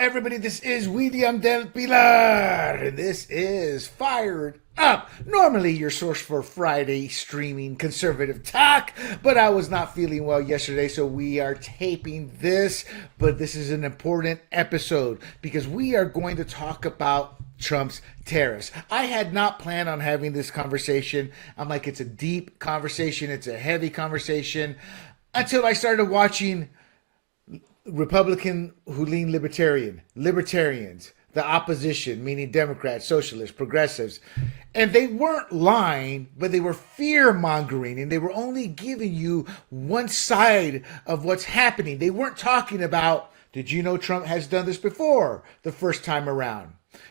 everybody. This is William Del Pilar, and this is Fired Up. Normally, your source for Friday streaming conservative talk, but I was not feeling well yesterday, so we are taping this. But this is an important episode because we are going to talk about Trump's tariffs. I had not planned on having this conversation. I'm like, it's a deep conversation, it's a heavy conversation, until I started watching Republican who lean libertarians, the opposition, meaning Democrats, socialists, progressives. And they weren't lying, but they were fear mongering, and they were only giving you one side of what's happening. They weren't talking about, did you know Trump has done this before the first time around?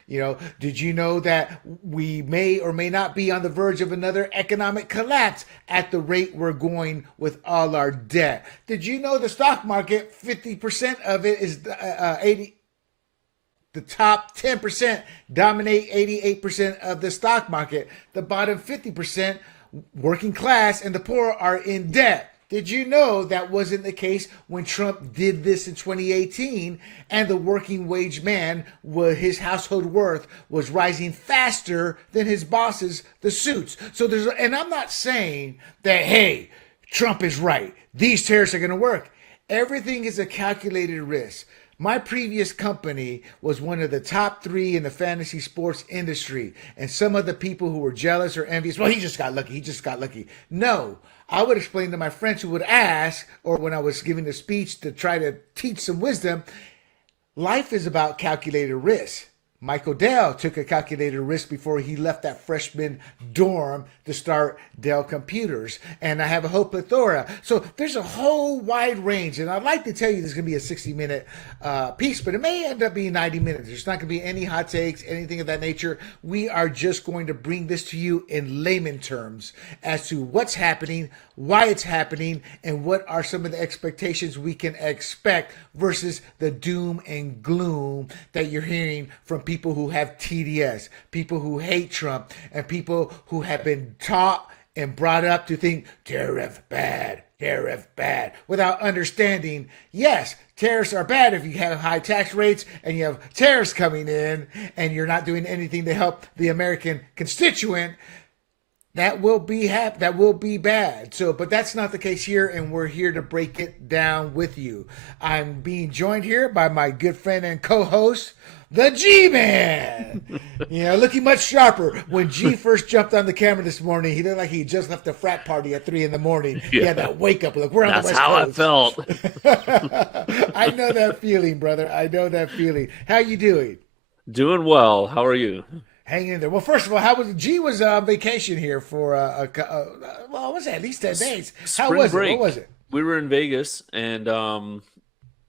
You know, did you know that we may or may not be on the verge of another economic collapse at the rate we're going with all our debt? Did you know the stock market, 50% of it is 80, the top 10% dominate 88% of the stock market. The bottom 50%, working class and the poor, are in debt. Did you know that wasn't the case when Trump did this in 2018 and the working wage man, his household worth was rising faster than his bosses, the suits? So and I'm not saying that, hey, Trump is right, these tariffs are going to work. Everything is a calculated risk. My previous company was one of the top 3 in the fantasy sports industry. And some of the people who were jealous or envious, well, he just got lucky. No, I would explain to my friends who would ask, or when I was giving a speech to try to teach some wisdom, life is about calculated risk. Michael Dell took a calculated risk before he left that freshman dorm to start Dell Computers. And I have a whole plethora. So there's a whole wide range. And I'd like to tell you this is going to be a 60-minute piece, but it may end up being 90 minutes. There's not going to be any hot takes, anything of that nature. We are just going to bring this to you in layman terms as to what's happening, why it's happening, and what are some of the expectations we can expect versus the doom and gloom that you're hearing from people who have TDS, people who hate Trump, and people who have been taught and brought up to think tariff bad, without understanding, yes, tariffs are bad if you have high tax rates and you have tariffs coming in and you're not doing anything to help the American constituent. That will be bad. So, but that's not the case here, and we're here to break it down with you. I'm being joined here by my good friend and co-host, the Jee Man. Looking much sharper. When G first jumped on the camera this morning, he looked like he just left a frat party at 3 a.m. He had that wake up look. We're on That's the West how Coast. I felt. I know that feeling, brother. I know that feeling. How you doing? Doing well. How are you? Hanging in there. Well, first of all, how was G was on vacation here for what was that? At least 10 days. How Spring was break. it? What was it? We were in Vegas, and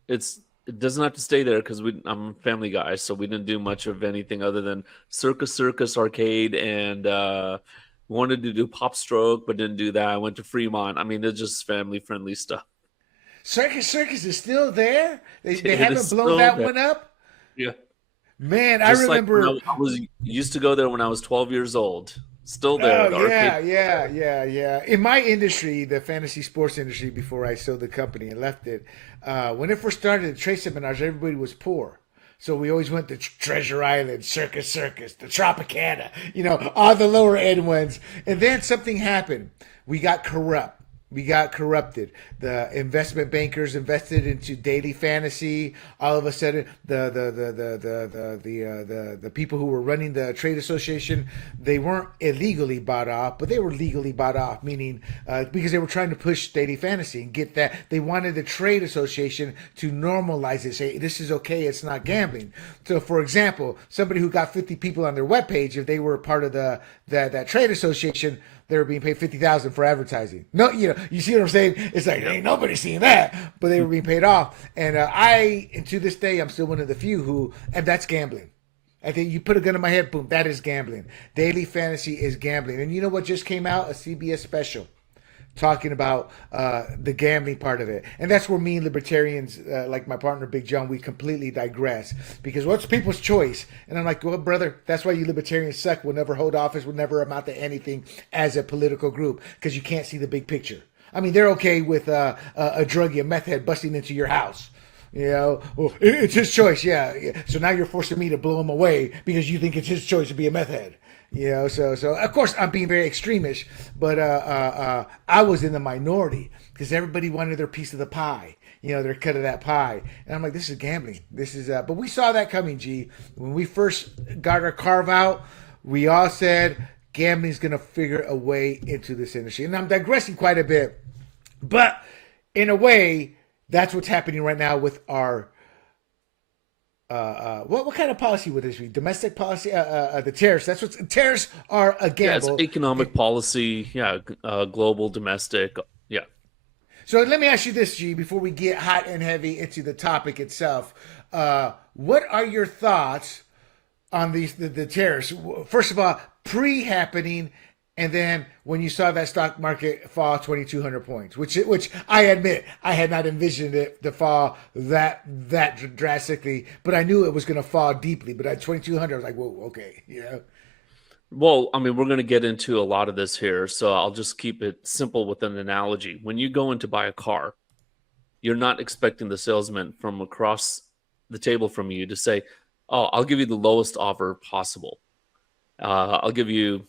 it doesn't have to stay there because I'm a family guy, so we didn't do much of anything other than Circus Arcade, and wanted to do Pop Stroke, but didn't do that. I went to Fremont. I mean, it's just family friendly stuff. Circus is still there. They It haven't is blown still that there. one up. Yeah, Man, I just like when remember. I was used to go there when I was 12 years old. Still there. Oh The yeah. In my industry, the fantasy sports industry, before I sold the company and left it, when it first started, the trade seminars, everybody was poor. So we always went to Treasure Island, Circus, the Tropicana, all the lower end ones. And then something happened. We got corrupt. We got corrupted. The investment bankers invested into daily fantasy. All of a sudden, the people who were running the trade association, they weren't illegally bought off, but they were legally bought off, meaning because they were trying to push daily fantasy and get that. They wanted the trade association to normalize it, say this is okay, it's not gambling. So, for example, somebody who got 50 people on their webpage, if they were part of that trade association, they were being paid $50,000 for advertising. No, you see what I'm saying? It's like ain't nobody seeing that, but they were being paid off. And and to this day, I'm still one of the few who, and that's gambling. I think you put a gun in my head, boom, that is gambling. Daily fantasy is gambling. And you know what just came out? A CBS special talking about the gambling part of it. And that's where me and libertarians, like my partner Big John, we completely digress. Because what's people's choice? And I'm like, well, brother, that's why you libertarians suck. Will never hold office, will never amount to anything as a political group. Because you can't see the big picture. I mean, they're okay with a druggie, a meth head busting into your house. Well, it's his choice. Yeah, yeah. So now you're forcing me to blow him away because you think it's his choice to be a meth head. So of course I'm being very extremist, but I was in the minority because everybody wanted their piece of the pie, their cut of that pie, and I'm like, this is gambling. This is, but we saw that coming. G, when we first got our carve out, we all said gambling's gonna figure a way into this industry, and I'm digressing quite a bit, but in a way, that's what's happening right now with our. What kind of policy would this be? Domestic policy? The tariffs. That's what tariffs are a gamble. Yeah, it's economic policy. Yeah, global, domestic. Yeah. So let me ask you this, G, before we get hot and heavy into the topic itself. What are your thoughts on the tariffs? First of all, pre-happening, and then when you saw that stock market fall 2,200 points, which I admit I had not envisioned it to fall that drastically, but I knew it was going to fall deeply. But at 2,200, I was like, whoa, okay, Well, I mean, we're going to get into a lot of this here, so I'll just keep it simple with an analogy. When you go in to buy a car, you're not expecting the salesman from across the table from you to say, "Oh, I'll give you the lowest offer possible. I'll give you,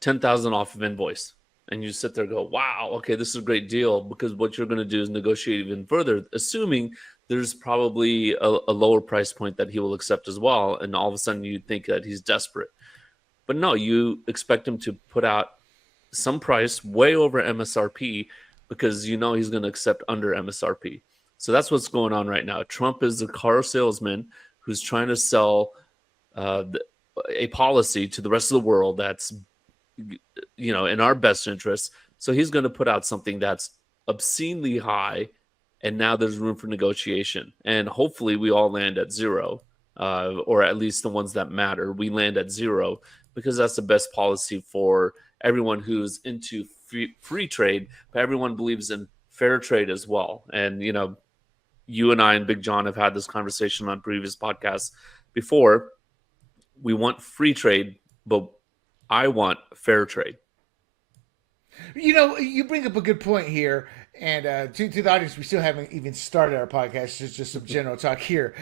10,000 off of invoice." And you sit there and go, "Wow, okay, this is a great deal," because what you're going to do is negotiate even further, assuming there's probably a lower price point that he will accept as well. And all of a sudden you think that he's desperate. But no, you expect him to put out some price way over MSRP because he's going to accept under MSRP. So that's what's going on right now. Trump is a car salesman who's trying to sell a policy to the rest of the world that's in our best interest. So he's going to put out something that's obscenely high, and now there's room for negotiation. And hopefully we all land at zero, or at least the ones that matter. We land at zero because that's the best policy for everyone who's into free trade, but everyone believes in fair trade as well. And, you and I and Big John have had this conversation on previous podcasts before. We want free trade, but I want fair trade. You bring up a good point here, and to the audience, we still haven't even started our podcast. It's just some general talk here.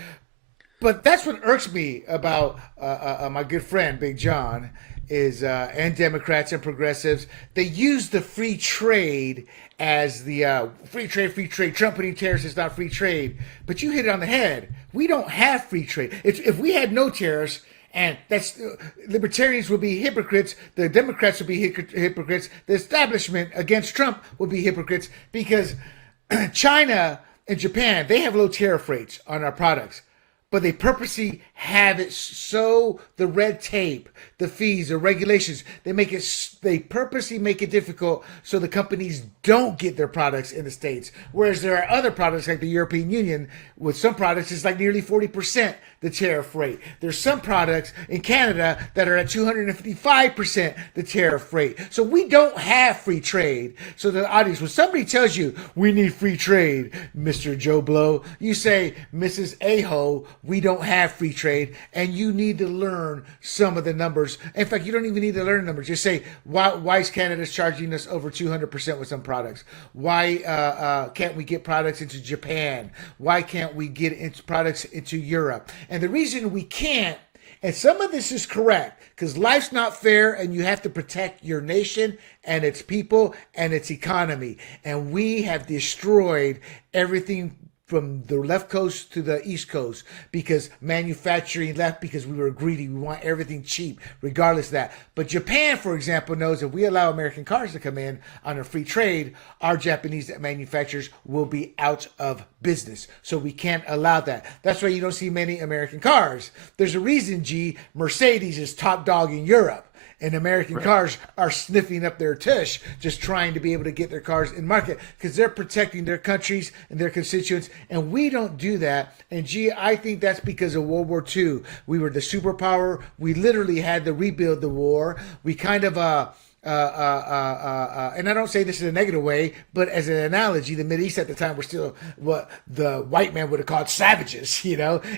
But that's what irks me about my good friend Big John is, and Democrats and progressives. They use the free trade as the free trade. Trump putting tariffs is not free trade. But you hit it on the head. We don't have free trade. If we had no tariffs, and that's libertarians would be hypocrites. The Democrats would be hypocrites. The establishment against Trump would be hypocrites because China and Japan, they have low tariff rates on our products, but they purposely have it so the red tape, the fees, the regulations, they purposely make it difficult so the companies don't get their products in the States. Whereas there are other products like the European Union, with some products it's like nearly 40% the tariff rate. There's some products in Canada that are at 255% the tariff rate. So we don't have free trade. So the audience, when somebody tells you we need free trade, Mr. Joe Blow, you say, Mrs. Aho, we don't have free trade, and you need to learn some of the numbers. In fact, you don't even need to learn numbers. Just say, why is Canada charging us over 200% with some products? Why can't we get products into Japan? Why can't we get into products into Europe? And the reason we can't, and some of this is correct, because life's not fair and you have to protect your nation and its people and its economy. And we have destroyed everything from the left coast to the east coast because manufacturing left because we were greedy. We want everything cheap, regardless of that. But Japan, for example, knows if we allow American cars to come in on a free trade, our Japanese manufacturers will be out of business. So we can't allow that. That's why you don't see many American cars. There's a reason, G, Mercedes is top dog in Europe. And American cars are sniffing up their tush, just trying to be able to get their cars in market because they're protecting their countries and their constituents. And we don't do that. And gee, I think that's because of World War II. We were the superpower. We literally had to rebuild the war. We kind of and I don't say this in a negative way, but as an analogy, the Mideast at the time were still what the white man would have called savages,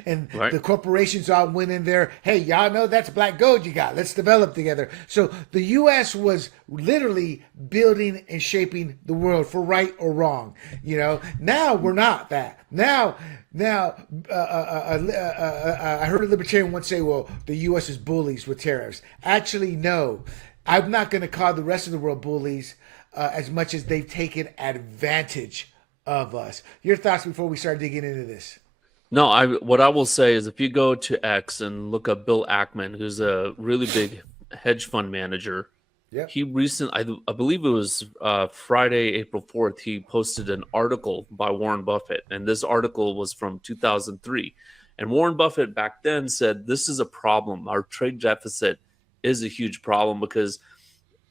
and Right. the corporations all went in there. Hey, y'all know that's black gold you got. Let's develop together. So the U.S. was literally building and shaping the world for right or wrong. Now we're not that. Now, I heard a libertarian once say, well, the U.S. is bullies with tariffs. Actually, no. I'm not going to call the rest of the world bullies as much as they've taken advantage of us. Your thoughts before we start digging into this? No, what I will say is if you go to X and look up Bill Ackman, who's a really big hedge fund manager, Yep. he I believe it was Friday, April 4th, he posted an article by Warren Buffett, and this article was from 2003. And Warren Buffett back then said, this is a problem. Our trade deficit is a huge problem because,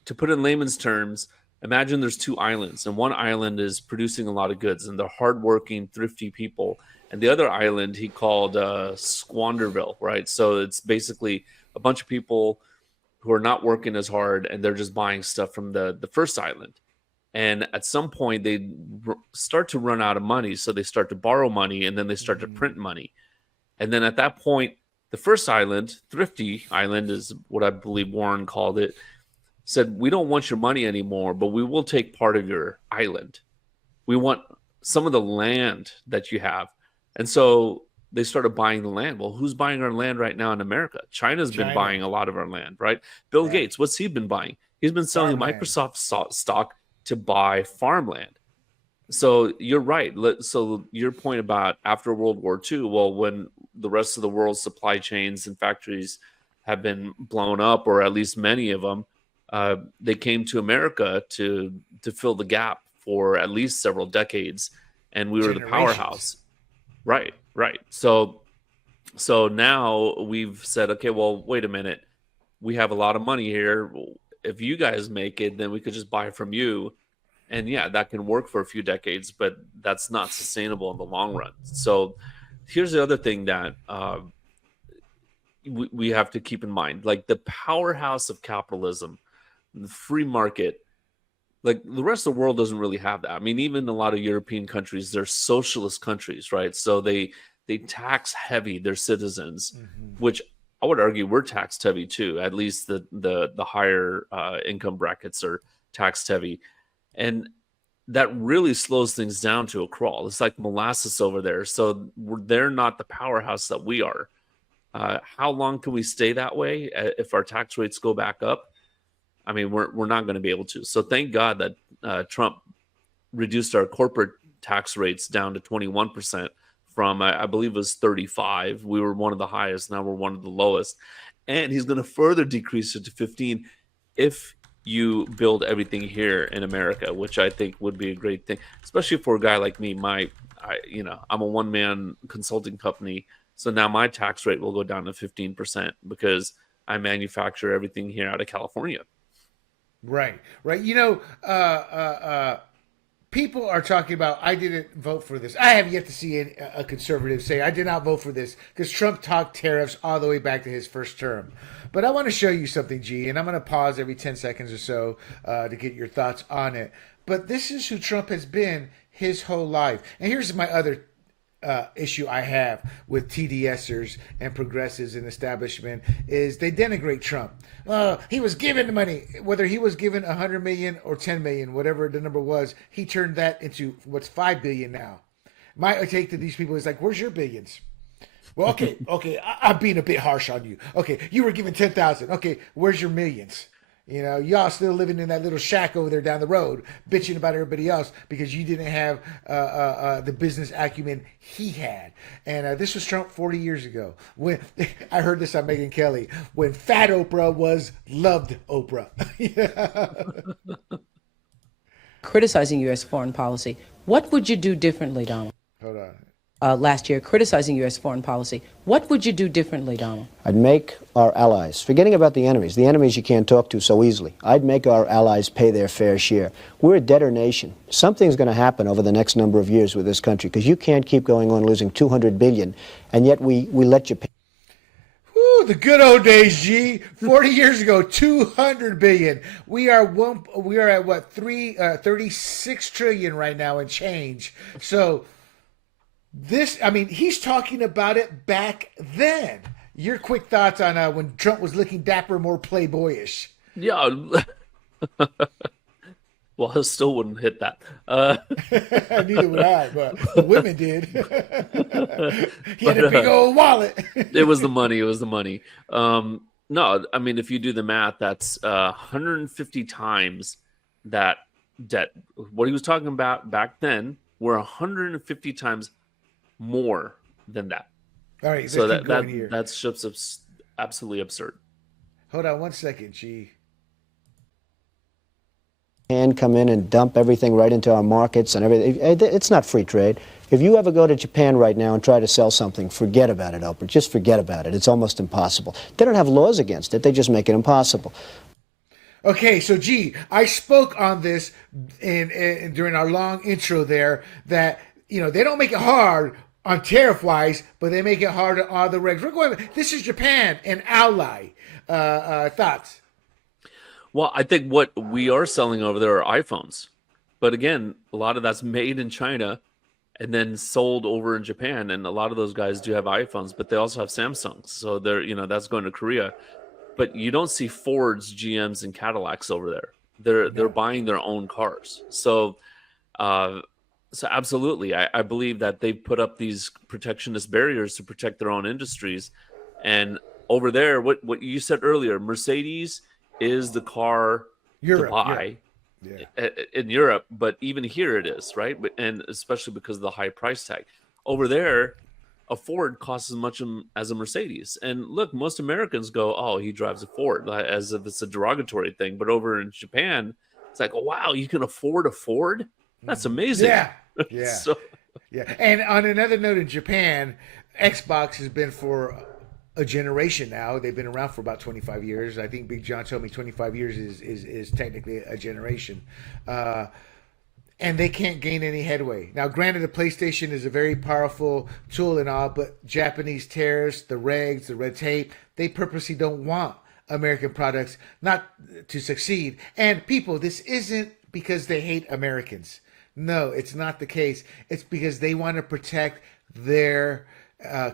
to put it in layman's terms, imagine there's two islands, and one island is producing a lot of goods, and they're hardworking, thrifty people. And the other island he called Squanderville, right? So it's basically a bunch of people who are not working as hard, and they're just buying stuff from the first island. And at some point, they start to run out of money, so they start to borrow money, and then they start to print money. And then at that point, the first island, Thrifty Island is what I believe Warren called it, said, we don't want your money anymore, but we will take part of your island. We want some of the land that you have. And so they started buying the land. Well, who's buying our land right now in America? China's been buying a lot of our land, right? Bill Gates, what's he been buying? He's been selling Microsoft stock to buy farmland. So you're right. So your point about after World War II, well, when the rest of the world's supply chains and factories have been blown up, or at least many of them, they came to America to fill the gap for at least several decades, and we were the powerhouse. Right. So now we've said, okay, well, wait a minute. We have a lot of money here. If you guys make it, then we could just buy from you. And yeah, that can work for a few decades, but that's not sustainable in the long run. So here's the other thing that we have to keep in mind. Like the powerhouse of capitalism, the free market, like the rest of the world doesn't really have that. I mean, even a lot of European countries, they're socialist countries, right? So they tax heavy their citizens, which I would argue we're taxed heavy too. At least the higher income brackets are taxed heavy. And that really slows things down to a crawl. It's like molasses over there. So they're not the powerhouse that we are. How long can we stay that way if our tax rates go back up? I mean, we're not going to be able to. So thank God that Trump reduced our corporate tax rates down to 21% from, I believe it was 35. We were one of the highest. Now we're one of the lowest. And he's going to further decrease it to 15 if you build everything here in America, which I think would be a great thing, especially for a guy like me. I'm a one-man consulting company, so now my tax rate will go down to 15% because I manufacture everything here out of California. Right. People are talking about, I didn't vote for this. I have yet to see a conservative say, I did not vote for this because Trump talked tariffs all the way back to his first term. But I want to show you something, G, and I'm going to pause every 10 seconds or so to get your thoughts on it. But this is who Trump has been his whole life. And here's my other issue I have with TDSers and progressives and establishment is they denigrate Trump. He was given the money, whether he was given 100 million or 10 million, whatever the number was, he turned that into what's 5 billion now. My take to these people is like, where's your billions? Well, okay, I'm being a bit harsh on you. Okay, you were given 10,000. Okay, where's your millions? Y'all still living in that little shack over there down the road, bitching about everybody else because you didn't have the business acumen he had. And this was Trump 40 years ago. When I heard this on Megyn Kelly, when Fat Oprah was loved Oprah. Criticizing U.S. foreign policy. What would you do differently, Donald? Hold on. Last year, criticizing U.S. foreign policy. What would you do differently, Donald? I'd make our allies, forgetting about the enemies you can't talk to so easily, I'd make our allies pay their fair share. We're a debtor nation. Something's going to happen over the next number of years with this country because you can't keep going on losing $200 billion, and yet we let you pay. Woo, the good old days, G. 40 years ago, 200 billion. We are at what 36 trillion right now and change. So this, I mean, he's talking about it back then. Your quick thoughts on when Trump was looking dapper, more playboyish? Yeah. Well, I still wouldn't hit that. Neither would I, but the women did. He had But, a big old wallet. it was the money. It was the money. No, I mean, if you do the math, that's 150 times that debt. What he was talking about back then were 150 times more than that. All right, So let's keep going here. that's just absolutely absurd. Hold on one second, G. And come in and dump everything right into our markets and everything. It's not free trade. If you ever go to Japan right now and try to sell something, forget about it, Oprah. Just forget about it. It's almost impossible. They don't have laws against it. They just make it impossible. Okay, so G, I spoke on this in during our long intro there that, you know, they don't make it hard on tariff wise, but they make it hard on all the regs. We're going. This is Japan, an ally. Thoughts? Well, I think what we are selling over there are iPhones. But again, a lot of that's made in China and then sold over in Japan. And a lot of those guys do have iPhones, but they also have Samsungs. So they're, you know, that's going to Korea. But you don't see Fords, GMs, and Cadillacs over there. They're buying their own cars. So absolutely, I believe that they've put up these protectionist barriers to protect their own industries. And over there, what you said earlier, Mercedes is the car to buy in Europe, but even here it is, right? And especially because of the high price tag. Over there, a Ford costs as much as a Mercedes. And look, most Americans go, oh, he drives a Ford, as if it's a derogatory thing. But over in Japan, it's like, oh, wow, you can afford a Ford? That's amazing. Yeah. Yeah. And on another note, in Japan, Xbox has been for a generation now. They've been around for about 25 years. I think Big John told me 25 years is technically a generation. And they can't gain any headway. Now, granted, the PlayStation is a very powerful tool and all, but Japanese tariffs, the regs, the red tape, they purposely don't want American products not to succeed. And people, this isn't because they hate Americans. No, it's not the case. It's because they want to protect their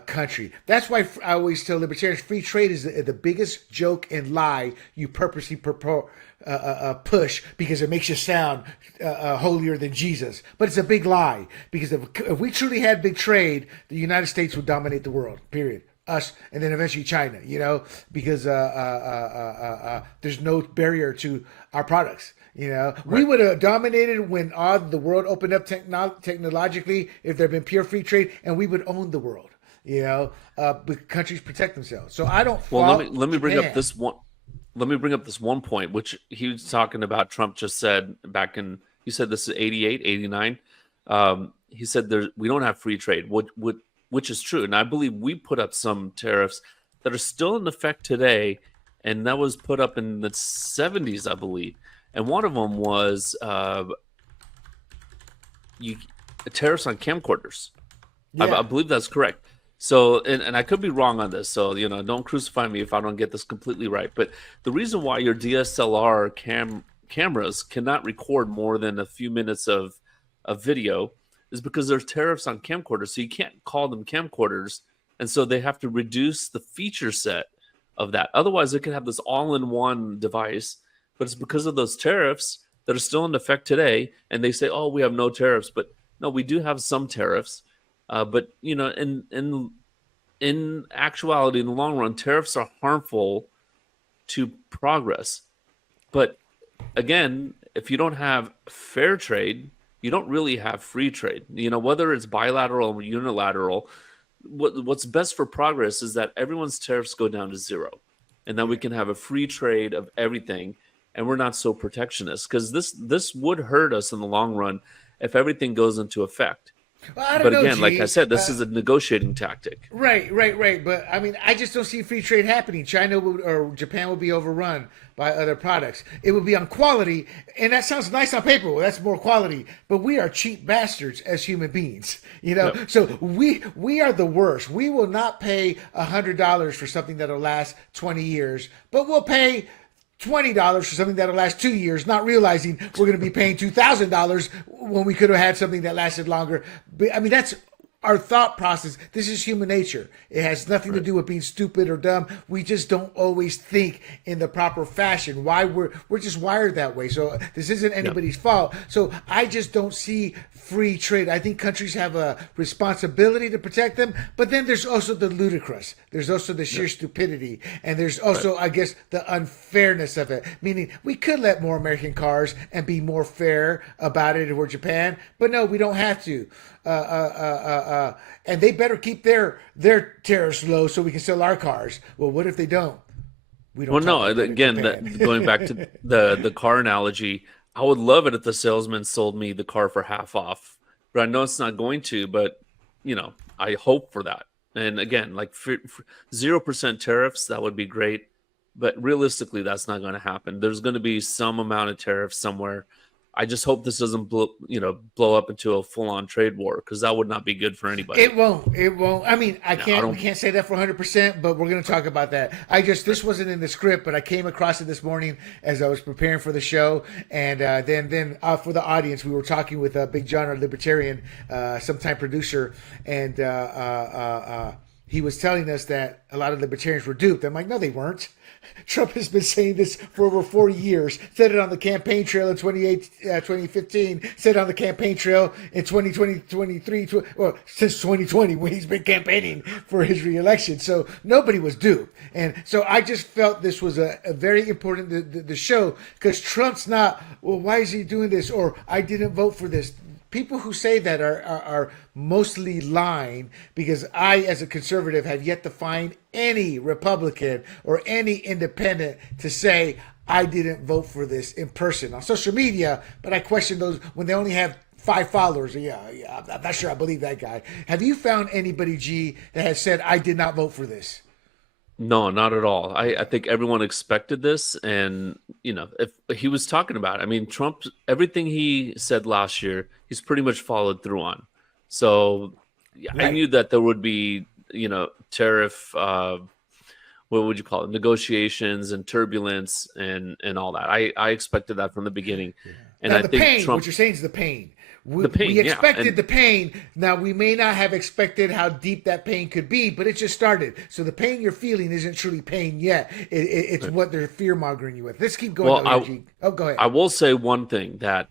country. That's why I always tell libertarians free trade is the biggest joke and lie you purposely push because it makes you sound holier than Jesus. But it's a big lie, because if we truly had big trade, the United States would dominate the world, period. Us, and then eventually China, you know, because there's no barrier to our products. You know, right. We would have dominated when all the world opened up technologically if there had been pure free trade, and we would own the world. You know, but countries protect themselves. So I don't. Well, let me bring up this one. Let me bring up this one point, which he was talking about. Trump just said back in. You said this is 88, 89. He said we don't have free trade, which is true, and I believe we put up some tariffs that are still in effect today, and that was put up in the 70s, I believe. And one of them was tariffs on camcorders. Yeah. I believe that's correct. So, and I could be wrong on this. So, you know, don't crucify me if I don't get this completely right. But the reason why your DSLR cameras cannot record more than a few minutes of video is because there's tariffs on camcorders. So you can't call them camcorders. And so they have to reduce the feature set of that. Otherwise, they could have this all-in-one device. But it's because of those tariffs that are still in effect today. And they say, oh, we have no tariffs. But no, we do have some tariffs. But, you know, in actuality, in the long run, tariffs are harmful to progress. But again, if you don't have fair trade, you don't really have free trade. You know, whether it's bilateral or unilateral, what's best for progress is that everyone's tariffs go down to zero. And then we can have a free trade of everything. And we're not so protectionist, because this would hurt us in the long run if everything goes into effect. Well, I don't But know, again, like I G. said, this is a negotiating tactic. Right. But I mean, I just don't see free trade happening. China would, or Japan would be overrun by other products. It would be on quality, and that sounds nice on paper. Well, that's more quality, but we are cheap bastards as human beings. Yep. So we are the worst. We will not pay $100 for something that'll last 20 years, but we'll pay $20 for something that'll last 2 years, not realizing we're going to be paying $2,000 when we could have had something that lasted longer. But, I mean, that's our thought process. This is human nature. It has nothing to do with being stupid or dumb. We just don't always think in the proper fashion. Why we're just wired that way. So this isn't anybody's fault. So I just don't see free trade. I think countries have a responsibility to protect them, but then there's also the ludicrous. There's also the sheer stupidity, and there's also, I guess, the unfairness of it. Meaning, we could let more American cars and be more fair about it or Japan, but no, we don't have to. And they better keep their tariffs low so we can sell our cars. Well, what if they don't? We don't. Well, no, talk about it in again, Japan. going back to the car analogy, I would love it if the salesman sold me the car for half off, but I know it's not going to. But I hope for that. And again, like 0% tariffs, that would be great. But realistically, that's not going to happen. There's going to be some amount of tariffs somewhere. I just hope this doesn't blow up into a full-on trade war, because that would not be good for anybody. It won't. I mean, we can't say that for 100%, but we're going to talk about that. This wasn't in the script, but I came across it this morning as I was preparing for the show. And then for the audience, we were talking with Big John, our libertarian, sometime producer, and he was telling us that a lot of libertarians were duped. I'm like, no, they weren't. Trump has been saying this for over 4 years. Said it on the campaign trail in 2015. Said it on the campaign trail in 2023. Well, since 2020 when he's been campaigning for his reelection. So nobody was duped. And so I just felt this was a very important the show, because Trump's not, well, why is he doing this? Or I didn't vote for this. People who say that are mostly lying, because I, as a conservative, have yet to find any Republican or any independent to say, I didn't vote for this in person on social media, but I question those when they only have 5 followers. Yeah, I'm not sure I believe that guy. Have you found anybody, G, that has said, I did not vote for this? No, not at all. I think everyone expected this, and if he was talking about it, I mean, Trump, everything he said last year, he's pretty much followed through on. So I knew that there would be, tariff, what would you call it, negotiations and turbulence and all that. I expected that from the beginning. And now, I the think pain, Trump, what you're saying is the pain. We yeah, expected and the pain. Now, we may not have expected how deep that pain could be, but it just started. So the pain you're feeling isn't truly pain yet. It's what they're fear-mongering you with. Let's keep going. Go ahead. I will say one thing, that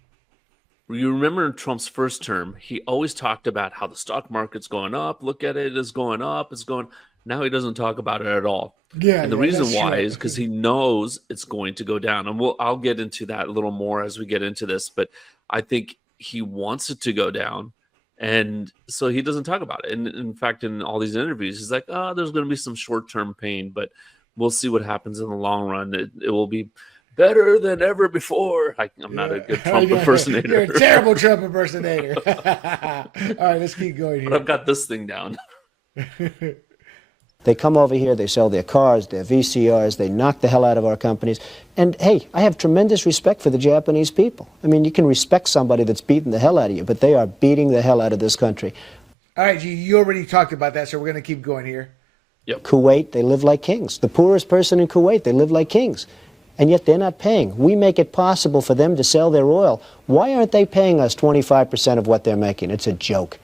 you remember in Trump's first term, he always talked about how the stock market's going up. Look at it, it's going up. It's going. Now he doesn't talk about it at all. And the reason why is because he knows it's going to go down. And I'll get into that a little more as we get into this. But I think he wants it to go down, and so he doesn't talk about it. And in fact, in all these interviews, he's like, there's going to be some short-term pain, but we'll see what happens in the long run. It will be better than ever before. I'm not a good Trump impersonator. You're a terrible Trump impersonator. All right, let's keep going here. But I've got this thing down. They come over here, they sell their cars, their VCRs, they knock the hell out of our companies. And hey, I have tremendous respect for the Japanese people. I mean, you can respect somebody that's beating the hell out of you, but they are beating the hell out of this country. All right, G, you already talked about that, so we're going to keep going here. Yep. Kuwait, they live like kings. The poorest person in Kuwait, they live like kings. And yet they're not paying. We make it possible for them to sell their oil. Why aren't they paying us 25% of what they're making? It's a joke.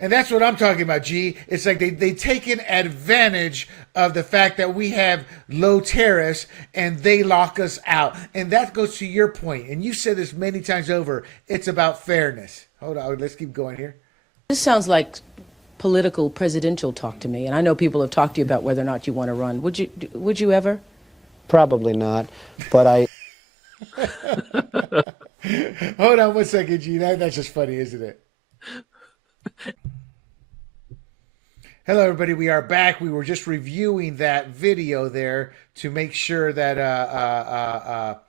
And that's what I'm talking about, G. It's like they taken advantage of the fact that we have low tariffs and they lock us out. And that goes to your point. And you said this many times over. It's about fairness. Hold on. Let's keep going here. This sounds like political presidential talk to me. And I know people have talked to you about whether or not you want to run. Would you ever? Probably not. But I... Hold on 1 second, G. That's just funny, isn't it? Hello, everybody. We are back. We were just reviewing that video there to make sure that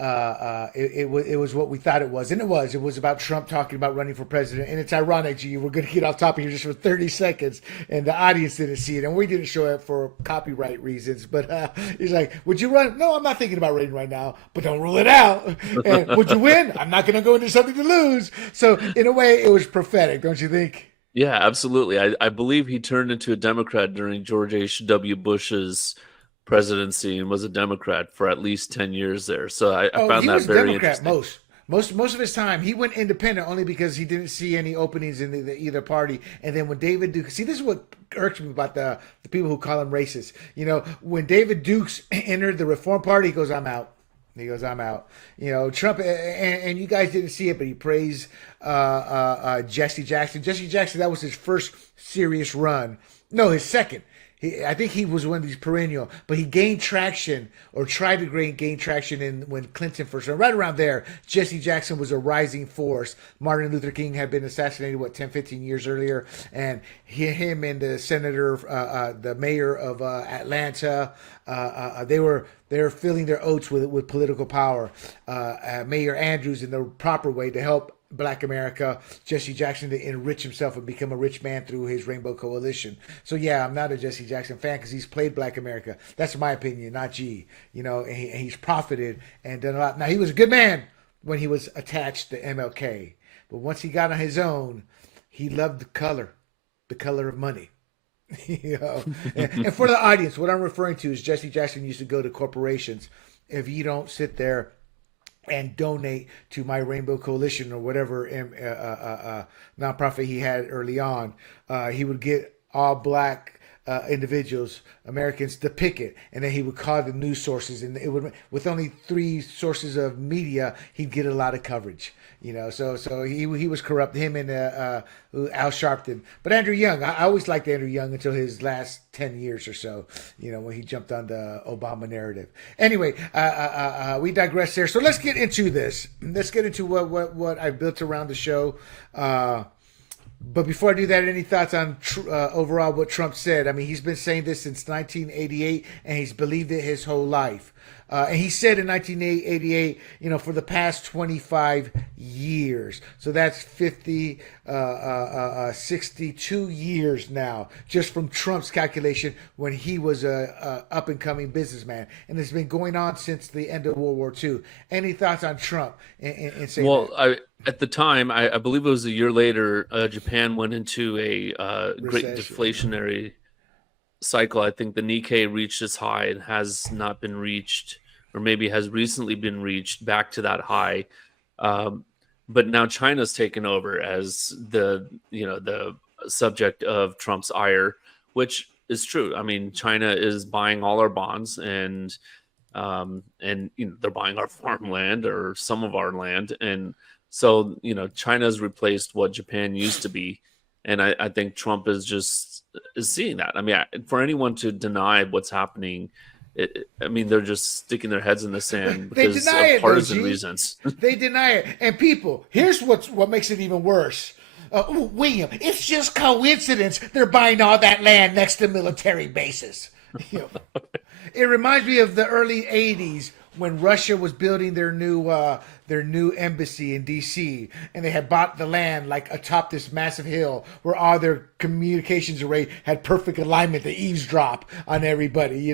it was what we thought it was, and it was about Trump talking about running for president. And it's ironic, G, we're going to get off topic here just for 30 seconds, and the audience didn't see it, and we didn't show it for copyright reasons. But he's like, "Would you run?" No, I'm not thinking about running right now, but don't rule it out. And would you win? I'm not going to go into something to lose. So in a way, it was prophetic, don't you think? Yeah, absolutely. I believe he turned into a Democrat during George H.W. Bush's presidency and was a Democrat for at least 10 years there. So I found He that was very Democrat interesting. most of his time. He went independent only because he didn't see any openings in either party. And then when David Duke, see, this is what irks me about the people who call him racist. You know, when David Dukes entered the Reform Party, he goes, "I'm out." He goes, "I'm out." You know, Trump, and you guys didn't see it, but he praised Jesse Jackson. Jesse Jackson, that was his first serious run. No, his second. I think he was one of these perennial, but he gained traction or tried to gain traction when Clinton first ran. Right around there, Jesse Jackson was a rising force. Martin Luther King had been assassinated, 10, 15 years earlier, and him and the senator, the mayor of Atlanta, they were filling their oats with political power. Mayor Andrews, in the proper way to help Black America, Jesse Jackson to enrich himself and become a rich man through his Rainbow Coalition. So yeah, I'm not a Jesse Jackson fan because he's played Black America. That's my opinion, not G. You know, and he's profited and done a lot. Now, he was a good man when he was attached to MLK, but once he got on his own, he loved the color of money. You know, and for the audience, what I'm referring to is Jesse Jackson used to go to corporations. If you don't sit there and donate to my Rainbow Coalition or whatever nonprofit he had early on, he would get all Black individuals, Americans, to picket, and then he would call the news sources, and it would, with only 3 sources of media, he'd get a lot of coverage. You know, so he was corrupt. Him and Al Sharpton, but Andrew Young, I always liked Andrew Young until his last 10 years or so. You know, when he jumped on the Obama narrative. Anyway, we digress there. So let's get into this. Let's get into what I built around the show. But before I do that, any thoughts on overall what Trump said? I mean, he's been saying this since 1988, and he's believed it his whole life. And he said in 1988, you know, for the past 25 years. So that's 62 years now, just from Trump's calculation when he was a up-and-coming businessman. And it's been going on since the end of World War II. Any thoughts on Trump? And saying At the time, I believe it was a year later, Japan went into a great deflationary cycle. I think the Nikkei reached its high and has not been reached, or maybe has recently been reached back to that high. But now China's taken over as the subject of Trump's ire, which is true. I mean, China is buying all our bonds, and they're buying our farmland or some of our land, and so China's replaced what Japan used to be, and I think Trump is seeing that. I mean, for anyone to deny what's happening, they're just sticking their heads in the sand because of partisan reasons. They deny it. And people, here's what makes it even worse. William, it's just coincidence they're buying all that land next to military bases. It reminds me of the early 80s when Russia was building their new embassy in D.C. and they had bought the land like atop this massive hill where all their communications array had perfect alignment to eavesdrop on everybody.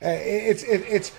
It's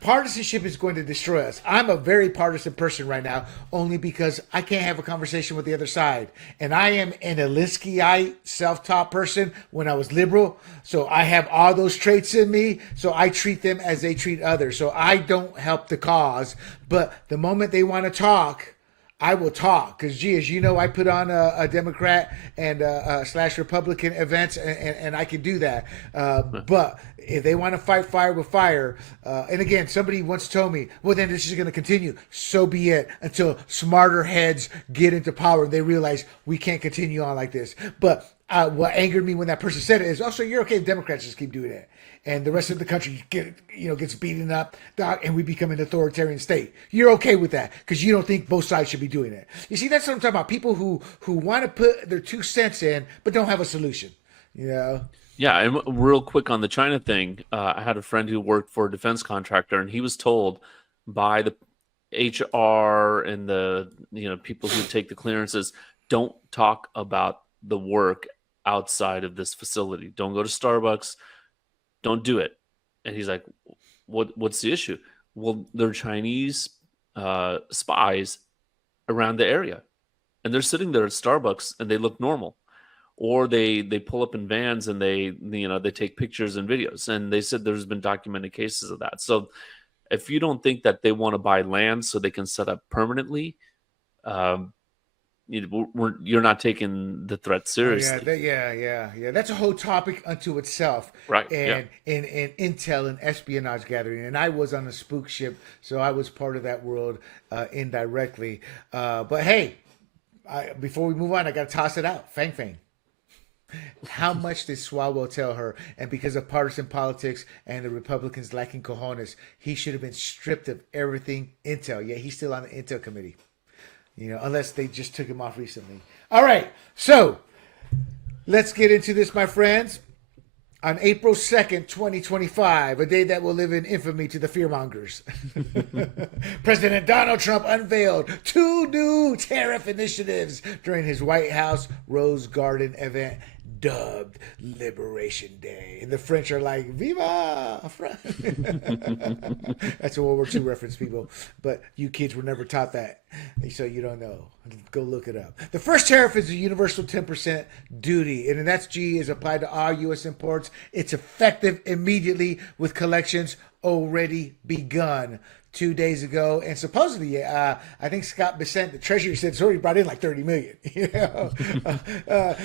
partisanship is going to destroy us. I'm a very partisan person right now, only because I can't have a conversation with the other side. And I am an Alinskyite self-taught person when I was liberal. So I have all those traits in me. So I treat them as they treat others. So I don't help the cause. But the moment they want to talk, I will talk. Because, as you know, I put on a Democrat and / Republican events, and I can do that. But if they want to fight fire with fire, and again, somebody once told me, well, then this is going to continue. So be it, until smarter heads get into power and they realize we can't continue on like this. But what angered me when that person said it is, also, you're okay if Democrats just keep doing it, and the rest of the country gets beaten up, and we become an authoritarian state. You're okay with that because you don't think both sides should be doing it. You see, that's what I'm talking about. People who want to put their 2 cents in but don't have a solution. Yeah, and real quick on the China thing, I had a friend who worked for a defense contractor, and he was told by the HR and the people who take the clearances. Don't talk about the work outside of this facility. Don't go to Starbucks. Don't do it. And he's like, what's the issue? Well, they're Chinese spies around the area, and they're sitting there at Starbucks and they look normal, or they pull up in vans and they take pictures and videos, and they said there's been documented cases of that. So if you don't think that they want to buy land so they can set up permanently, you're not taking the threat seriously. Yeah. That's a whole topic unto itself. Right. And in intel and espionage gathering. And I was on a spook ship, so I was part of that world indirectly. But hey, before we move on, I got to toss it out. Fang Fang. How much did Swalwell tell her? And because of partisan politics and the Republicans lacking cojones, he should have been stripped of everything intel. Yeah, he's still on the intel committee. Unless they just took him off recently. All right, so let's get into this, my friends. On April 2nd, 2025, a day that will live in infamy to the fearmongers, President Donald Trump unveiled 2 new tariff initiatives during his White House Rose Garden event dubbed Liberation Day. And the French are like, Viva! That's a World War II reference, people. But you kids were never taught that, so you don't know. Go look it up. The first tariff is a universal 10% duty, and that's G is applied to all U.S. imports. It's effective immediately with collections already begun 2 days ago, and supposedly, I think Scott Bessent, the Treasury, said it's already brought in like 30 million.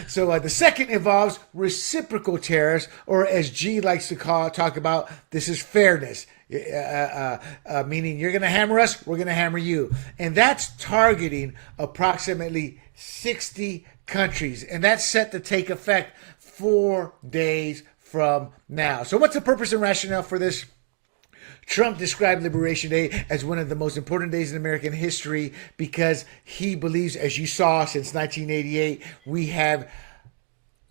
So the second involves reciprocal tariffs, or as G likes to talk about, this is fairness. Meaning you're going to hammer us, we're going to hammer you, and that's targeting approximately 60 countries, and that's set to take effect 4 days from now. So what's the purpose and rationale for this? Trump described Liberation Day as one of the most important days in American history because he believes, as you saw since 1988, we have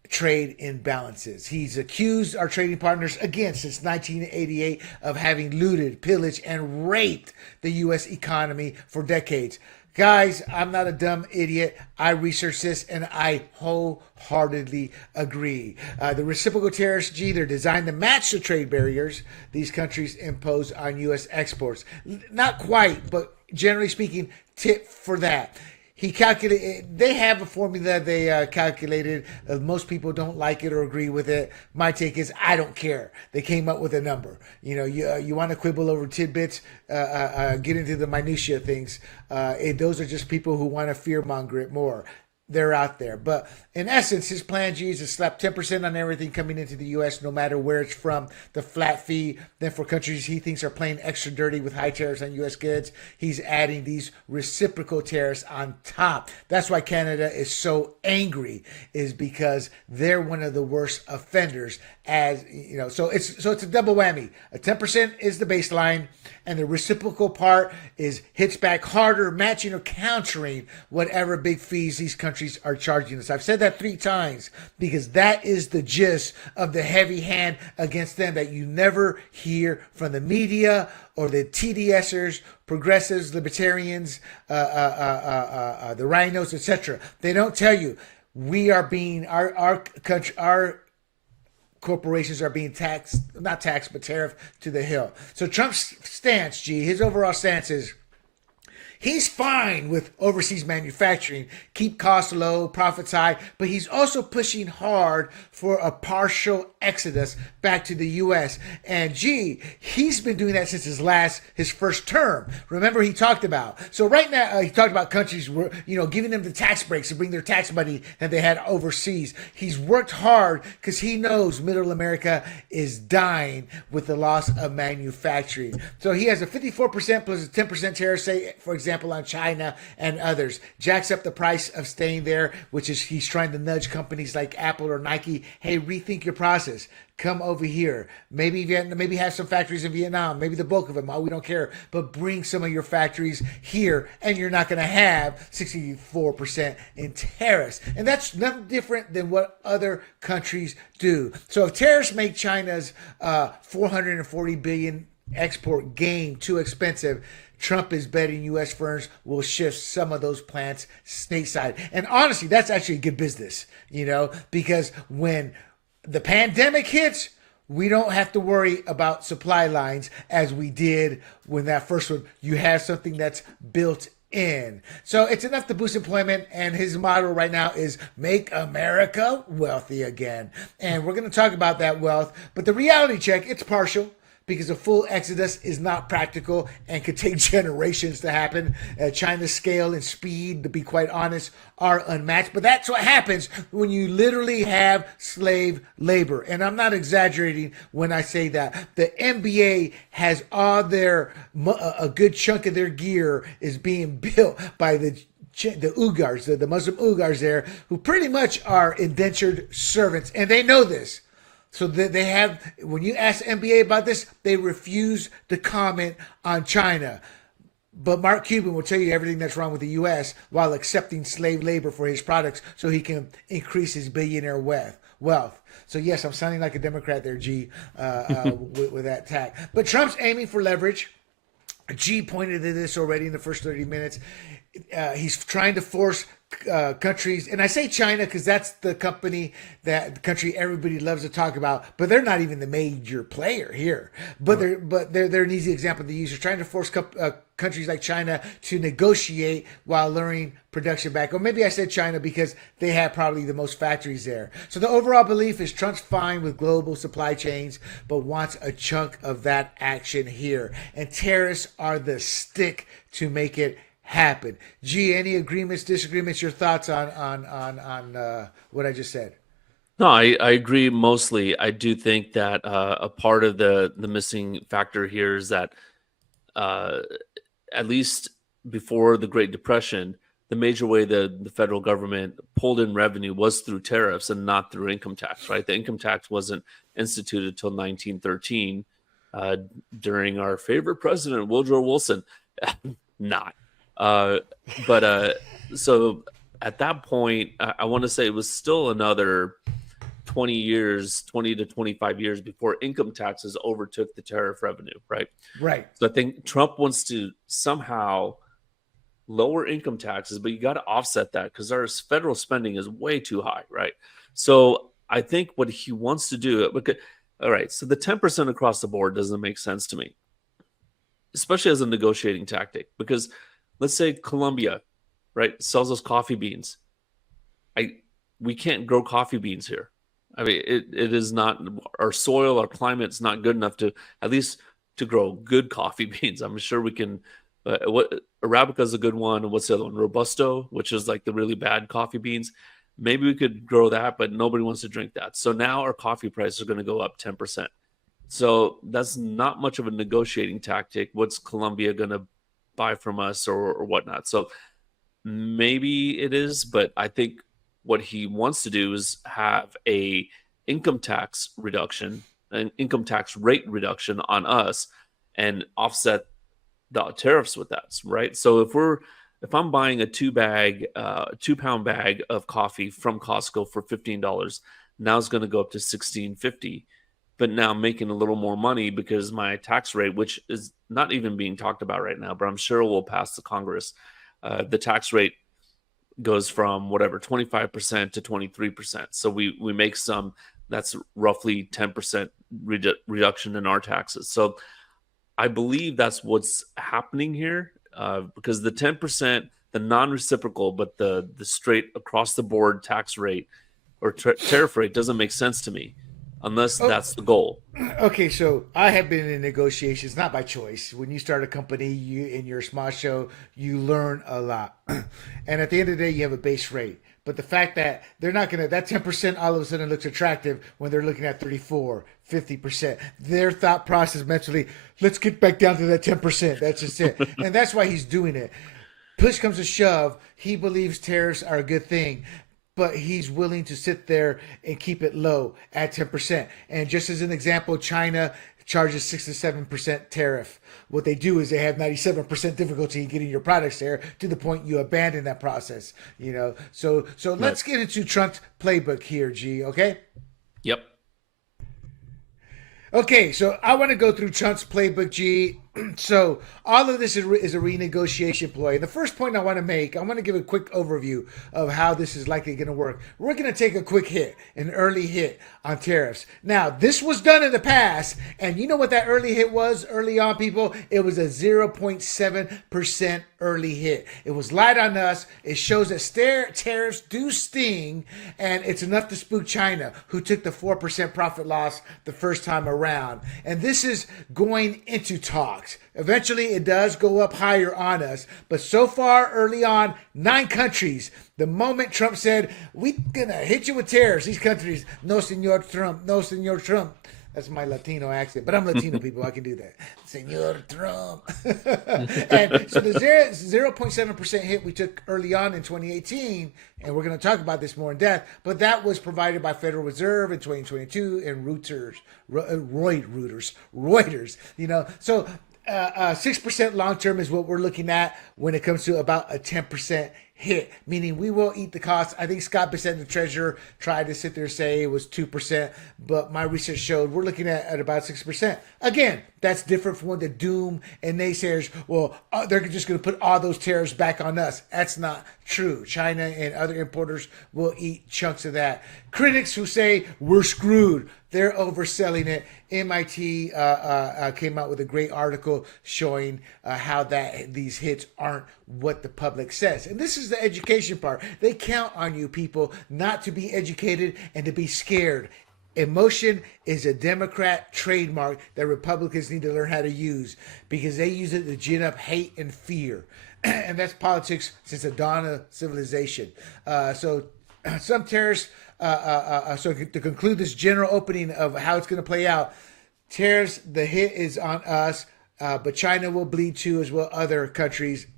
trade imbalances. He's accused our trading partners, again, since 1988, of having looted, pillaged, and raped the U.S. economy for decades. Guys, I'm not a dumb idiot. I researched this and I wholeheartedly agree. The reciprocal tariffs, they're designed to match the trade barriers these countries impose on U.S. exports. Not quite, but generally speaking, tip for that. They have a formula they calculated. Most people don't like it or agree with it. My take is, I don't care. They came up with a number. You want to quibble over tidbits, get into the minutia things. Those are just people who want to fearmonger it more. They're out there. But in essence, his plan, G, is to slap 10% on everything coming into the U.S., no matter where it's from, the flat fee. Then for countries he thinks are playing extra dirty with high tariffs on U.S. goods, he's adding these reciprocal tariffs on top. That's why Canada is so angry, is because they're one of the worst offenders. So it's a double whammy. A 10% is the baseline, and the reciprocal part hits back harder, matching or countering whatever big fees these countries are charging us. I've said that 3 times because that is the gist of the heavy hand against them that you never hear from the media or the TDSers, progressives, libertarians, the rhinos, etc. They don't tell you we are being our corporations are being not taxed, but tariffed to the hill. So Trump's stance, his overall stance is he's fine with overseas manufacturing, keep costs low, profits high, but he's also pushing hard for a partial exodus back to the U.S. And he's been doing that since his first term. Remember, he talked about. So right now, he talked about countries where, giving them the tax breaks to bring their tax money that they had overseas. He's worked hard because he knows middle America is dying with the loss of manufacturing. So he has a 54% plus a 10% tariff, say, for example, on China and others. Jacks up the price of staying there, which is he's trying to nudge companies like Apple or Nike. Hey, rethink your process. Come over here. Maybe have some factories in Vietnam. Maybe the bulk of them. We don't care. But bring some of your factories here, and you're not going to have 64% in tariffs. And that's nothing different than what other countries do. So if tariffs make China's $440 billion export game too expensive, Trump is betting U.S. firms will shift some of those plants stateside. And honestly, that's actually good business, because when the pandemic hits, we don't have to worry about supply lines as we did when that first one. You have something that's built in. So it's enough to boost employment. And his motto right now is make America wealthy again. And we're going to talk about that wealth. But the reality check, it's partial, because a full exodus is not practical and could take generations to happen. China's scale and speed, to be quite honest, are unmatched. But that's what happens when you literally have slave labor. And I'm not exaggerating when I say that. The NBA has a good chunk of their gear is being built by the Uyghurs, the Muslim Uyghurs there, who pretty much are indentured servants. And they know this. So they have, when you ask the NBA about this, they refuse to comment on China. But Mark Cuban will tell you everything that's wrong with the U.S. while accepting slave labor for his products so he can increase his billionaire wealth. So yes, I'm sounding like a Democrat there, G, with that tack. But Trump's aiming for leverage. G pointed to this already in the first 30 minutes. He's trying to force countries, and I say China because that's the country everybody loves to talk about, but they're not even the major player here. But they're an easy example to use. They're trying to force countries like China to negotiate while luring production back. Or maybe I said China because they have probably the most factories there. So the overall belief is Trump's fine with global supply chains, but wants a chunk of that action here. And tariffs are the stick to make it happen. Gee, any agreements, disagreements, your thoughts on what I just said? No, I agree mostly. I do think that a part of the missing factor here is that at least before the Great Depression, the major way the federal government pulled in revenue was through tariffs and not through income tax, right? The income tax wasn't instituted until 1913 during our favorite president, Woodrow Wilson. Not. So at that point, I want to say it was still another 20 to 25 years before income taxes overtook the tariff revenue, right? Right. So I think Trump wants to somehow lower income taxes, but you got to offset that because our federal spending is way too high, right? So I think what he wants to do, all right, so the 10% across the board doesn't make sense to me, especially as a negotiating tactic, because let's say Colombia, right, sells us coffee beans. We can't grow coffee beans here. I mean, it is not, our soil, our climate's not good enough to, at least to grow good coffee beans. I'm sure we can, Arabica is a good one. And what's the other one? Robusto, which is like the really bad coffee beans. Maybe we could grow that, but nobody wants to drink that. So now our coffee prices are going to go up 10%. So that's not much of a negotiating tactic. What's Colombia going to buy from us or whatnot? So maybe it is, but I think what he wants to do is have a income tax reduction, an income tax rate reduction on us, and offset the tariffs with that, right? So if I'm buying a 2-pound bag of coffee from Costco for $15, now it's going to go up to $16.50. But now I'm making a little more money because my tax rate, which is not even being talked about right now, but I'm sure will pass the Congress. The tax rate goes from 25% to 23%. So we make that's roughly 10% reduction in our taxes. So I believe that's what's happening here, because the 10%, the non-reciprocal, but the straight across the board tax rate or tariff rate doesn't make sense to me. Unless that's the goal. Okay, so I have been in negotiations, not by choice. When you start a company, in your small show, you learn a lot. And at the end of the day, you have a base rate. But the fact that they're not going to, that 10% all of a sudden looks attractive when they're looking at 34, 50%. Their thought process mentally, let's get back down to that 10%. That's just it. And that's why he's doing it. Push comes to shove, he believes tariffs are a good thing, but he's willing to sit there and keep it low at 10%. And just as an example, China charges 6 to 7% tariff. What they do is they have 97% difficulty in getting your products there to the point you abandon that process. So let's get into Trump's playbook here, G. Okay. Yep. Okay, so I want to go through Trump's playbook, G. So all of this is a renegotiation ploy. The first point I want to make, I want to give a quick overview of how this is likely going to work. We're going to take a quick hit, an early hit on tariffs. Now, this was done in the past, and you know what that early hit was early on, people? It was a 0.7% early hit. It was light on us. It shows that tariffs do sting, and it's enough to spook China, who took the 4% profit loss the first time around. And this is going into talks. Eventually, it does go up higher on us. But so far, early on, 9 countries, the moment Trump said, we're going to hit you with tariffs, these countries, no, Senor Trump, no, Senor Trump. That's my Latino accent, but I'm Latino, people. I can do that. Senor Trump. And so the 0.7% hit we took early on in 2018, and we're going to talk about this more in depth, but that was provided by Federal Reserve in 2022 and Reuters, you know. So 6% long term is what we're looking at when it comes to about a 10% hit, meaning we will eat the cost. I think Scott Bissett, the treasurer, tried to sit there and say it was 2%, but my research showed we're looking at about 6%. Again, that's different from what the doom and naysayers, well, they're just going to put all those tariffs back on us. That's not true. China and other importers will eat chunks of that. Critics who say we're screwed, they're overselling it. MIT came out with a great article showing how that these hits aren't what the public says. And this is the education part. They count on you people not to be educated and to be scared. Emotion is a Democrat trademark that Republicans need to learn how to use, because they use it to gin up hate and fear. And that's politics since the dawn of civilization. So some tariffs, so to conclude this general opening of how it's going to play out, tariffs, the hit is on us, but China will bleed too, as well other countries.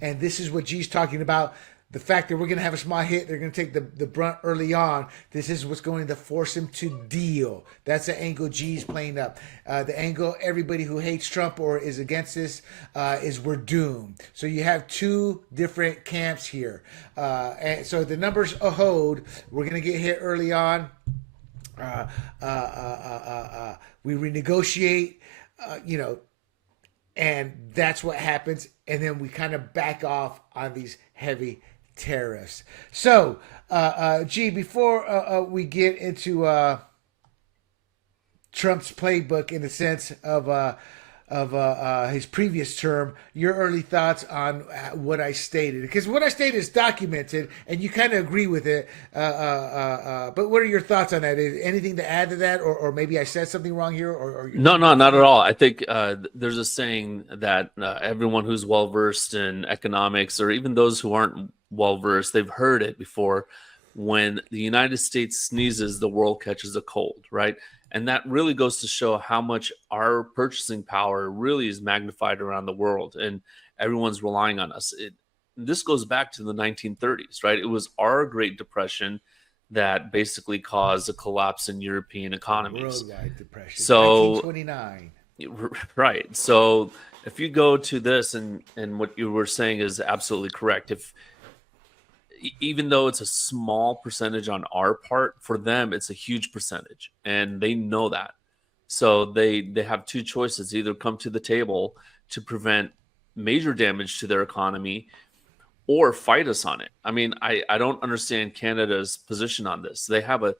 And this is what G's talking about. The fact that we're going to have a small hit, they're going to take the brunt early on. This is what's going to force him to deal. That's the angle G's playing up. The angle everybody who hates Trump or is against this is we're doomed. So you have 2 different camps here. And so the numbers hold. We're going to get hit early on. We renegotiate, and that's what happens. And then we kind of back off on these heavy tariffs. So, G, before we get into Trump's playbook in the sense of his previous term, your early thoughts on what I stated, because what I stated is documented and you kind of agree with it. But what are your thoughts on that? Is anything to add to that, or maybe I said something wrong here? No, not at all. I think there's a saying that everyone who's well versed in economics, or even those who aren't well versed, they've heard it before. When the United States sneezes, the world catches a cold, right? And that really goes to show how much our purchasing power really is magnified around the world, and everyone's relying on us. This goes back to the 1930s, right? It was our Great Depression that basically caused a collapse in European economies. Worldwide depression. So 1929. Right. So if you go to this, and what you were saying is absolutely correct. Even though it's a small percentage on our part, for them it's a huge percentage, and they know that. So they have 2 choices: either come to the table to prevent major damage to their economy, or fight us on it. I mean, I don't understand Canada's position on this. They have a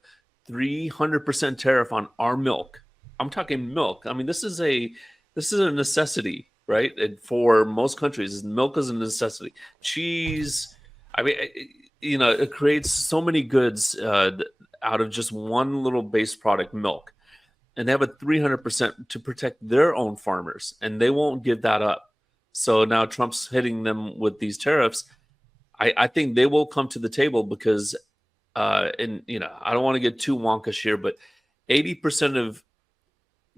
300% tariff on our milk. I'm talking milk. I mean, this is a necessity, right? And for most countries, milk is a necessity. Cheese. I mean, it creates so many goods out of just one little base product, milk. And they have a 300% to protect their own farmers, and they won't give that up. So now Trump's hitting them with these tariffs. I think they will come to the table because, I don't want to get too wonkish here, but 80% of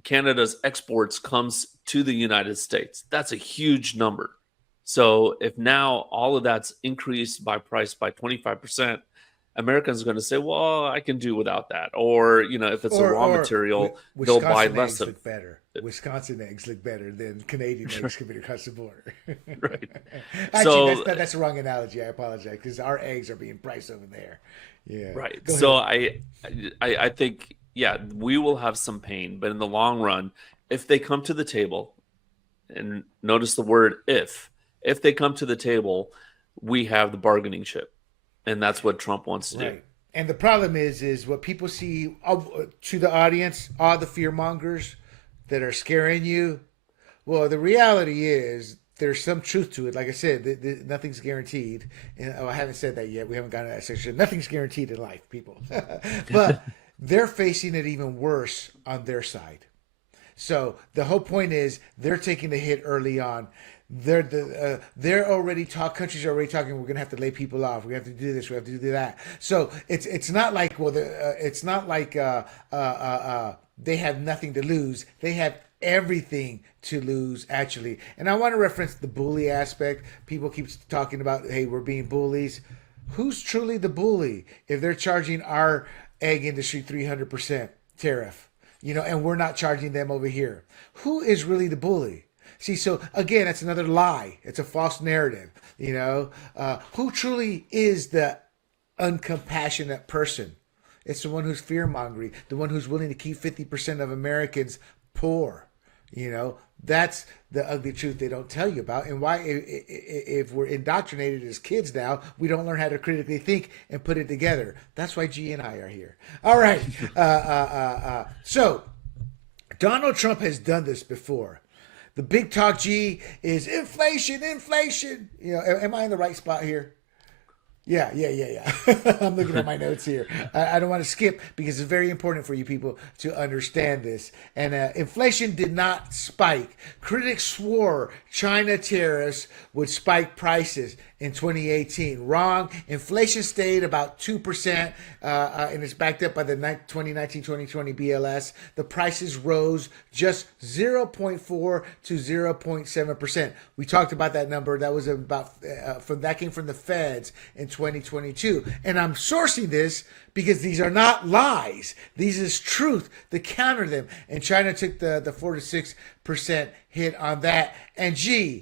Canada's exports comes to the United States. That's a huge number. So if now all of that's increased by price by 25%, Americans are going to say, well, I can do without that. Or, if it's a raw material, they'll buy less of it. Better. Wisconsin eggs look better than Canadian eggs coming across the border. Right. Actually, that's the wrong analogy. I apologize, because our eggs are being priced over there. Yeah. Right. Go So ahead. I think yeah, we will have some pain, but in the long run, if they come to the table, and notice the word if they come to the table, we have the bargaining chip. And that's what Trump wants to do. Right. And the problem is what people see to the audience, all the fear mongers that are scaring you. Well, the reality is there's some truth to it. Like I said, nothing's guaranteed. And I haven't said that yet. We haven't gotten to that section. Nothing's guaranteed in life, people. But they're facing it even worse on their side. So the whole point is they're taking the hit early on. They're already countries are already talking. We're gonna have to lay people off. We have to do this. We have to do that. So it's not like it's not like they have nothing to lose. They have everything to lose actually. And I want to reference the bully aspect. People keep talking about, hey, we're being bullies. Who's truly the bully if they're charging our egg industry 300% tariff? And we're not charging them over here. Who is really the bully? See, so again, that's another lie. It's a false narrative. Who truly is the uncompassionate person? It's the one who's fear-mongering, the one who's willing to keep 50% of Americans poor. That's the ugly truth they don't tell you about, and why, if we're indoctrinated as kids now, we don't learn how to critically think and put it together. That's why G and I are here. All right. So Donald Trump has done this before. The big talk, G, is inflation. Am I in the right spot here? Yeah. I'm looking at my notes here. I don't want to skip because it's very important for you people to understand this. And inflation did not spike. Critics swore China tariffs would spike prices in 2018. Wrong. Inflation stayed about 2%, and it's backed up by the 2019-2020 BLS. The prices rose just 0.4 to 0.7%. We talked about that number. That was that came from the Feds in 2022. And I'm sourcing this because these are not lies. These is truth to counter them. And China took the 4 to 6% hit on that. And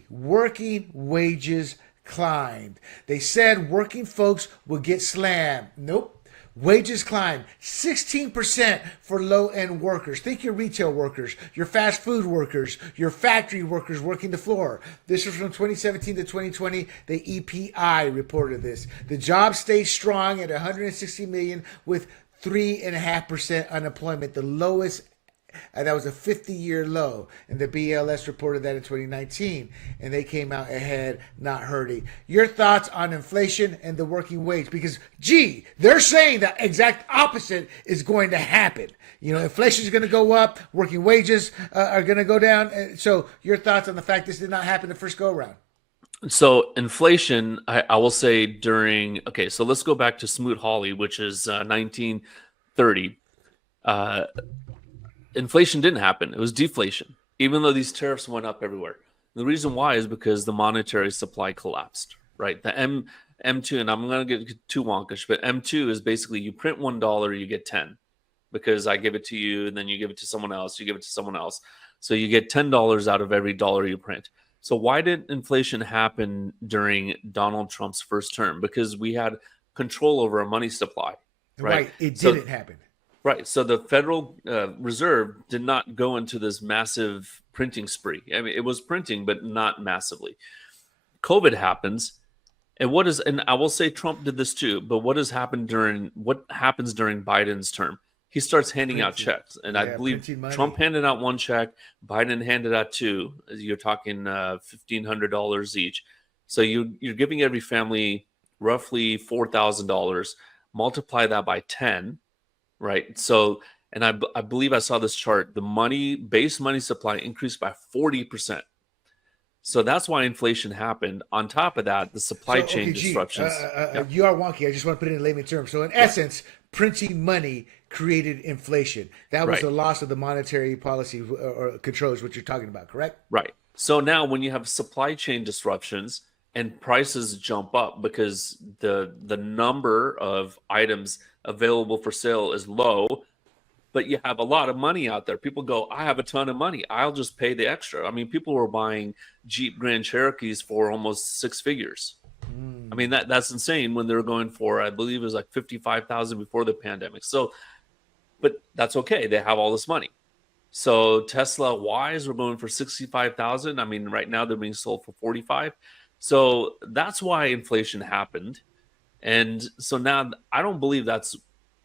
working wages climbed. They said working folks would get slammed. Nope. Wages climbed 16% for low-end workers. Think your retail workers, your fast food workers, your factory workers working the floor. This was from 2017 to 2020. The EPI reported this. The jobs stayed strong at 160 million with 3.5% unemployment, the lowest. That was a 50-year low, and the BLS reported that in 2019, and they came out ahead, not hurting. Your thoughts on inflation and the working wage? Because, they're saying the exact opposite is going to happen. Inflation is going to go up, working wages are going to go down. So your thoughts on the fact this did not happen the first go-around? So inflation, I will say so let's go back to Smoot-Hawley, which is 1930. Inflation didn't happen. It was deflation, even though these tariffs went up everywhere. The reason why is because the monetary supply collapsed, right? The M2, and I'm going to get too wonkish, but M2 is basically you print $1, you get 10, because I give it to you, and then you give it to someone else, you give it to someone else. So you get $10 out of every dollar you print. So why did inflation happen during Donald Trump's first term? Because we had control over our money supply, right? It didn't happen. Right. So the Federal Reserve did not go into this massive printing spree. I mean, it was printing, but not massively. COVID happens. And I will say Trump did this too, but what happens during Biden's term? He starts handing out checks. And I believe Trump handed out one check, Biden handed out two. You're talking $1,500 each. So you're giving every family roughly $4,000. Multiply that by 10. Right. So, and I believe I saw this chart, the base money supply increased by 40%. So that's why inflation happened. On top of that, the supply chain disruptions. You are wonky. I just want to put it in layman terms. So in essence, printing money created inflation. That was the loss of the monetary policy or control is what you're talking about, correct? Right. So now when you have supply chain disruptions and prices jump up because the number of items available for sale is low, but you have a lot of money out there. People go, I have a ton of money. I'll just pay the extra. I mean, people were buying Jeep Grand Cherokees for almost six figures. I mean, that's insane when they're going for, I believe it was like $55,000 before the pandemic. So but that's okay. They have all this money. So Tesla Ys were going for 65,000. I mean, right now they're being sold for 45. So that's why inflation happened. And so now I don't believe that's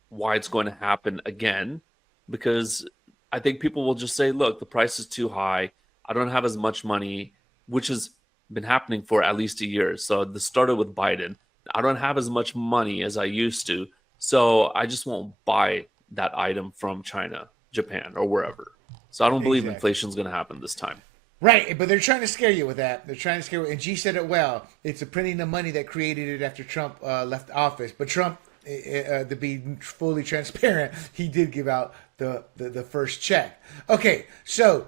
why it's going to happen again, because I think people will just say, look, the price is too high. I don't have as much money, which has been happening for at least a year. So this started with Biden. I don't have as much money as I used to. So I just won't buy that item from China, Japan, or wherever. So I don't believe inflation is going to happen this time. Right, but they're trying to scare you with that. They're trying to scare you. And G said it well. It's the printing of money that created it after Trump left office. But Trump, to be fully transparent, he did give out the first check. Okay, so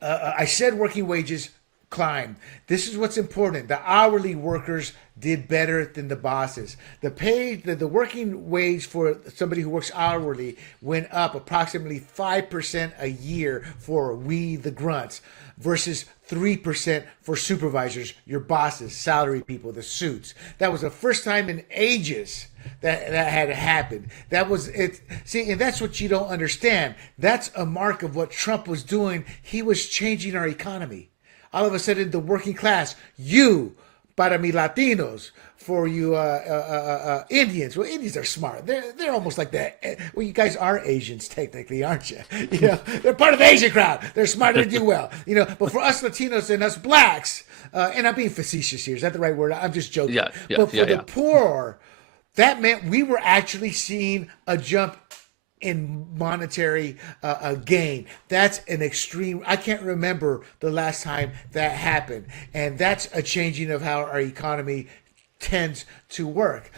I said working wages climb. This is what's important. The hourly workers did better than the bosses. The working wage for somebody who works hourly went up approximately 5% a year for we the grunts versus 3% for supervisors, your bosses, salary people, the suits. That was the first time in ages that had happened. That was it. See, and that's what you don't understand. That's a mark of what Trump was doing. He was changing our economy. All of a sudden, the working class, you, para mi Latinos, for you Indians. Well, Indians are smart. They're almost like that. Well, you guys are Asians technically, aren't you? You know, they're part of the Asian crowd. They're smarter to do well. You know, but for us Latinos and us blacks, and I'm being facetious here. Is that the right word? I'm just joking. But for the poor, that meant we were actually seeing a jump in monetary gain. That's an extreme. I can't remember the last time that happened, and that's a changing of how our economy tends to work.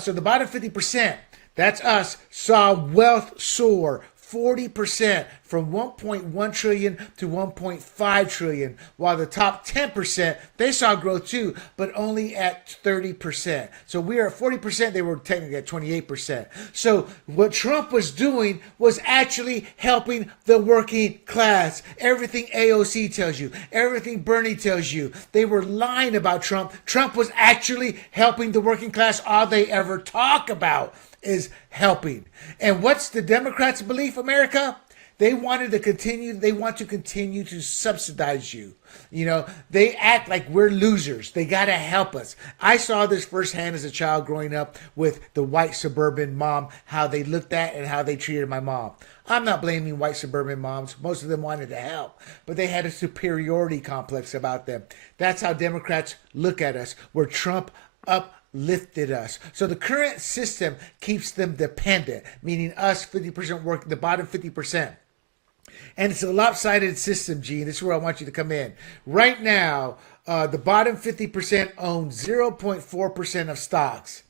So the bottom 50%, that's us, saw wealth soar 40% from 1.1 trillion to 1.5 trillion, while the top 10%, they saw growth too, but only at 30%. So we are at 40%, they were technically at 28%. So what Trump was doing was actually helping the working class. Everything AOC tells you, everything Bernie tells you, they were lying about Trump. Trump was actually helping the working class. All they ever talk about is helping. And what's the Democrats' belief, America? They want to continue to subsidize you. You know, they act like we're losers. They got to help us. I saw this firsthand as a child growing up with the white suburban mom, how they looked at and how they treated my mom. I'm not blaming white suburban moms. Most of them wanted to help, but they had a superiority complex about them. That's how Democrats look at us, where Trump uplifted us. So the current system keeps them dependent, meaning us 50% work, the bottom 50%. And it's a lopsided system, Gene. This is where I want you to come in. Right now, the bottom 50% own 0.4% of stocks.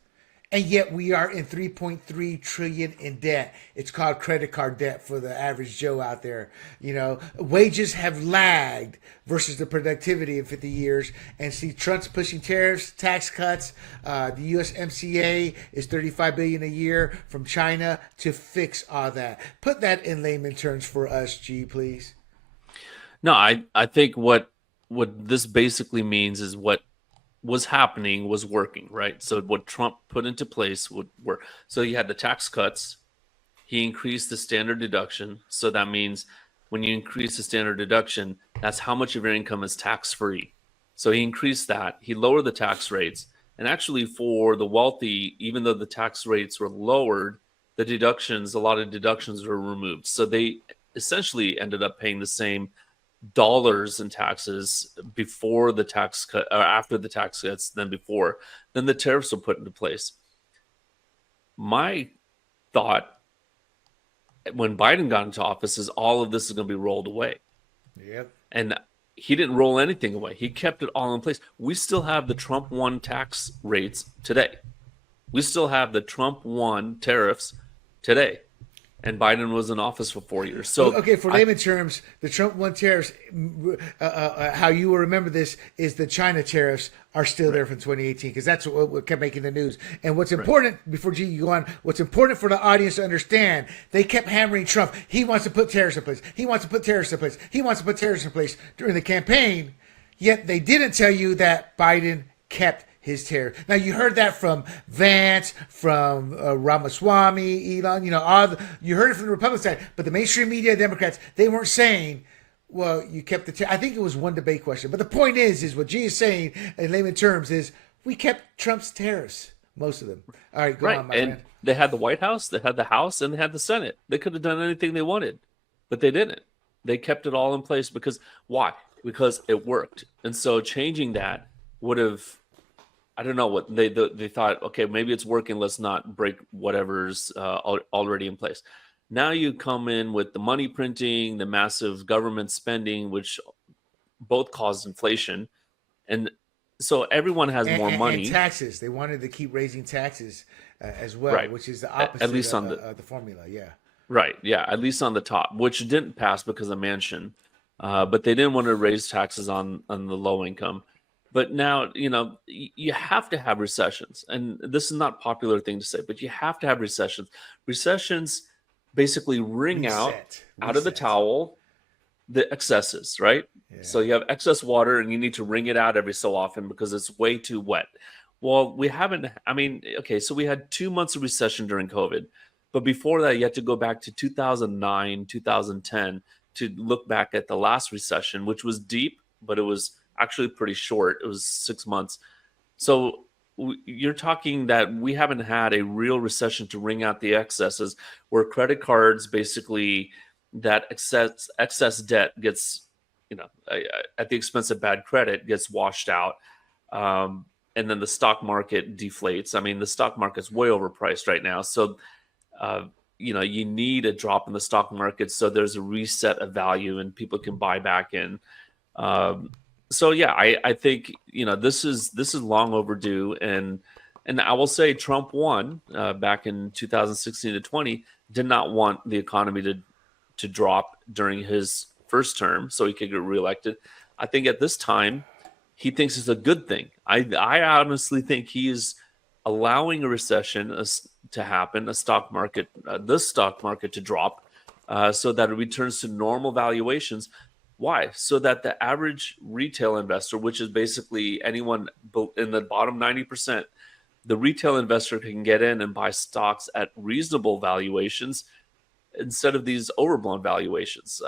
And yet we are in 3.3 trillion in debt. It's called credit card debt for the average Joe out there. You know, wages have lagged versus the productivity in 50 years. And see, Trump's pushing tariffs, tax cuts. The USMCA is $35 billion a year from China to fix all that. Put that in layman terms for us, G, please. No, I think what this basically means is what was happening was working, right? So what Trump put into place would work. So he had the tax cuts. He increased the standard deduction. So that means when you increase the standard deduction, that's how much of your income is tax-free. So he increased that. He lowered the tax rates. And actually for the wealthy, even though the tax rates were lowered, the deductions, a lot of deductions were removed. So they essentially ended up paying the same dollars in taxes before the tax cut or after the tax cuts than before. Then the tariffs were put into place. My thought when Biden got into office is all of this is going to be rolled away. Yep. And he didn't roll anything away. He kept it all in place. We still have the Trump 1 tax rates today. We still have the Trump 1 tariffs today. And Biden was in office for 4 years. So okay, for layman terms, the Trump 1 tariffs, how you will remember this is the China tariffs are still there from 2018 because that's what kept making the news. And what's important, before G, you go on, what's important for the audience to understand, they kept hammering Trump. He wants to put tariffs in place. He wants to put tariffs in place. He wants to put tariffs in place during the campaign. Yet they didn't tell you that Biden kept his tariff. Now you heard that from Vance, from Ramaswamy, Elon. You heard it from the Republican side, but the mainstream media, Democrats, they weren't saying, "Well, you kept the." I think it was one debate question, but the point is what G is saying in layman terms is we kept Trump's tariffs, most of them. All right, go on, my and man. they had the White House, they had the House, and they had the Senate. They could have done anything they wanted, but they didn't. They kept it all in place because why? Because it worked. And so changing that would have, I don't know what they thought. Okay, maybe it's working. Let's not break whatever's already in place. Now you come in with the money printing, the massive government spending, which both cause inflation, and so everyone has more money. And taxes. They wanted to keep raising taxes as well, Right. which is the opposite At least on the formula. Yeah. Right. Yeah. At least on the top, which didn't pass because of Manchin, but they didn't want to raise taxes on the low income. But now, you have to have recessions, and this is not a popular thing to say, but you have to have recessions. Recessions basically wring out of the towel the excesses, right? Yeah. So you have excess water, and you need to wring it out every so often because it's way too wet. Well, we haven't. I mean, okay, so we had 2 months of recession during COVID. But before that, you had to go back to 2009, 2010 to look back at the last recession, which was deep, but it was actually pretty short. It was 6 months. So you're talking that we haven't had a real recession to wring out the excesses, where credit cards basically, that excess debt gets, at the expense of bad credit, gets washed out. And then the stock market deflates. I mean, the stock market's way overpriced right now. So you need a drop in the stock market so there's a reset of value and people can buy back in. So yeah, I think this is long overdue, and I will say Trump won back in 2016 to 20, did not want the economy to drop during his first term so he could get reelected. I think at this time he thinks it's a good thing. I honestly think he is allowing a recession to happen, the stock market to drop, so that it returns to normal valuations. Why? So that the average retail investor, which is basically anyone in the bottom 90%, the retail investor can get in and buy stocks at reasonable valuations instead of these overblown valuations.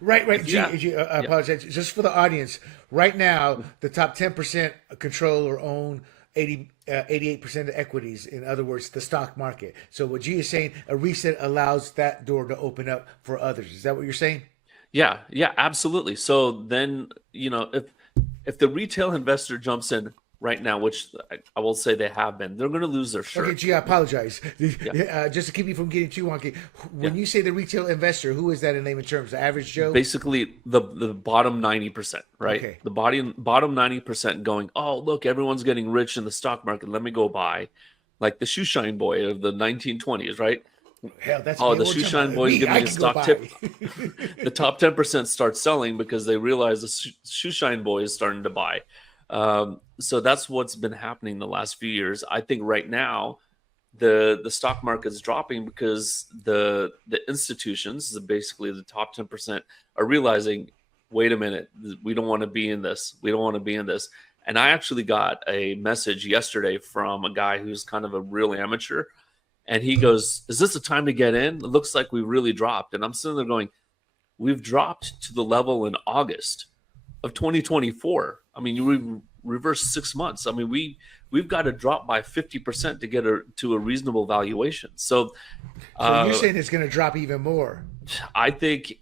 Right. Yeah. I apologize. Just for the audience, right now, the top 10% control or own 88% of equities. In other words, the stock market. So what G is saying, a reset allows that door to open up for others. Is that what you're saying? Yeah, absolutely. So then, if the retail investor jumps in right now, which I will say they have been, they're going to lose their shirt. Okay, G, I apologize. Yeah. Just to keep you from getting too wonky. When you say the retail investor, who is that in layman terms? The average Joe? Basically, the bottom 90%, right? Okay. The bottom 90% going, oh, look, everyone's getting rich in the stock market. Let me go buy. Like the shoe shine boy of the 1920s, right? Hell, that's the shoe shine boys give me a stock tip. The top 10% start selling because they realize the shoe shine boy is starting to buy. So that's what's been happening the last few years. I think right now the stock market is dropping because the institutions, basically the top 10%, are realizing, wait a minute, we don't want to be in this. We don't want to be in this. And I actually got a message yesterday from a guy who's kind of a real amateur. And he goes, is this the time to get in? It looks like we really dropped. And I'm sitting there going, we've dropped to the level in August of 2024. I mean, we reversed 6 months. I mean, we've got to drop by 50% to get to a reasonable valuation. So you're saying it's going to drop even more? I think,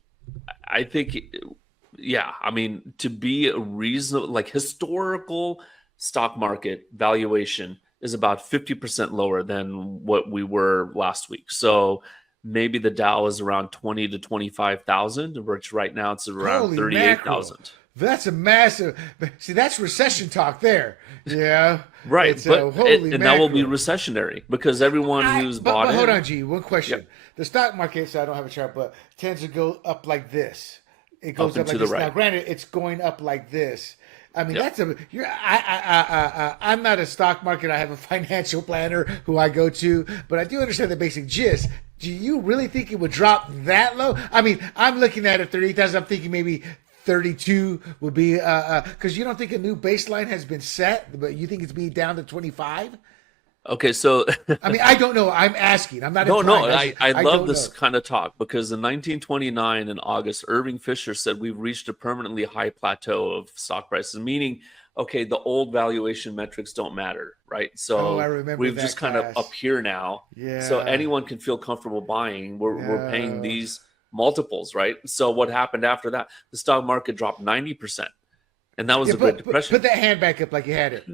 yeah. I mean, to be a reasonable, like historical stock market valuation is about 50% lower than what we were last week. So maybe the Dow is around 20 to 25,000, which right now it's around 38,000. That's a massive. See, that's recession talk there. Yeah, right. And that will be mackerel. recessionary because everyone who's bought but in. hold on, G. One question. Yep. The stock market, so I don't have a chart, but tends to go up like this. It goes Up up and like to the this. right. Now, granted, it's going up like this. I mean, Yep. I'm not a stock market. I have a financial planner who I go to, but I do understand the basic gist. Do you really think it would drop that low? I mean, I'm looking at it 30,000. I'm thinking maybe 32 would be because you don't think a new baseline has been set, but you think it's being down to 25? Okay, so I mean, I don't know. I'm asking. I'm not no, implying. I love don't this know. kind of talk because in 1929 in August, Irving Fisher said we've reached a permanently high plateau of stock prices, meaning, okay, the old valuation metrics don't matter, right? Oh, I So remember we've that just kind of class. up here now. So Yeah. anyone can feel comfortable buying. We're paying Yeah. these multiples, right? So what happened after that? The stock market dropped 90%. And that was Yeah, the Great but Depression. put that hand back up like you had it.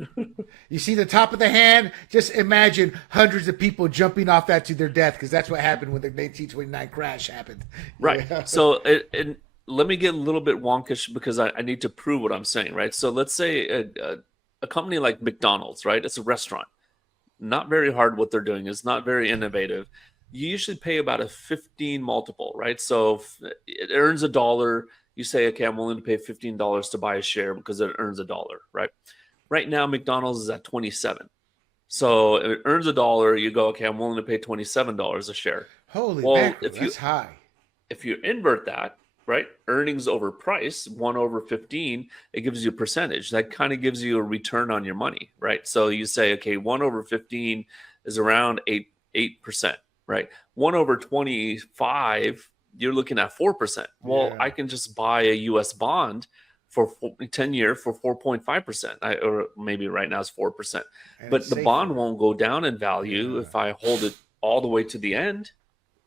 You see the top of the hand? Just imagine hundreds of people jumping off that to their death because that's what happened when the 1929 crash happened. Right. Yeah. So, and let me get a little bit wonkish because I need to prove what I'm saying, right? So, let's say a company like McDonald's, right? It's a restaurant. Not very hard what they're doing. It's not very innovative. You usually pay about a 15 multiple, right? So, if it earns a dollar. You say, okay, I'm willing to pay $15 to buy a share because it earns a dollar, right? Right now, McDonald's is at 27. So it earns a dollar. You go, okay, I'm willing to pay $27 a share. Holy Well, mackerel, that's high. if you invert that, right, earnings over price, 1/15, it gives you a percentage. That kind of gives you a return on your money, right? So you say, okay, 1/15 is around 8%, right? 1/25, you're looking at 4%. Well, Yeah. I can just buy a U.S. bond for 10 year for 4.5%, or maybe right now it's 4%. And But it's the bond safer. won't go down in value Yeah. if I hold it all the way to the end,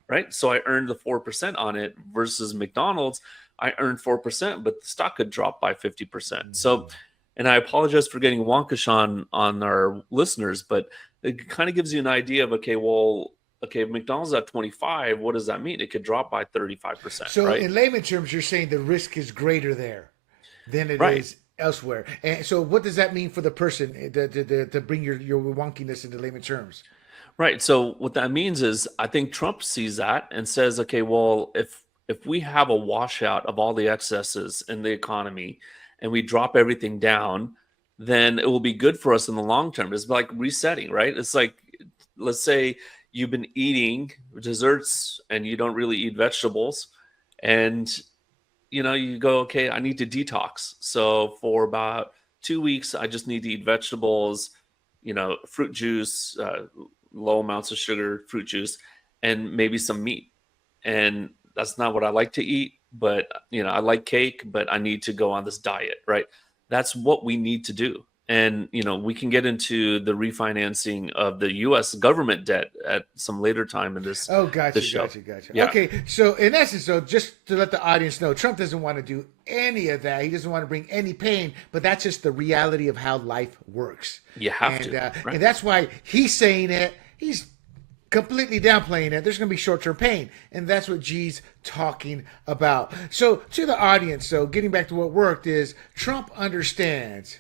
right? So I earned the 4% on it versus McDonald's. I earned 4%, but the stock could drop by 50%. So, and I apologize for getting wonkish on our listeners, but it kind of gives you an idea of, okay, well, okay, if McDonald's at 25, what does that mean? It could drop by 35%, So right? in layman terms, you're saying the risk is greater there than it Right. is elsewhere. And so what does that mean for the person to bring your wonkiness into layman terms? Right. So what that means is I think Trump sees that and says, okay, well, if we have a washout of all the excesses in the economy and we drop everything down, then it will be good for us in the long term. It's like resetting, right? It's like, let's say you've been eating desserts and you don't really eat vegetables, and you go, okay, I need to detox. So for about 2 weeks, I just need to eat vegetables, fruit juice, low amounts of sugar, fruit juice, and maybe some meat. And that's not what I like to eat, but I like cake, but I need to go on this diet, right? That's what we need to do. And we can get into the refinancing of the U.S. government debt at some later time in this Oh, this show. gotcha. Yeah. Okay, so in essence, so just to let the audience know, Trump doesn't want to do any of that. He doesn't want to bring any pain, but that's just the reality of how life works. You have to, right? And that's why he's saying it. He's completely downplaying it. There's going to be short-term pain, and that's what Gee's talking about. So to the audience, so getting back to what worked is Trump understands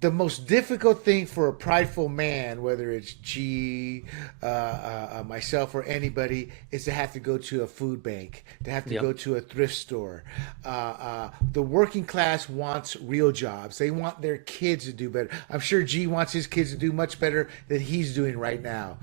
the most difficult thing for a prideful man, whether it's Gee, myself, or anybody, is to have to go to a food bank, to have to Yep. go to a thrift store. The working class wants real jobs. They want their kids to do better. I'm sure Gee wants his kids to do much better than he's doing right now.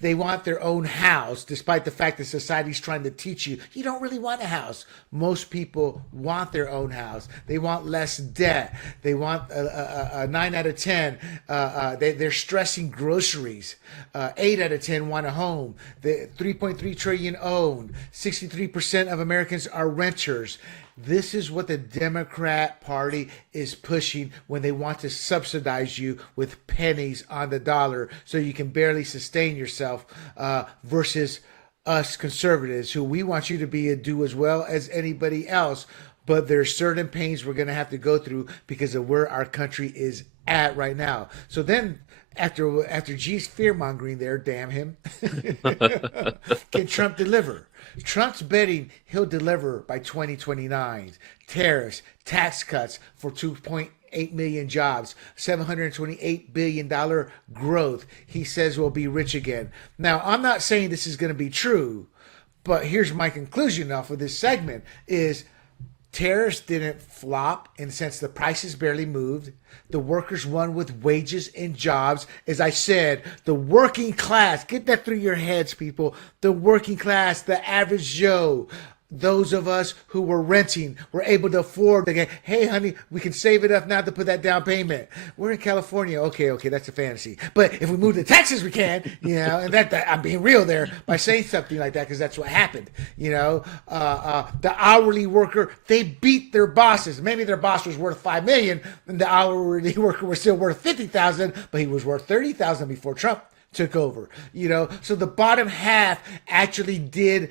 They want their own house, despite the fact that society's trying to teach you, you don't really want a house. Most people want their own house. They want less debt. They want a 9 out of 10. They're stressing groceries. 8 out of 10 want a home. The 3.3 trillion owned. 63% of Americans are renters. This is what the Democrat Party is pushing when they want to subsidize you with pennies on the dollar so you can barely sustain yourself versus us conservatives who we want you to be and do as well as anybody else. But there's certain pains we're going to have to go through because of where our country is at right now. So then after G's fear-mongering there, damn him, can Trump deliver? Trump's betting he'll deliver by 2029. Tariffs, tax cuts for 2.8 million jobs, $728 billion growth. He says we'll be rich again. Now, I'm not saying this is going to be true, but here's my conclusion off of this segment is tariffs didn't flop in the sense the prices barely moved. The workers won with wages and jobs. As I said, the working class, get that through your heads, people. The working class, the average Joe, those of us who were renting were able to afford to get, hey, honey, we can save enough now to put that down payment. We're in California. Okay, that's a fantasy. But if we move to Texas, we can, and that I'm being real there by saying something like that because that's what happened. The hourly worker, they beat their bosses. Maybe their boss was worth $5 million and the hourly worker was still worth $50,000, but he was worth $30,000 before Trump took over. So the bottom half actually did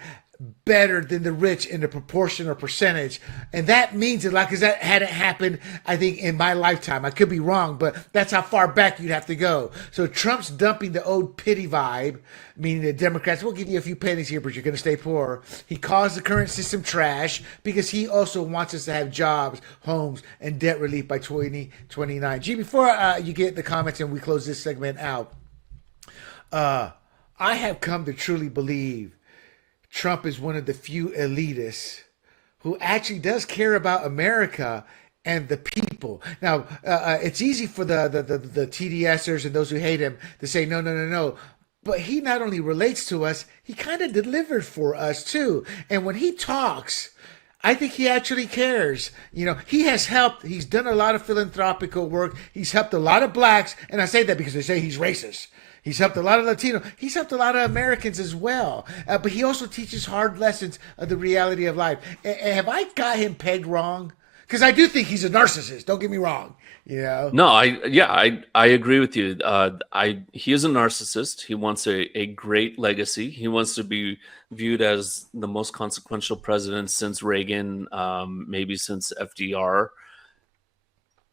better than the rich in the proportion or percentage. And that means a lot because that hadn't happened, I think, in my lifetime. I could be wrong, but that's how far back you'd have to go. So Trump's dumping the old pity vibe, meaning the Democrats, we'll give you a few pennies here, but you're going to stay poor. He calls the current system trash because he also wants us to have jobs, homes, and debt relief by 2029. Gee, before you get the comments and we close this segment out, I have come to truly believe Trump is one of the few elitists who actually does care about America and the people. Now, it's easy for the TDSers and those who hate him to say, no. But he not only relates to us, he kind of delivered for us too. And when he talks, I think he actually cares. He has helped. He's done a lot of philanthropical work. He's helped a lot of blacks. And I say that because they say he's racist. He's helped a lot of Latino. He's helped a lot of Americans as well. But he also teaches hard lessons of the reality of life. Have I got him pegged wrong? Because I do think he's a narcissist. Don't get me wrong. No, I agree with you. He is a narcissist. He wants a great legacy. He wants to be viewed as the most consequential president since Reagan, maybe since FDR.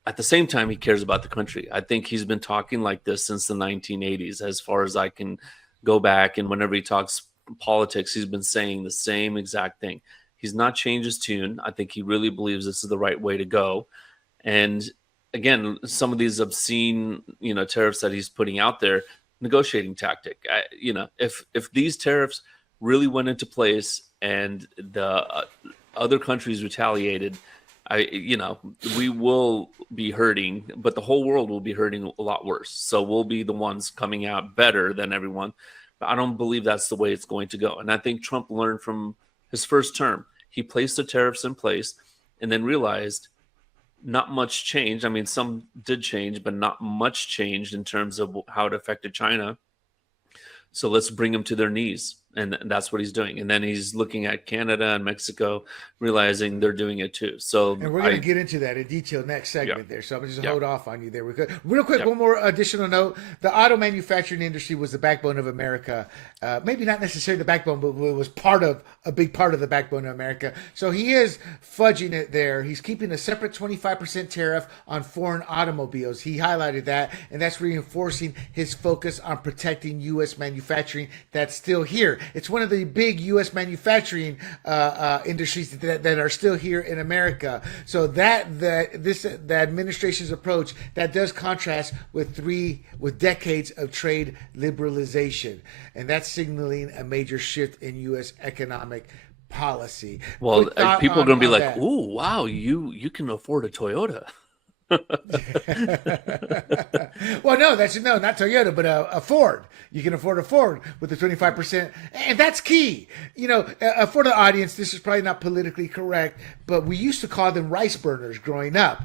At the same time, he cares about the country. I think he's been talking like this since the 1980s, as far as I can go back. And whenever he talks politics, he's been saying the same exact thing. He's not changed his tune. I think he really believes this is the right way to go. And again, some of these obscene, tariffs that he's putting out there, negotiating tactic. If these tariffs really went into place and the other countries retaliated, we will be hurting, but the whole world will be hurting a lot worse. So we'll be the ones coming out better than everyone. But I don't believe that's the way it's going to go. And I think Trump learned from his first term. He placed the tariffs in place and then realized not much changed. I mean, some did change, but not much changed in terms of how it affected China. So let's bring them to their knees. And that's what he's doing. And then he's looking at Canada and Mexico, realizing they're doing it too. So, and we're going to get into that in detail next segment there. So I'm going to just hold off on you there. Real quick, one more additional note. The auto manufacturing industry was the backbone of America. Maybe not necessarily the backbone, but it was a big part of the backbone of America. So he is fudging it there. He's keeping a separate 25% tariff on foreign automobiles. He highlighted that, and that's reinforcing his focus on protecting U.S. manufacturing that's still here. It's one of the big U.S. manufacturing industries that are still here in America. So the administration's approach that does contrast with decades of trade liberalization, and that's signaling a major shift in U.S. economic policy. Well, people are going to be like, that. "Ooh, wow, you can afford a Toyota." Well, no, not Toyota, but a Ford. You can afford a Ford with the 25%, and that's key. For the audience, this is probably not politically correct, but we used to call them rice burners growing up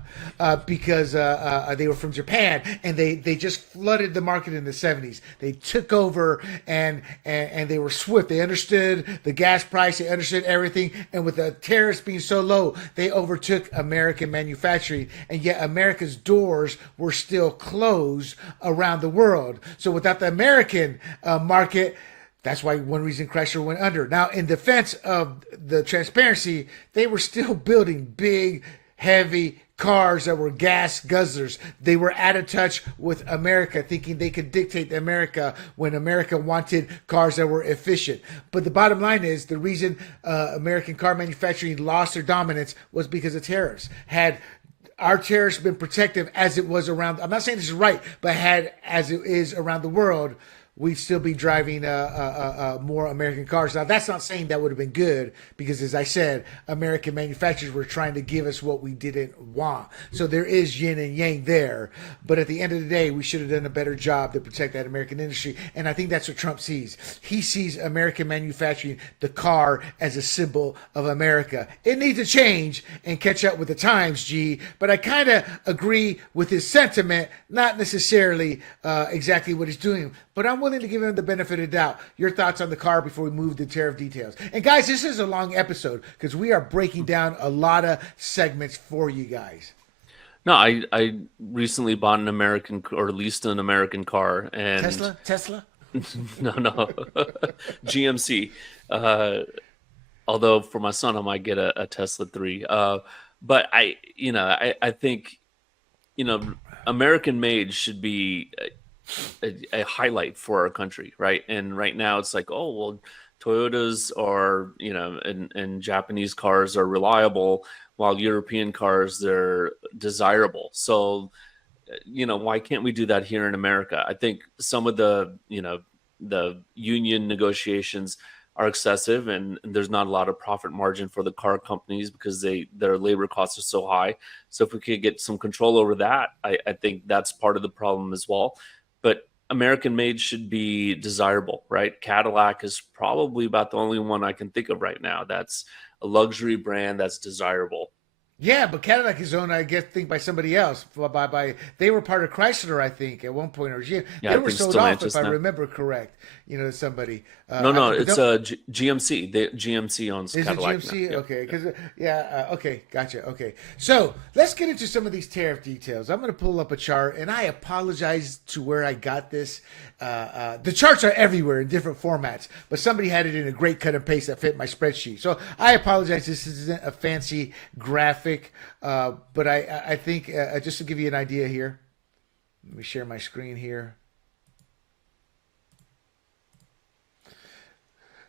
because they were from Japan, and they just flooded the market in the 70s. They took over, and they were swift. They understood the gas price. They understood everything, and with the tariffs being so low, they overtook American manufacturing, and yet America's doors were still closed around the world. So without the American market, that's why one reason Chrysler went under. Now, in defense of the transparency, they were still building big, heavy cars that were gas guzzlers. They were out of touch with America, thinking they could dictate America when America wanted cars that were efficient. But the bottom line is the reason American car manufacturing lost their dominance was because of tariffs. Had our tariffs been protective as it was around, I'm not saying this is right, but as it is around the world, we'd still be driving more American cars. Now, that's not saying that would have been good because, as I said, American manufacturers were trying to give us what we didn't want. So there is yin and yang there. But at the end of the day, we should have done a better job to protect that American industry. And I think that's what Trump sees. He sees American manufacturing, the car, as a symbol of America. It needs to change and catch up with the times, G. But I kind of agree with his sentiment, not necessarily exactly what he's doing. But I'm willing to give him the benefit of the doubt. Your thoughts on the car before we move to tariff details. And guys, this is a long episode because we are breaking down a lot of segments for you guys. No, I recently bought an American or leased an American car and Tesla? no, GMC. Although for my son, I might get a Tesla 3. But I think, American made should be a highlight for our country, right? And right now it's like, oh, well, Toyotas are, and Japanese cars are reliable, while European cars, they're desirable. So, why can't we do that here in America? I think some of the union negotiations are excessive, and there's not a lot of profit margin for the car companies because their labor costs are so high. So if we could get some control over that, I think that's part of the problem as well. But American made should be desirable, right? Cadillac is probably about the only one I can think of right now that's a luxury brand that's desirable. Yeah, but Cadillac is owned, I guess, by somebody else. They were part of Chrysler, I think, at one point, or GM. Yeah, they I were think sold off, Stellantis if I now. remember correct. To somebody. No, it's GMC. GMC owns Is Cadillac. it GMC? Now. Okay, okay, gotcha. Okay, so let's get into some of these tariff details. I'm going to pull up a chart, and I apologize to where I got this. The charts are everywhere in different formats, but somebody had it in a great cut and paste that fit my spreadsheet. So I apologize. This isn't a fancy graphic, but I think just to give you an idea here, let me share my screen here.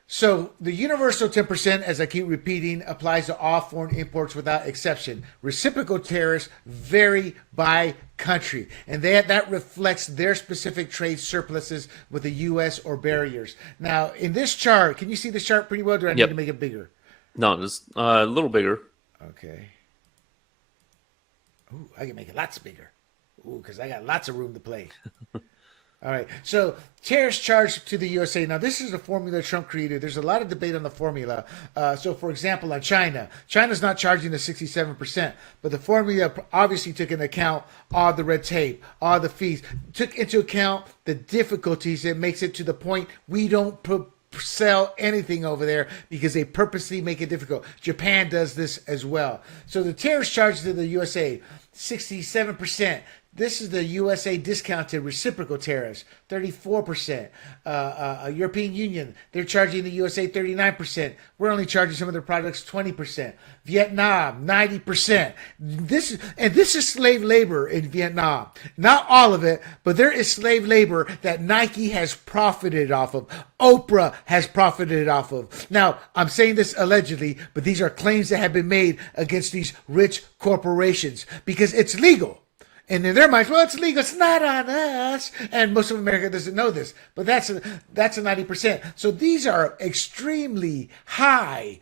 So the universal 10%, as I keep repeating, applies to all foreign imports without exception. Reciprocal tariffs vary by country, and that reflects their specific trade surpluses with the U.S. or barriers. Now, in this chart, can you see this chart pretty well? Do I need to make it bigger? No, just a little bigger. Okay. Ooh, I can make it lots bigger. Ooh, because I got lots of room to play. All right. So tariffs charged to the USA. Now, this is the formula Trump created. There's a lot of debate on the formula. So, for example, on China's not charging the 67%, but the formula obviously took into account all the red tape, all the fees, took into account the difficulties. It makes it to the point we don't sell anything over there because they purposely make it difficult. Japan does this as well. So the tariffs charged to the USA, 67%. This is the USA discounted reciprocal tariffs, 34%. European Union, they're charging the USA 39%. We're only charging some of their products 20%. Vietnam, 90%. This is slave labor in Vietnam. Not all of it, but there is slave labor that Nike has profited off of. Oprah has profited off of. Now, I'm saying this allegedly, but these are claims that have been made against these rich corporations because it's legal. And in their minds, well, it's legal. It's not on us. And most of America doesn't know this. But that's a 90%. So these are extremely high.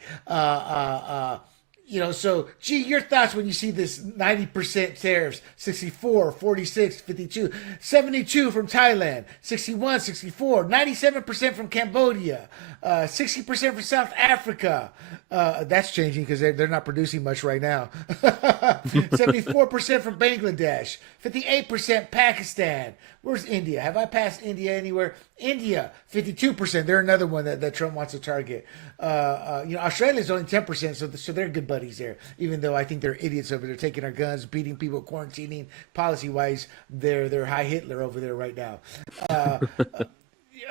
So, G, your thoughts when you see this 90% tariffs, 64, 46, 52, 72 from Thailand, 61, 64, 97% from Cambodia, 60% from South Africa. That's changing because they're not producing much right now. 74% from Bangladesh, 58% Pakistan. Where's India? Have I passed India anywhere? India, 52%. They're another one that Trump wants to target. Australia's only 10%, so they're good buddies there. Even though I think they're idiots over there, taking our guns, beating people, quarantining. Policy-wise, they're high Hitler over there right now.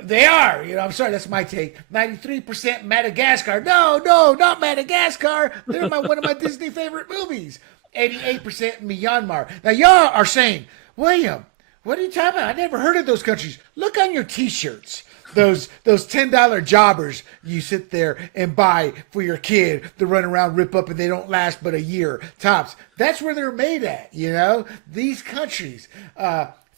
They are. I'm sorry, that's my take. 93% Madagascar. No, not Madagascar. They're one of my Disney favorite movies. 88% Myanmar. Now, y'all are saying, William, what are you talking about? I never heard of those countries. Look on your T-shirts. Those $10 jobbers you sit there and buy for your kid to run around, rip up, and they don't last but a year tops. That's where they're made at, These countries.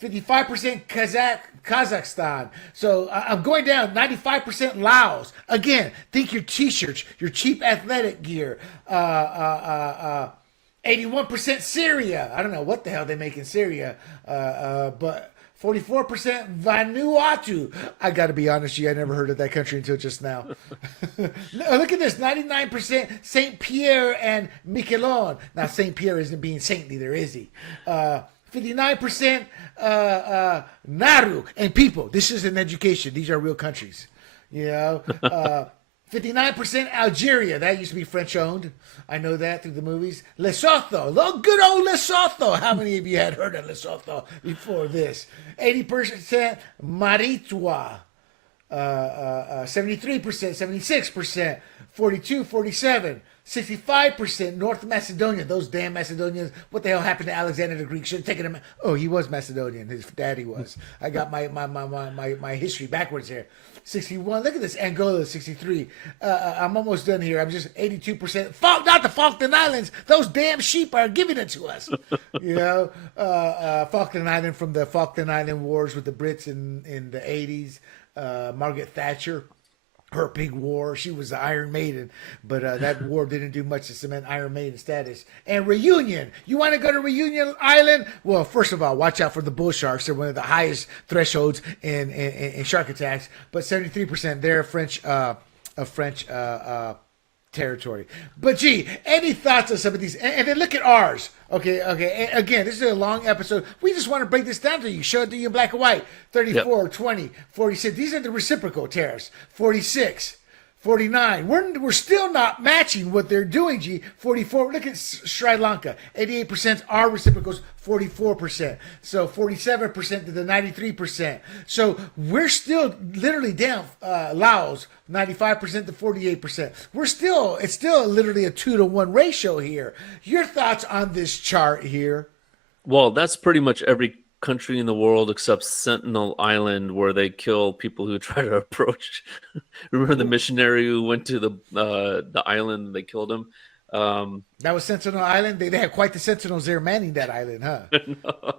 55% Kazakhstan. So I'm going down. 95% Laos. Again, think your t-shirts, your cheap athletic gear. 81% Syria. I don't know what the hell they make in Syria, but 44% Vanuatu. I got to be honest with you, I never heard of that country until just now. Look at this, 99% Saint Pierre and Miquelon. Now, Saint Pierre isn't being saintly there, is he? 59% Nauru and people. This is an education. These are real countries. You know, 59% Algeria. That used to be French owned. I know that through the movies. Lesotho. Good old Lesotho. How many of you had heard of Lesotho before this? 80% Maritwa. 73%, 76%, 42, 47, 65% North Macedonia. Those damn Macedonians. What the hell happened to Alexander the Greek? Should have taken him. Oh, he was Macedonian. His daddy was. I got my history backwards here. 61. Look at this. Angola, 63. I'm almost done here. I'm just 82%. Not the Falkland Islands. Those damn sheep are giving it to us. You know, Falkland Island from the Falkland Island Wars with the Brits in the 80s. Margaret Thatcher. Her big war. She was the Iron Maiden, but that war didn't do much to cement Iron Maiden status. And Reunion. You want to go to Reunion Island? Well, first of all, watch out for the bull sharks. They're one of the highest thresholds in shark attacks. But 73%, they're French territory. But gee, any thoughts on some of these? And then look at ours. Okay. And again, this is a long episode. We just want to break this down to you. Show it to you in black and white. 34, yep. 20, 46. These are the reciprocal tariffs. 46, 49. We're still not matching what they're doing, G. 44. Look at Sri Lanka. 88% are reciprocals. 44%. So 47% to the 93%. So we're still literally down. Laos, 95% to 48%. It's still literally a 2-to-1 ratio here. Your thoughts on this chart here? Well, that's pretty much every country in the world except Sentinel Island, where they kill people who try to approach. Remember the missionary who went to the island and they killed him? That was Sentinel Island. They had quite the sentinels there manning that island, huh? No.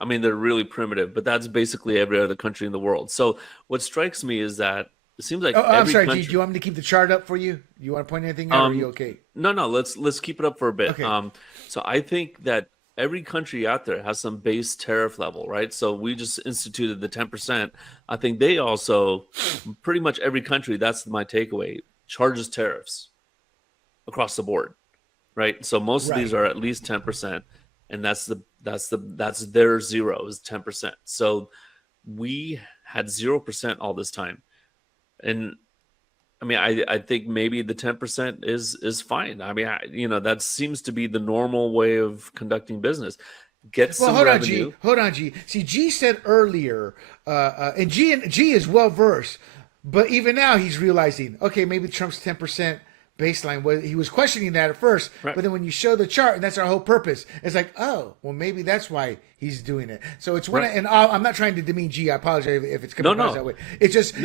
I mean, they're really primitive, but that's basically every other country in the world. So what strikes me is that it seems like I'm sorry, G, do you want me to keep the chart up for you? You want to point anything out, or are you okay? No, let's keep it up for a bit. Okay. So I think that every country out there has some base tariff level, right? So we just instituted the 10%. I think they also, pretty much every country, that's my takeaway, charges tariffs across the board, right? So most of these are at least 10%, and that's their zero is 10%. So we had 0% all this time. And I mean, I think maybe the 10% is fine. I mean, that seems to be the normal way of conducting business. Get some revenue. Hold on, G. See, G said earlier, and G is well versed, but even now he's realizing, okay, maybe Trump's 10% baseline. He was questioning that at first, right. But then when you show the chart, and that's our whole purpose, it's like, oh, well, maybe that's why he's doing it. So it's one, and I'm not trying to demean G. I apologize if it's coming across that way. It's just,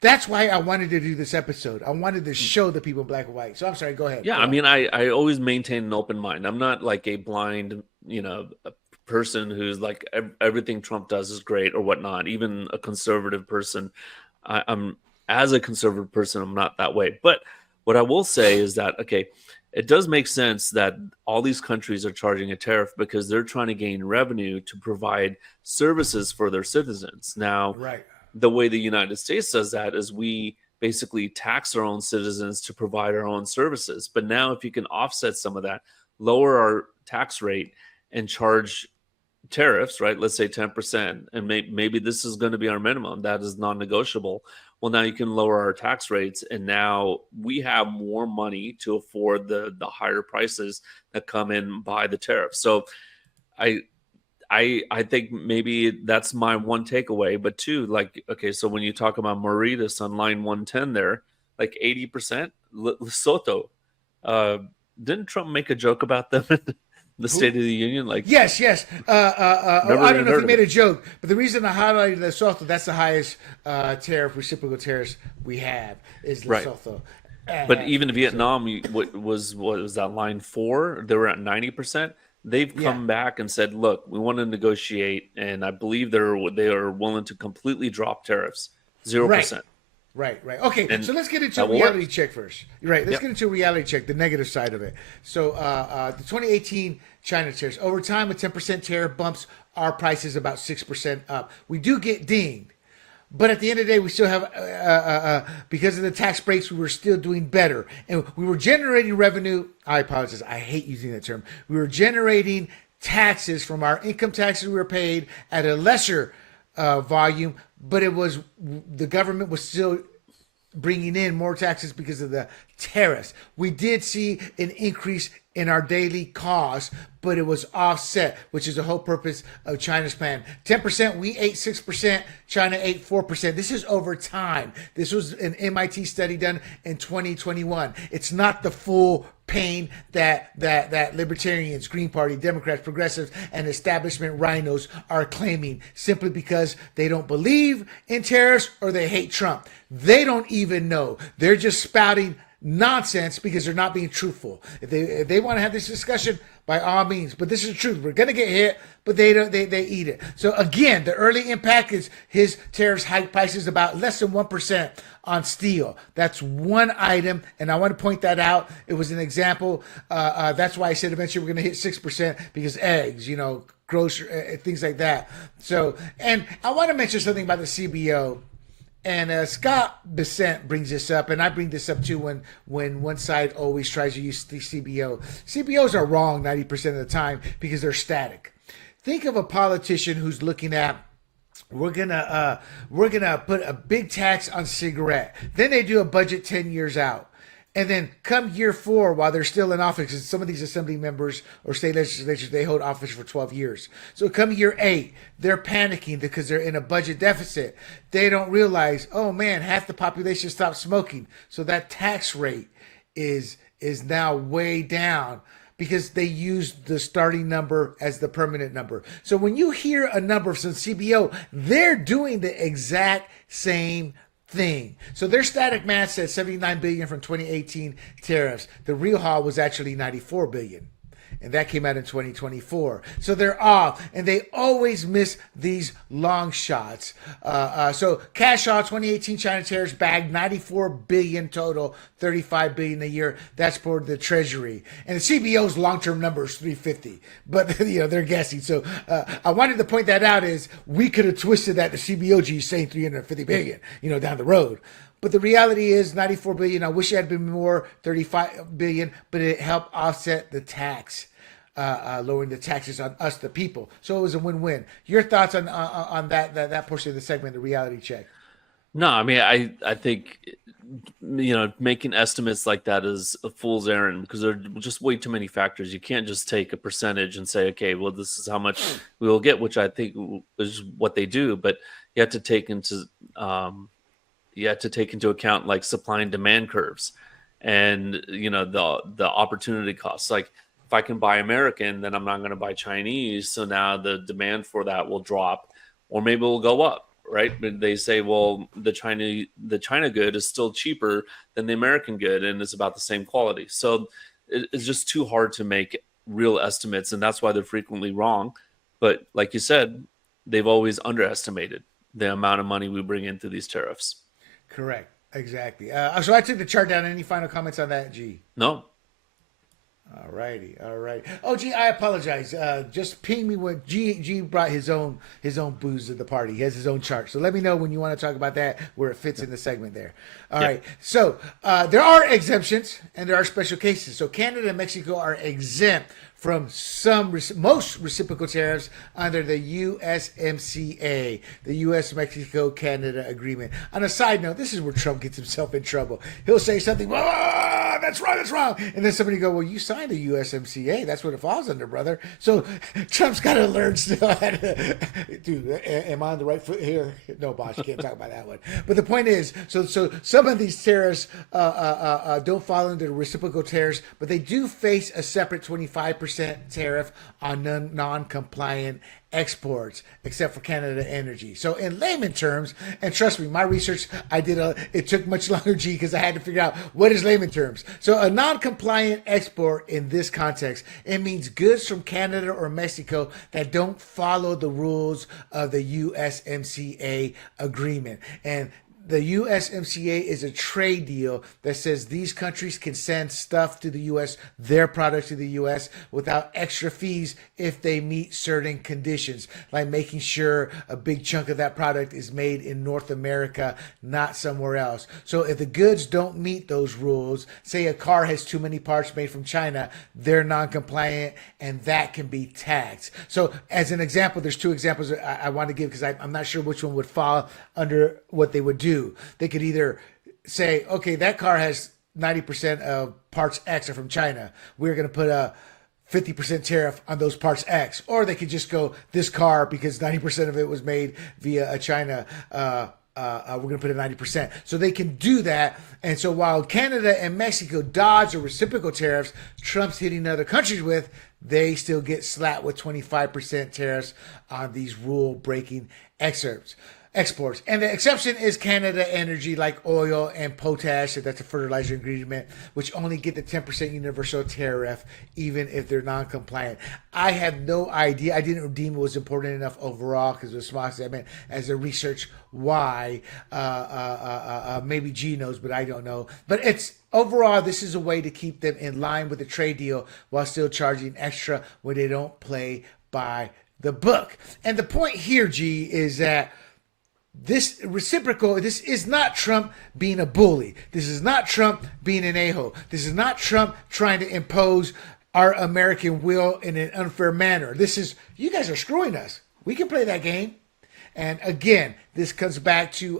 that's why I wanted to do this episode. I wanted to show the people black and white. So I'm sorry, go ahead. Yeah, I mean, I always maintain an open mind. I'm not like a blind, a person who's like everything Trump does is great or whatnot. Even a conservative person, I'm as a conservative person, I'm not that way. But what I will say is that, okay, it does make sense that all these countries are charging a tariff because they're trying to gain revenue to provide services for their citizens. Now, the way the United States does that is we basically tax our own citizens to provide our own services. But now if you can offset some of that, lower our tax rate and charge tariffs, right? Let's say 10%, and maybe this is going to be our minimum. That is non-negotiable. Well, now you can lower our tax rates, and now we have more money to afford the higher prices that come in by the tariff. So I think maybe that's my one takeaway. But two, like, okay, so when you talk about Mauritius on line 110 there, like 80%, Lesotho, didn't Trump make a joke about them in the State of the Union? Like, yes. I don't know if he made a joke, but the reason I highlighted Lesotho, that's the highest reciprocal tariffs we have is Lesotho. But even Vietnam, what was that line 4? They were at 90%. they've come back and said, look, we want to negotiate, and I believe they are willing to completely drop tariffs, 0%. Right. Okay, And so let's get into that a will reality work. check first. Right, let's get into a reality check, the negative side of it. So the 2018 China tariffs. Over time, a 10% tariff bumps our prices about 6% up. We do get dinged. But at the end of the day, we still have, because of the tax breaks, we were still doing better. And we were generating revenue. I apologize. I hate using that term. We were generating taxes from our income taxes we were paid at a lesser volume, but the government was still bringing in more taxes because of the tariffs. We did see an increase in our daily costs, but it was offset, which is the whole purpose of China's plan. 10%, we ate 6%, China ate 4%. This is over time. This was an MIT study done in 2021. It's not the full pain that libertarians, Green Party, Democrats, progressives, and establishment rhinos are claiming simply because they don't believe in tariffs or they hate Trump. They don't even know. They're just spouting nonsense because they're not being truthful. If they want to have this discussion, by all means, but this is the truth. We're gonna get hit, but they eat it. So again, the early impact is his tariffs hike prices about less than 1% on steel. That's one item, and I want to point that out. It was an example. That's why I said eventually we're gonna hit 6% because eggs, grocery things like that. So, and I want to mention something about the CBO. And Scott Bissent brings this up, and I bring this up too when one side always tries to use the CBO. CBOs are wrong 90% of the time because they're static. Think of a politician who's looking at, we're gonna put a big tax on cigarette. Then they do a budget 10 years out. And then come year 4, while they're still in office, because some of these assembly members or state legislatures, they hold office for 12 years. So come year 8, they're panicking because they're in a budget deficit. They don't realize, oh man, half the population stopped smoking. So that tax rate is now way down because they use the starting number as the permanent number. So when you hear a number from CBO, they're doing the exact same thing. So their static math said 79 billion from 2018 tariffs. The real haul was actually 94 billion. And that came out in 2024. So they're off, and they always miss these long shots. So cash out 2018 China tariffs bagged 94 billion total, 35 billion a year. That's for the Treasury. And the CBO's long-term number is 350. But they're guessing. So I wanted to point that out is we could have twisted that to CBOG saying 350 billion, down the road. But the reality is 94 billion. I wish it had been more, 35 billion, but it helped offset the tax, lowering the taxes on us, the people. So it was a win-win. Your thoughts on that portion of the segment, the reality check? No, I mean, I think, making estimates like that is a fool's errand because there are just way too many factors. You can't just take a percentage and say, okay, well, this is how much we will get, which I think is what they do. But you have to take into account like supply and demand curves and the opportunity costs. Like if I can buy American, then I'm not going to buy Chinese, so now the demand for that will drop, or maybe it will go up, right? But they say, well, the China good is still cheaper than the American good, and it's about the same quality. So it's just too hard to make real estimates, and that's why they're frequently wrong. But like you said, they've always underestimated the amount of money we bring in through these tariffs. Correct. Exactly. So I took the chart down. Any final comments on that, G? No. All righty. Oh, G, I apologize. Just ping me when G brought his own booze to the party. He has his own chart. So let me know when you want to talk about that, where it fits in the segment there. All right. So there are exemptions and there are special cases. So Canada and Mexico are exempt from most reciprocal tariffs under the USMCA, the U.S.-Mexico-Canada Agreement. On a side note, this is where Trump gets himself in trouble. He'll say something, that's wrong. And then somebody go, well, you signed the USMCA. That's what it falls under, brother. So Trump's got to learn still how to, dude, am I on the right foot here? No, boss, you can't talk about that one. But the point is, so some of these tariffs don't fall under the reciprocal tariffs, but they do face a separate 25% tariff on non-compliant exports, except for Canada Energy. So in layman terms, and trust me, my research I did, it took much longer, G, because I had to figure out what is layman terms. So a non-compliant export in this context, it means goods from Canada or Mexico that don't follow the rules of the USMCA agreement. And the USMCA is a trade deal that says these countries can send stuff to the U.S., their products to the U.S., without extra fees if they meet certain conditions, like making sure a big chunk of that product is made in North America, not somewhere else. So if the goods don't meet those rules, say a car has too many parts made from China, they're non-compliant, and that can be taxed. So as an example, there's two examples I want to give because I'm not sure which one would fall under what they would do. They could either say, okay, that car has 90% of parts X are from China. We're going to put a 50% tariff on those parts X. Or they could just go, this car, because 90% of it was made via a China, we're going to put a 90%. So they can do that. And so while Canada and Mexico dodge the reciprocal tariffs Trump's hitting other countries with, they still get slapped with 25% tariffs on these rule-breaking exports. And the exception is Canada Energy, like oil and potash, if that's a fertilizer ingredient, which only get the 10% universal tariff, even if they're non-compliant. I have no idea. I didn't deem it was important enough overall because it was small segment as a research why. Maybe G knows, but I don't know. But it's overall, this is a way to keep them in line with the trade deal while still charging extra when they don't play by the book. And the point here, G, is that this reciprocal, this is not Trump being a bully. This is not Trump being an a-hole. This is not Trump trying to impose our American will in an unfair manner. This is, you guys are screwing us. We can play that game. And again, this comes back to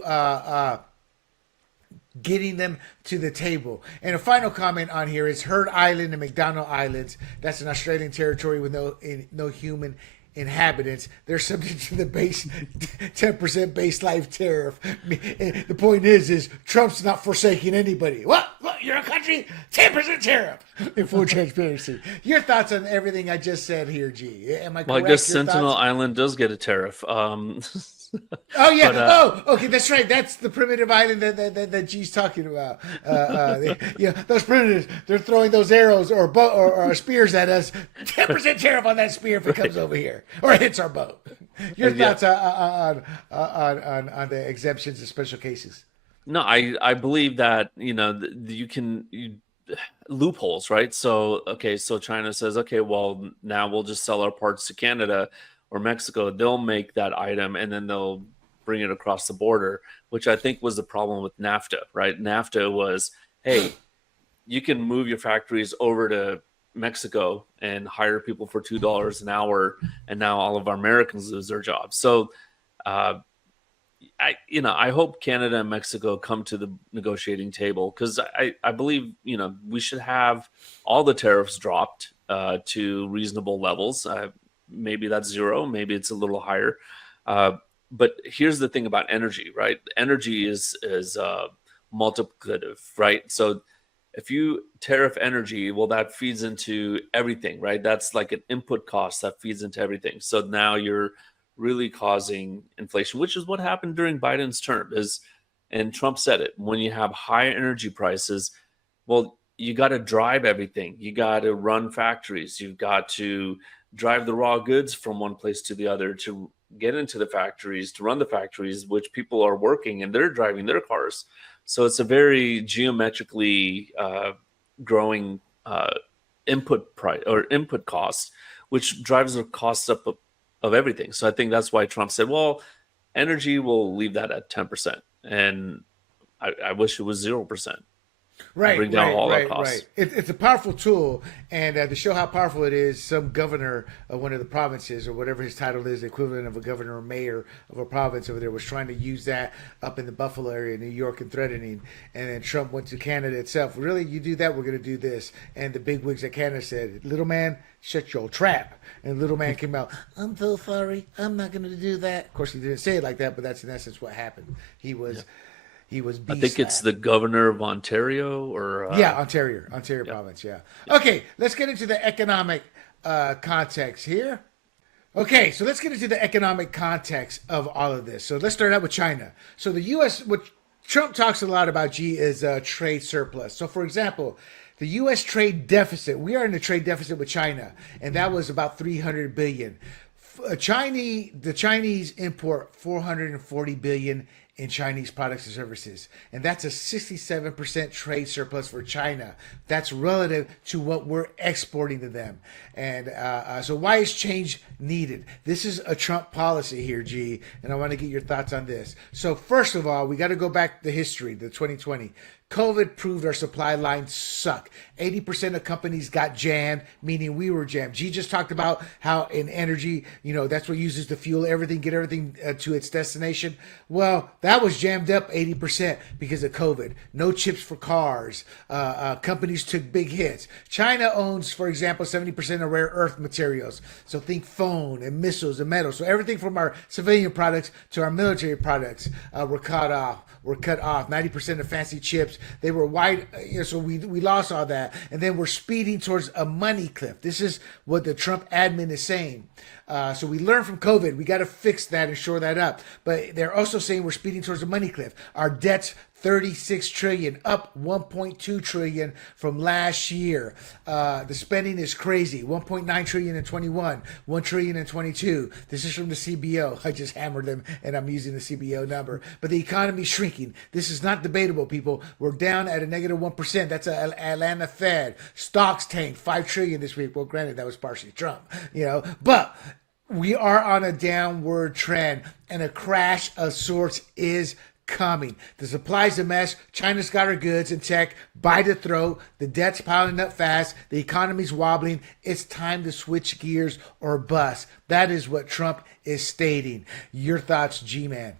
getting them to the table. And a final comment on here is Heard Island and McDonald Islands. That's an Australian territory with no human inhabitants. They're subject to the base 10% base life tariff. The point is Trump's not forsaking anybody. What? You're a country? 10% tariff in full transparency. Your thoughts on everything I just said here, G? Am I correct? Well, I guess Your Sentinel thoughts? Island does get a tariff. Oh yeah. But, okay, that's right. That's the primitive island that G's talking about. Those primitives, they're throwing those arrows or spears at us. 10% tariff on that spear if it comes over here or hits our boat. Your thoughts on the exemptions and special cases? No, I believe that loopholes, right? So China says, okay, well now we'll just sell our parts to Canada or Mexico. They'll make that item and then they'll bring it across the border, which I think was the problem with NAFTA, right? NAFTA was, hey, you can move your factories over to Mexico and hire people for $2 an hour, and now all of our Americans lose their jobs. So, I hope Canada and Mexico come to the negotiating table because I believe we should have all the tariffs dropped to reasonable levels. Maybe that's zero, maybe it's a little higher. But here's the thing about energy, right? Energy is multiplicative, right? So if you tariff energy, well, that feeds into everything, right? That's like an input cost that feeds into everything. So now you're really causing inflation, which is what happened during Biden's term. And Trump said it, when you have high energy prices, well, you got to drive everything. You got to run factories. You've got to drive the raw goods from one place to the other to get into the factories, to run the factories, which people are working and they're driving their cars. So it's a very geometrically growing input price or input cost, which drives the cost up of everything. So I think that's why Trump said, well, energy, will leave that at 10%. And I wish it was 0%. Right, bring down all our costs. It's a powerful tool, and to show how powerful it is, some governor of one of the provinces, or whatever his title is, the equivalent of a governor or mayor of a province over there, was trying to use that up in the Buffalo area, New York, and threatening. And then Trump went to Canada itself. Really, you do that, we're going to do this. And the big wigs at Canada said, "Little man, shut your trap." And little man came out, "I'm so sorry, I'm not going to do that." Of course, he didn't say it like that, but that's in essence what happened. He was. He was. I think it's the governor of Ontario, or Ontario province. Yeah. Okay, let's get into the economic context here. Okay, so let's get into the economic context of all of this. So let's start out with China. So the U.S., what Trump talks a lot about, G, is trade surplus. So for example, the U.S. trade deficit, we are in a trade deficit with China, and that was about 300 billion. The Chinese import 440 billion in Chinese products and services, and that's a 67% trade surplus for China. That's relative to what we're exporting to them. And so why is change needed? This is a Trump policy here, G, and I want to get your thoughts on this. So first of all, we got to go back to history, the 2020. COVID proved our supply lines suck. 80% of companies got jammed, meaning we were jammed. G just talked about how in energy, that's what uses to fuel everything, get everything to its destination. Well, that was jammed up 80% because of COVID. No chips for cars. Companies took big hits. China owns, for example, 70% of rare earth materials. So think phone and missiles and metals. So everything from our civilian products to our military products were cut off. 90% of fancy chips, they were wide. So we lost all that. And then we're speeding towards a money cliff. This is what the Trump admin is saying. So we learned from COVID. We got to fix that and shore that up. But they're also saying we're speeding towards a money cliff. Our debt's 36 trillion, up 1.2 trillion from last year. The spending is crazy. 1.9 trillion in 21, 1 trillion in 22. This is from the CBO. I just hammered them and I'm using the CBO number. But the economy's shrinking. This is not debatable, people. We're down at a negative 1%. That's a Atlanta Fed. Stocks tanked 5 trillion this week. Well, granted, that was partially Trump, but we are on a downward trend and a crash of sorts is coming. The supply's a mess. China's got her goods in tech by the throat. The debt's piling up fast. The economy's wobbling. It's time to switch gears or bust. That is what Trump is stating. Your thoughts, Jee Man?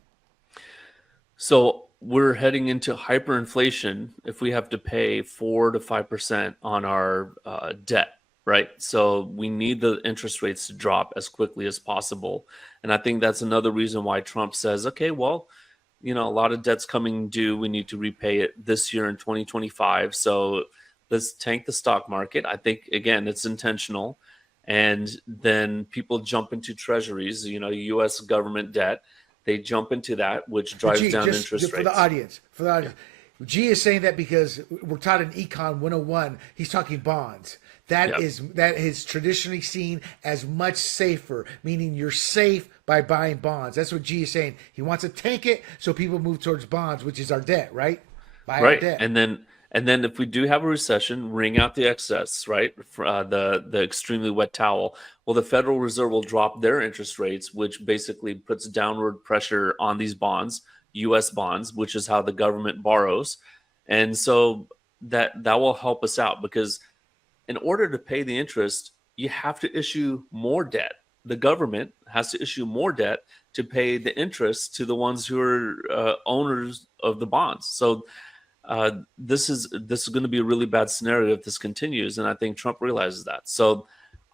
So we're heading into hyperinflation if we have to pay 4 to 5% on our debt, right? So we need the interest rates to drop as quickly as possible. And I think that's another reason why Trump says, okay, well, a lot of debt's coming due. We need to repay it this year in 2025. So let's tank the stock market. I think, again, it's intentional. And then people jump into treasuries, U.S. government debt. They jump into that, which drives down interest rates. For the audience. G is saying that because we're taught in Econ 101, he's talking bonds. That is traditionally seen as much safer, meaning you're safe by buying bonds. That's what G is saying. He wants to tank it so people move towards bonds, which is our debt, right? Our debt. And then if we do have a recession, wring out the excess, right? The extremely wet towel. Well, the Federal Reserve will drop their interest rates, which basically puts downward pressure on these bonds, U.S. bonds, which is how the government borrows. And so that will help us out because in order to pay the interest, you have to issue more debt. The government has to issue more debt to pay the interest to the ones who are owners of the bonds. So this is going to be a really bad scenario if this continues, and I think Trump realizes that. So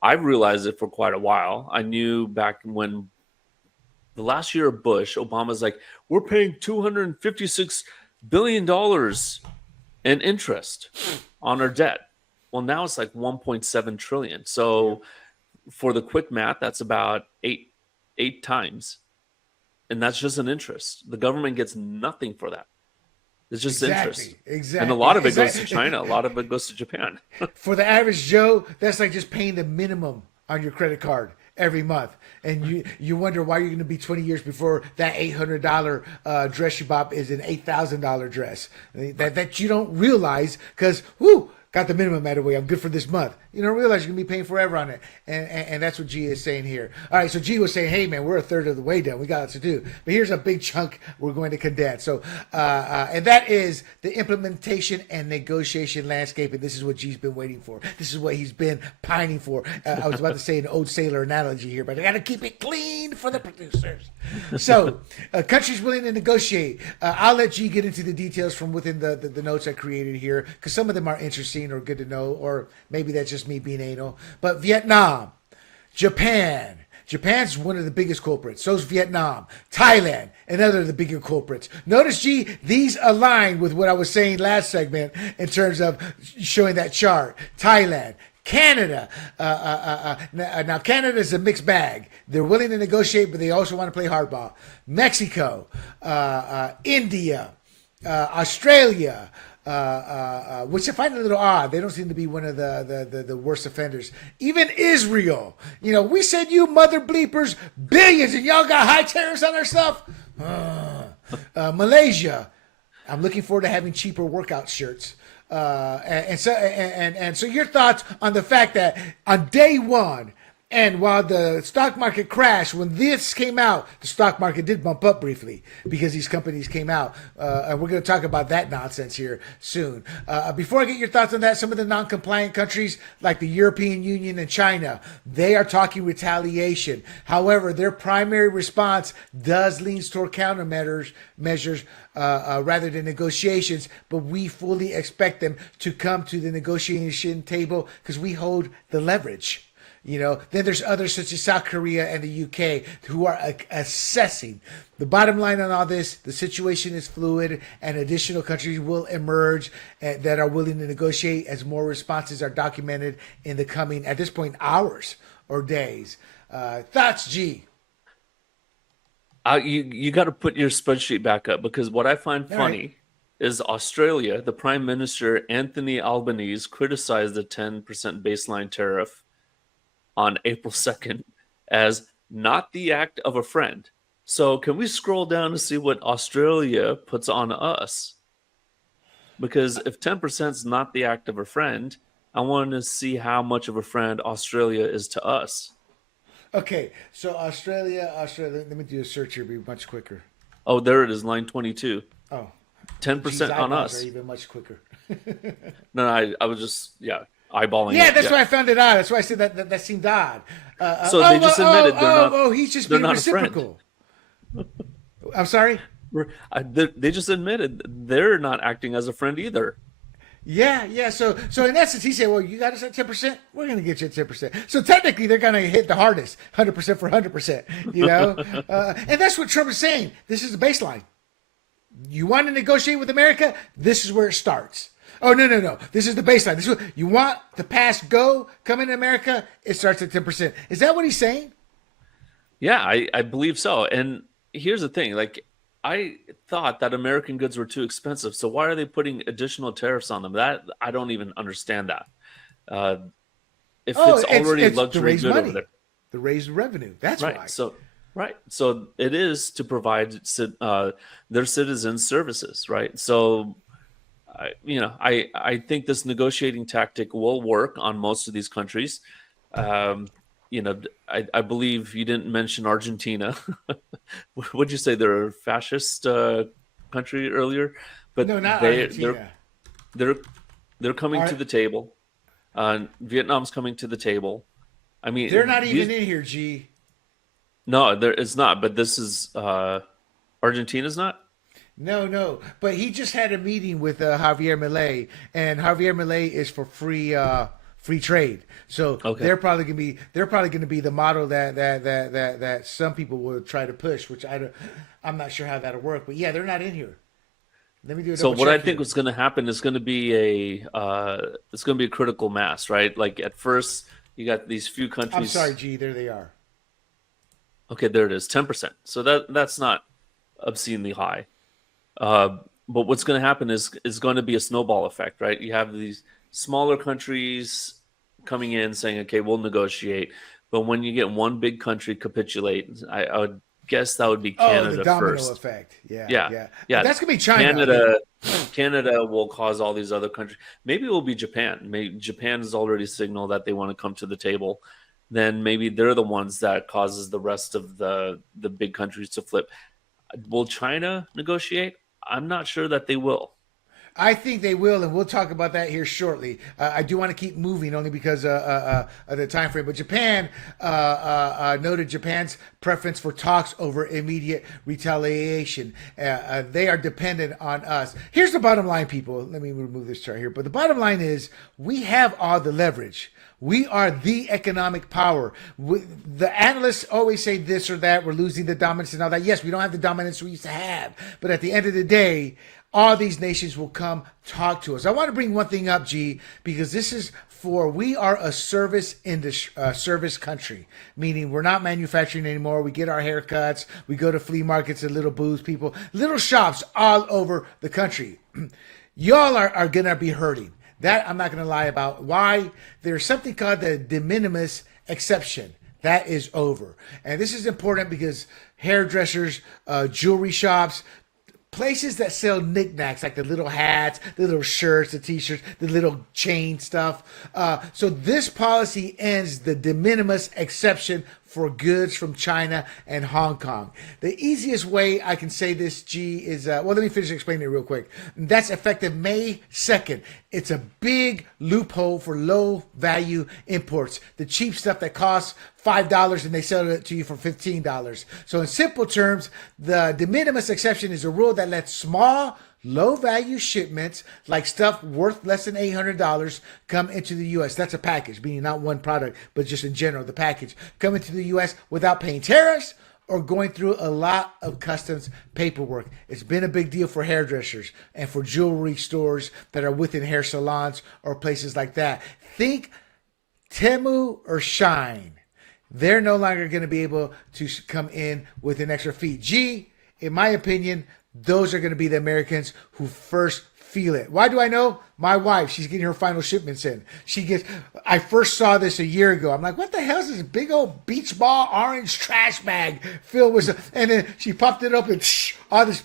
I've realized it for quite a while. I knew back when the last year of Bush, Obama's like, we're paying $256 billion in interest on our debt. Well, now it's like 1.7 trillion. So for the quick math, that's about eight times. And that's just an interest. The government gets nothing for that. It's just interest. Exactly. And a lot of it goes to China. A lot of it goes to Japan. For the average Joe, that's like just paying the minimum on your credit card every month. And you wonder why you're going to be 20 years before that $800 dress you bought is an $8,000 dress. That you don't realize because, got the minimum out of the way. I'm good for this month. You don't realize you're going to be paying forever on it. And that's what G is saying here. All right, so G was saying, hey, man, we're a third of the way done. We got lots to do. But here's a big chunk we're going to condense. So, and that is the implementation and negotiation landscape. And this is what G's been waiting for. This is what he's been pining for. I was about to say an old sailor analogy here, but I got to keep it clean for the producers. So, countries willing to negotiate. I'll let G get into the details from within the notes I created here, because some of them are interesting or good to know, or maybe that's just me being anal. But Vietnam, Japan. Japan's one of the biggest culprits. So's Vietnam, Thailand, another of the bigger culprits. Notice, G, these align with what I was saying last segment in terms of showing that chart. Thailand, Canada. Now Canada is a mixed bag. They're willing to negotiate, but they also want to play hardball. Mexico, India, Australia, which I find a little odd. They don't seem to be one of the worst offenders. Even Israel. You know, we said you mother bleepers billions, and y'all got high tariffs on our stuff. Malaysia. I'm looking forward to having cheaper workout shirts. And so your thoughts on the fact that on day one, and while the stock market crashed, when this came out, the stock market did bump up briefly because these companies came out. And we're going to talk about that nonsense here soon. Before I get your thoughts on that, some of the non-compliant countries like the European Union and China, they are talking retaliation. However, their primary response does lean toward countermeasures rather than negotiations, but we fully expect them to come to the negotiation table because we hold the leverage. You know, then there's others such as South Korea and the UK who are assessing. The bottom line on all this, the situation is fluid and additional countries will emerge that are willing to negotiate as more responses are documented in the coming, at this point, hours or days. Thoughts, G? You got to put your spreadsheet back up, because what I find funny is Australia, the Prime Minister Anthony Albanese criticized the 10% baseline tariff on April 2nd as not the act of a friend. So can we scroll down to see what Australia puts on us? Because if 10% is not the act of a friend, I want to see how much of a friend Australia is to us. Okay, so Australia, let me do a search here, be much quicker. Oh, there it is, line 22. Oh. 10% on us. Are even much quicker. No, I was just, eyeballing Yeah, it. that's why I found it odd. That's why I said that seemed odd. So they just admitted they're not. Oh, he's just they're being not reciprocal. I'm sorry? They just admitted they're not acting as a friend either. Yeah. So in essence, he said, well, you got us at 10%. We're going to get you at 10%. So technically, they're going to hit the hardest, 100% for 100%. You know, and that's what Trump is saying. This is the baseline. You want to negotiate with America? This is where it starts. Oh, no. This is the baseline. This is what you want the pass go come into America. It starts at 10%. Is that what he's saying? Yeah, I believe so. And here's the thing. Like, I thought that American goods were too expensive. So why are they putting additional tariffs on them? That I don't even understand that. If it's already luxury good over there. The raised revenue. That's right. Why. So it is to provide their citizens services, right? So I think this negotiating tactic will work on most of these countries. I believe you didn't mention Argentina. What'd you say? They're a fascist country earlier, but no, not Argentina. They're coming to the table. Vietnam's coming to the table. I mean, they're not even in here, G. No, it's not. But this is Argentina's not. No. But he just had a meeting with Javier Milei, and Javier Milei is for free trade. So they're probably gonna be the model that some people will try to push, which I'm not sure how that'll work. But yeah, they're not in here. Let me do it. So what I think was going to happen is going to be a critical mass, right? Like at first you got these few countries. I'm sorry, G. There they are. Okay, there it is, 10%. So that's not obscenely high. But what's going to happen is going to be a snowball effect, right? You have these smaller countries coming in saying, okay, we'll negotiate. But when you get one big country capitulate, I would guess that would be Canada the domino first. effect. Yeah. That's going to be China. Canada will cause all these other countries. Maybe it will be Japan. Maybe Japan has already signaled that they want to come to the table. Then maybe they're the ones that causes the rest of the big countries to flip. Will China negotiate? I'm not sure that they will. I think they will, and we'll talk about that here shortly. I do want to keep moving only because of the time frame. But Japan noted Japan's preference for talks over immediate retaliation. They are dependent on us. Here's the bottom line, people. Let me remove this chart here. But the bottom line is we have all the leverage. We are the economic power. The analysts always say this or that. We're losing the dominance and all that. Yes, we don't have the dominance we used to have. But at the end of the day, all these nations will come talk to us. I want to bring one thing up, G, because this is for we are a service industry, service country, meaning we're not manufacturing anymore. We get our haircuts, we go to flea markets and little booths, people, little shops all over the country. Y'all are gonna be hurting. That I'm not gonna lie about. Why? There's something called the de minimis exception. That is over. And this is important because hairdressers, jewelry shops, places that sell knickknacks like the little hats, the little shirts, the t-shirts, the little chain stuff. So this policy ends the de minimis exception for goods from China and Hong Kong. The easiest way I can say this, G, is, well, let me finish explaining it real quick. That's effective May 2nd. It's a big loophole for low value imports. The cheap stuff that costs $5 and they sell it to you for $15. So in simple terms, the de minimis exception is a rule that lets small, low value shipments like stuff worth less than $800 come into the U.S. That's a package, meaning not one product, but just in general, the package come into the U.S. without paying tariffs or going through a lot of customs paperwork. It's been a big deal for hairdressers and for jewelry stores that are within hair salons or places like that. Think Temu or Shine. They're no longer going to be able to come in with an extra fee. G, in my opinion, those are going to be the Americans who first feel it. Why do I know? My wife, she's getting her final shipments in. I first saw this a year ago. I'm like, what the hell is this big old beach ball orange trash bag filled with, and then she popped it open, all this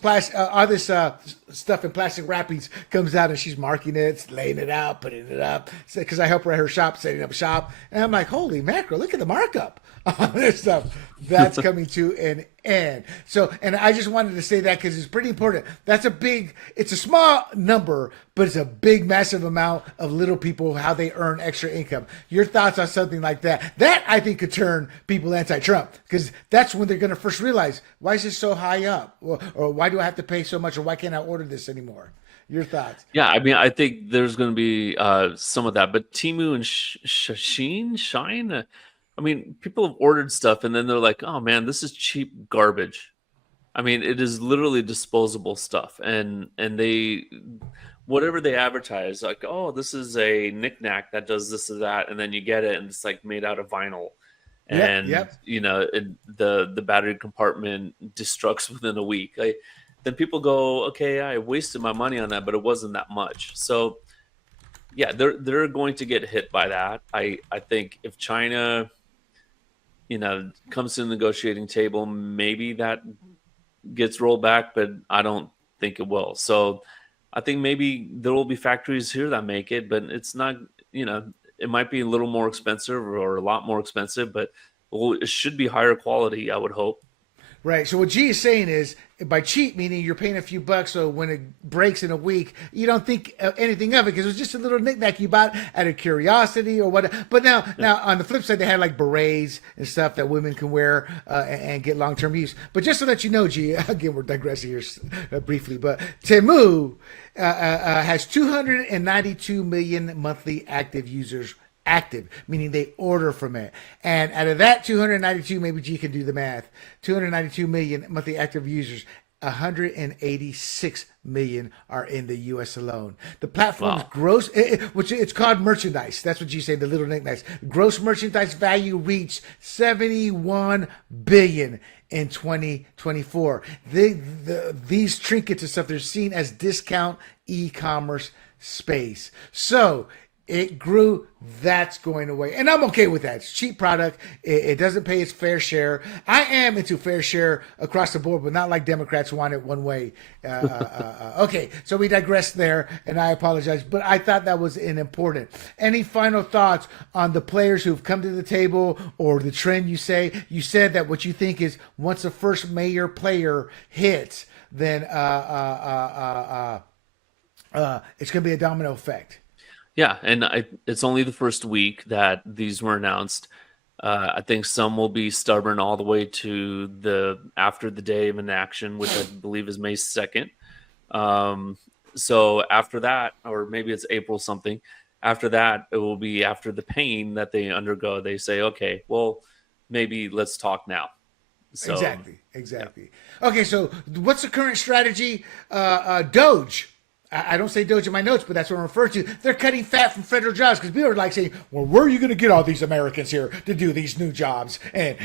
stuff in plastic wrappings comes out and she's marking it, laying it out, putting it up. Because I help her at her shop, setting up shop. And I'm like, holy mackerel, look at the markup on this stuff. That's coming to an end. So, and I just wanted to say that because it's pretty important. It's a small number, but it's a big, massive amount of little people, how they earn extra income. Your thoughts on something like that? That I think could turn people anti-Trump, because that's when they're going to first realize, why is this so high up? Or why do I have to pay so much? Or why can't I order this anymore? Your thoughts? Yeah, I mean, I think there's going to be some of that, but Temu and Shine, I mean, people have ordered stuff and then they're like, oh man, this is cheap garbage. I mean, it is literally disposable stuff. And they, whatever they advertise, like, oh, this is a knickknack that does this or that. And then you get it and it's like made out of vinyl. And, you know, the battery compartment destructs within a week. Then people go, okay, I wasted my money on that, but it wasn't that much. So yeah, they're going to get hit by that. I think if China, you know, comes to the negotiating table, maybe that gets rolled back, but I don't think it will. So I think maybe there will be factories here that make it, but it's not, you know, it might be a little more expensive or a lot more expensive, but it should be higher quality, I would hope. Right. So what G is saying is, by cheap, meaning you're paying a few bucks, so when it breaks in a week, you don't think anything of it because it was just a little knickknack you bought out of curiosity or what. But now on the flip side, they had like berets and stuff that women can wear and get long-term use. But just so that you know, G, again, we're digressing here briefly, but Temu has 292 million monthly active users. Active, meaning they order from it. And out of that 292, maybe G can do the math, 292 million monthly active users, 186 million are in the U.S. alone. The platform's gross, which it's called merchandise. That's what you say, the little knickknacks. Gross merchandise value reached 71 billion in 2024. These trinkets and stuff, they're seen as discount e-commerce space. So it grew. That's going away. And I'm okay with that. It's a cheap product. It doesn't pay its fair share. I am into fair share across the board, but not like Democrats want it one way. Okay, so we digressed there, and I apologize. But I thought that was important. Any final thoughts on the players who've come to the table or the trend you say? You said that what you think is once the first mayor player hits, then it's going to be a domino effect. Yeah, and it's only the first week that these were announced. I think some will be stubborn all the way to after the day of inaction, which I believe is May 2nd. So after that, or maybe it's April something, after that, it will be after the pain that they undergo. They say, okay, well, maybe let's talk now. So, Exactly. Yeah. Okay, so what's the current strategy? Doge. I don't say Doge in my notes, but that's what I'm referring to. They're cutting fat from federal jobs because people are like saying, well, where are you going to get all these Americans here to do these new jobs and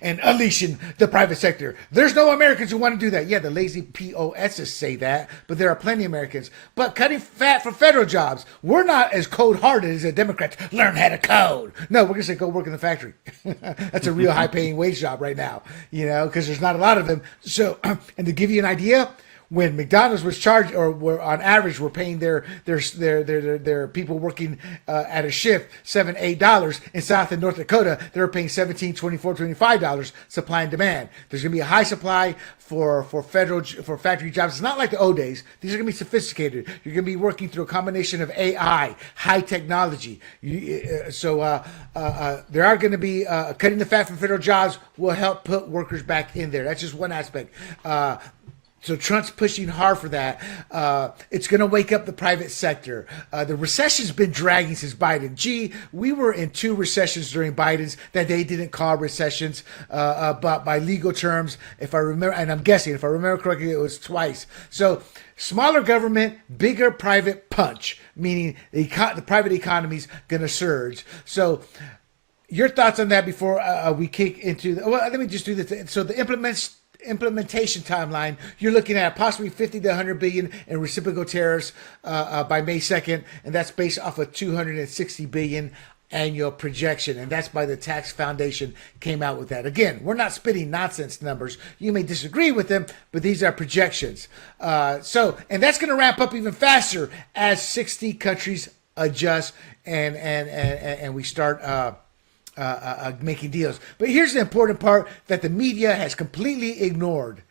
unleashing the private sector? There's no Americans who want to do that. Yeah, the lazy POSs say that, but there are plenty of Americans. But cutting fat from federal jobs, we're not as cold-hearted as the Democrats. Learn how to code. No, we're going to say go work in the factory. That's a real high-paying wage job right now, because there's not a lot of them. So, and to give you an idea, when McDonald's was charged, or were on average, were paying their people working at a shift $7-8 in South and North Dakota, they were paying $17, $24, $25. Supply and demand. There's going to be a high supply for factory jobs. It's not like the old days. These are going to be sophisticated. You're going to be working through a combination of AI, high technology. So there are going to be cutting the fat from federal jobs will help put workers back in there. That's just one aspect. So Trump's pushing hard for that. It's going to wake up the private sector. The recession's been dragging since Biden. Gee, we were in 2 recessions during Biden's that they didn't call recessions, but by legal terms, if I remember, and I'm guessing, if I remember correctly, it was twice. So smaller government, bigger private punch, meaning the private economy's going to surge. So your thoughts on that before we kick into well, let me just do this. So the implementation timeline, you're looking at possibly 50 to 100 billion in reciprocal tariffs by May 2nd, and that's based off a 260 billion annual projection, and that's by the Tax Foundation came out with that. Again, we're not spitting nonsense numbers. You may disagree with them, but these are projections. And that's going to ramp up even faster as 60 countries adjust and we start making deals. But here's the important part that the media has completely ignored.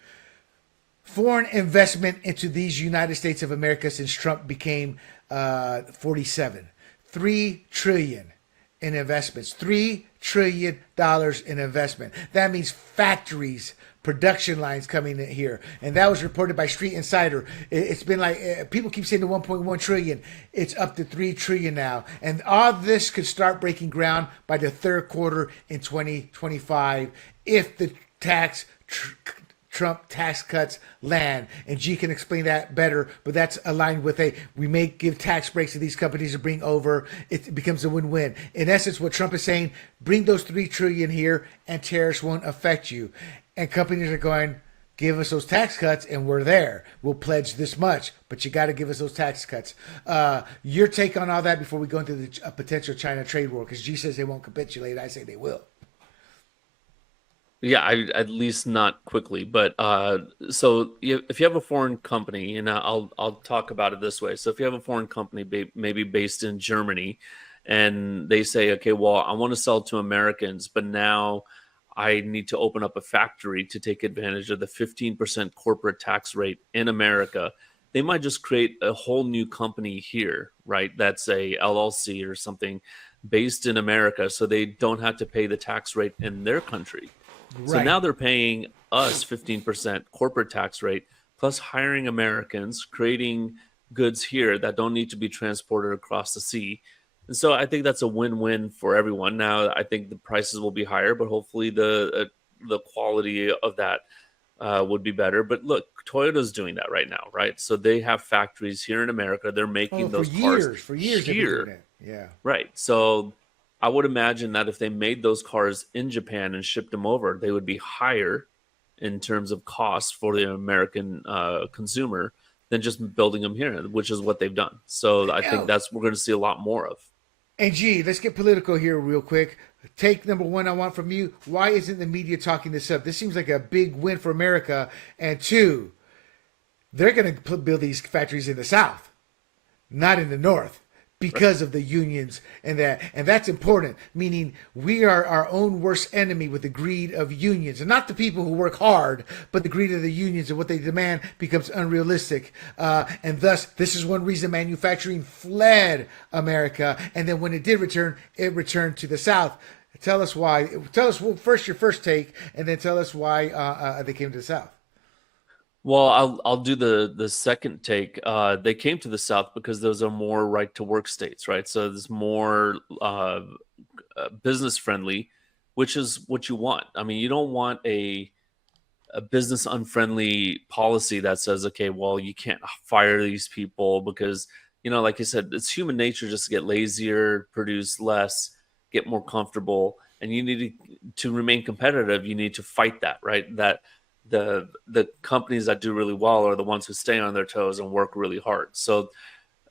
Foreign investment into these United States of America since Trump became 47. $3 trillion in investments. $3 trillion in investment. That means factories, production lines coming in here. And that was reported by Street Insider. It's been like, people keep saying the 1.1 trillion. It's up to 3 trillion now. And all this could start breaking ground by the third quarter in 2025 if the Trump tax cuts land. And G can explain that better, but that's aligned with we may give tax breaks to these companies to bring over. It becomes a win-win. In essence, what Trump is saying, bring those 3 trillion here and tariffs won't affect you. And companies are going, give us those tax cuts and we're there. We'll pledge this much, but you got to give us those tax cuts. Your take on all that before we go into the potential China trade war, because G says they won't capitulate. I say they will. Yeah, at least not quickly. But so if you have a foreign company, and I'll talk about it this way. So if you have a foreign company, maybe based in Germany, and they say, okay, well, I want to sell to Americans, but now I need to open up a factory to take advantage of the 15% corporate tax rate in America. They might just create a whole new company here, right? That's a LLC or something based in America, so they don't have to pay the tax rate in their country. Right. So now they're paying us 15% corporate tax rate, plus hiring Americans, creating goods here that don't need to be transported across the sea. And so I think that's a win-win for everyone. Now, I think the prices will be higher, but hopefully the quality of that would be better. But look, Toyota's doing that right now, right? So they have factories here in America. They're making those cars for years here. Yeah. Right. So I would imagine that if they made those cars in Japan and shipped them over, they would be higher in terms of cost for the American consumer than just building them here, which is what they've done. So I think we're going to see a lot more of. And G, let's get political here real quick. Take number one I want from you. Why isn't the media talking this up? This seems like a big win for America. And 2, they're going to build these factories in the South, not in the North, because of the unions and that's important, meaning we are our own worst enemy with the greed of unions, and not the people who work hard, but the greed of the unions, and what they demand becomes unrealistic, and thus this is one reason manufacturing fled America, and then when it did return, it returned to the South. Tell us why. Tell us first your first take, and then tell us why they came to the South. Well, I'll do the second take. They came to the South because those are more right to work states, right? So there's more business friendly, which is what you want. I mean, you don't want a a business unfriendly policy that says, okay, well, you can't fire these people because, like you said, it's human nature just to get lazier, produce less, get more comfortable, and you need to remain competitive. You need to fight that, right? That the companies that do really well are the ones who stay on their toes and work really hard. So,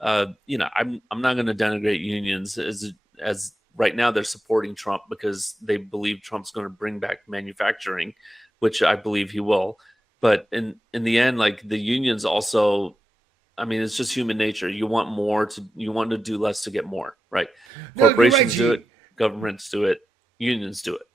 I'm not going to denigrate unions as right now they're supporting Trump because they believe Trump's going to bring back manufacturing, which I believe he will. But in the end, like the unions also, I mean, it's just human nature. You want to do less to get more, right? No, you're right, Corporations do G. it, governments do it, unions do it.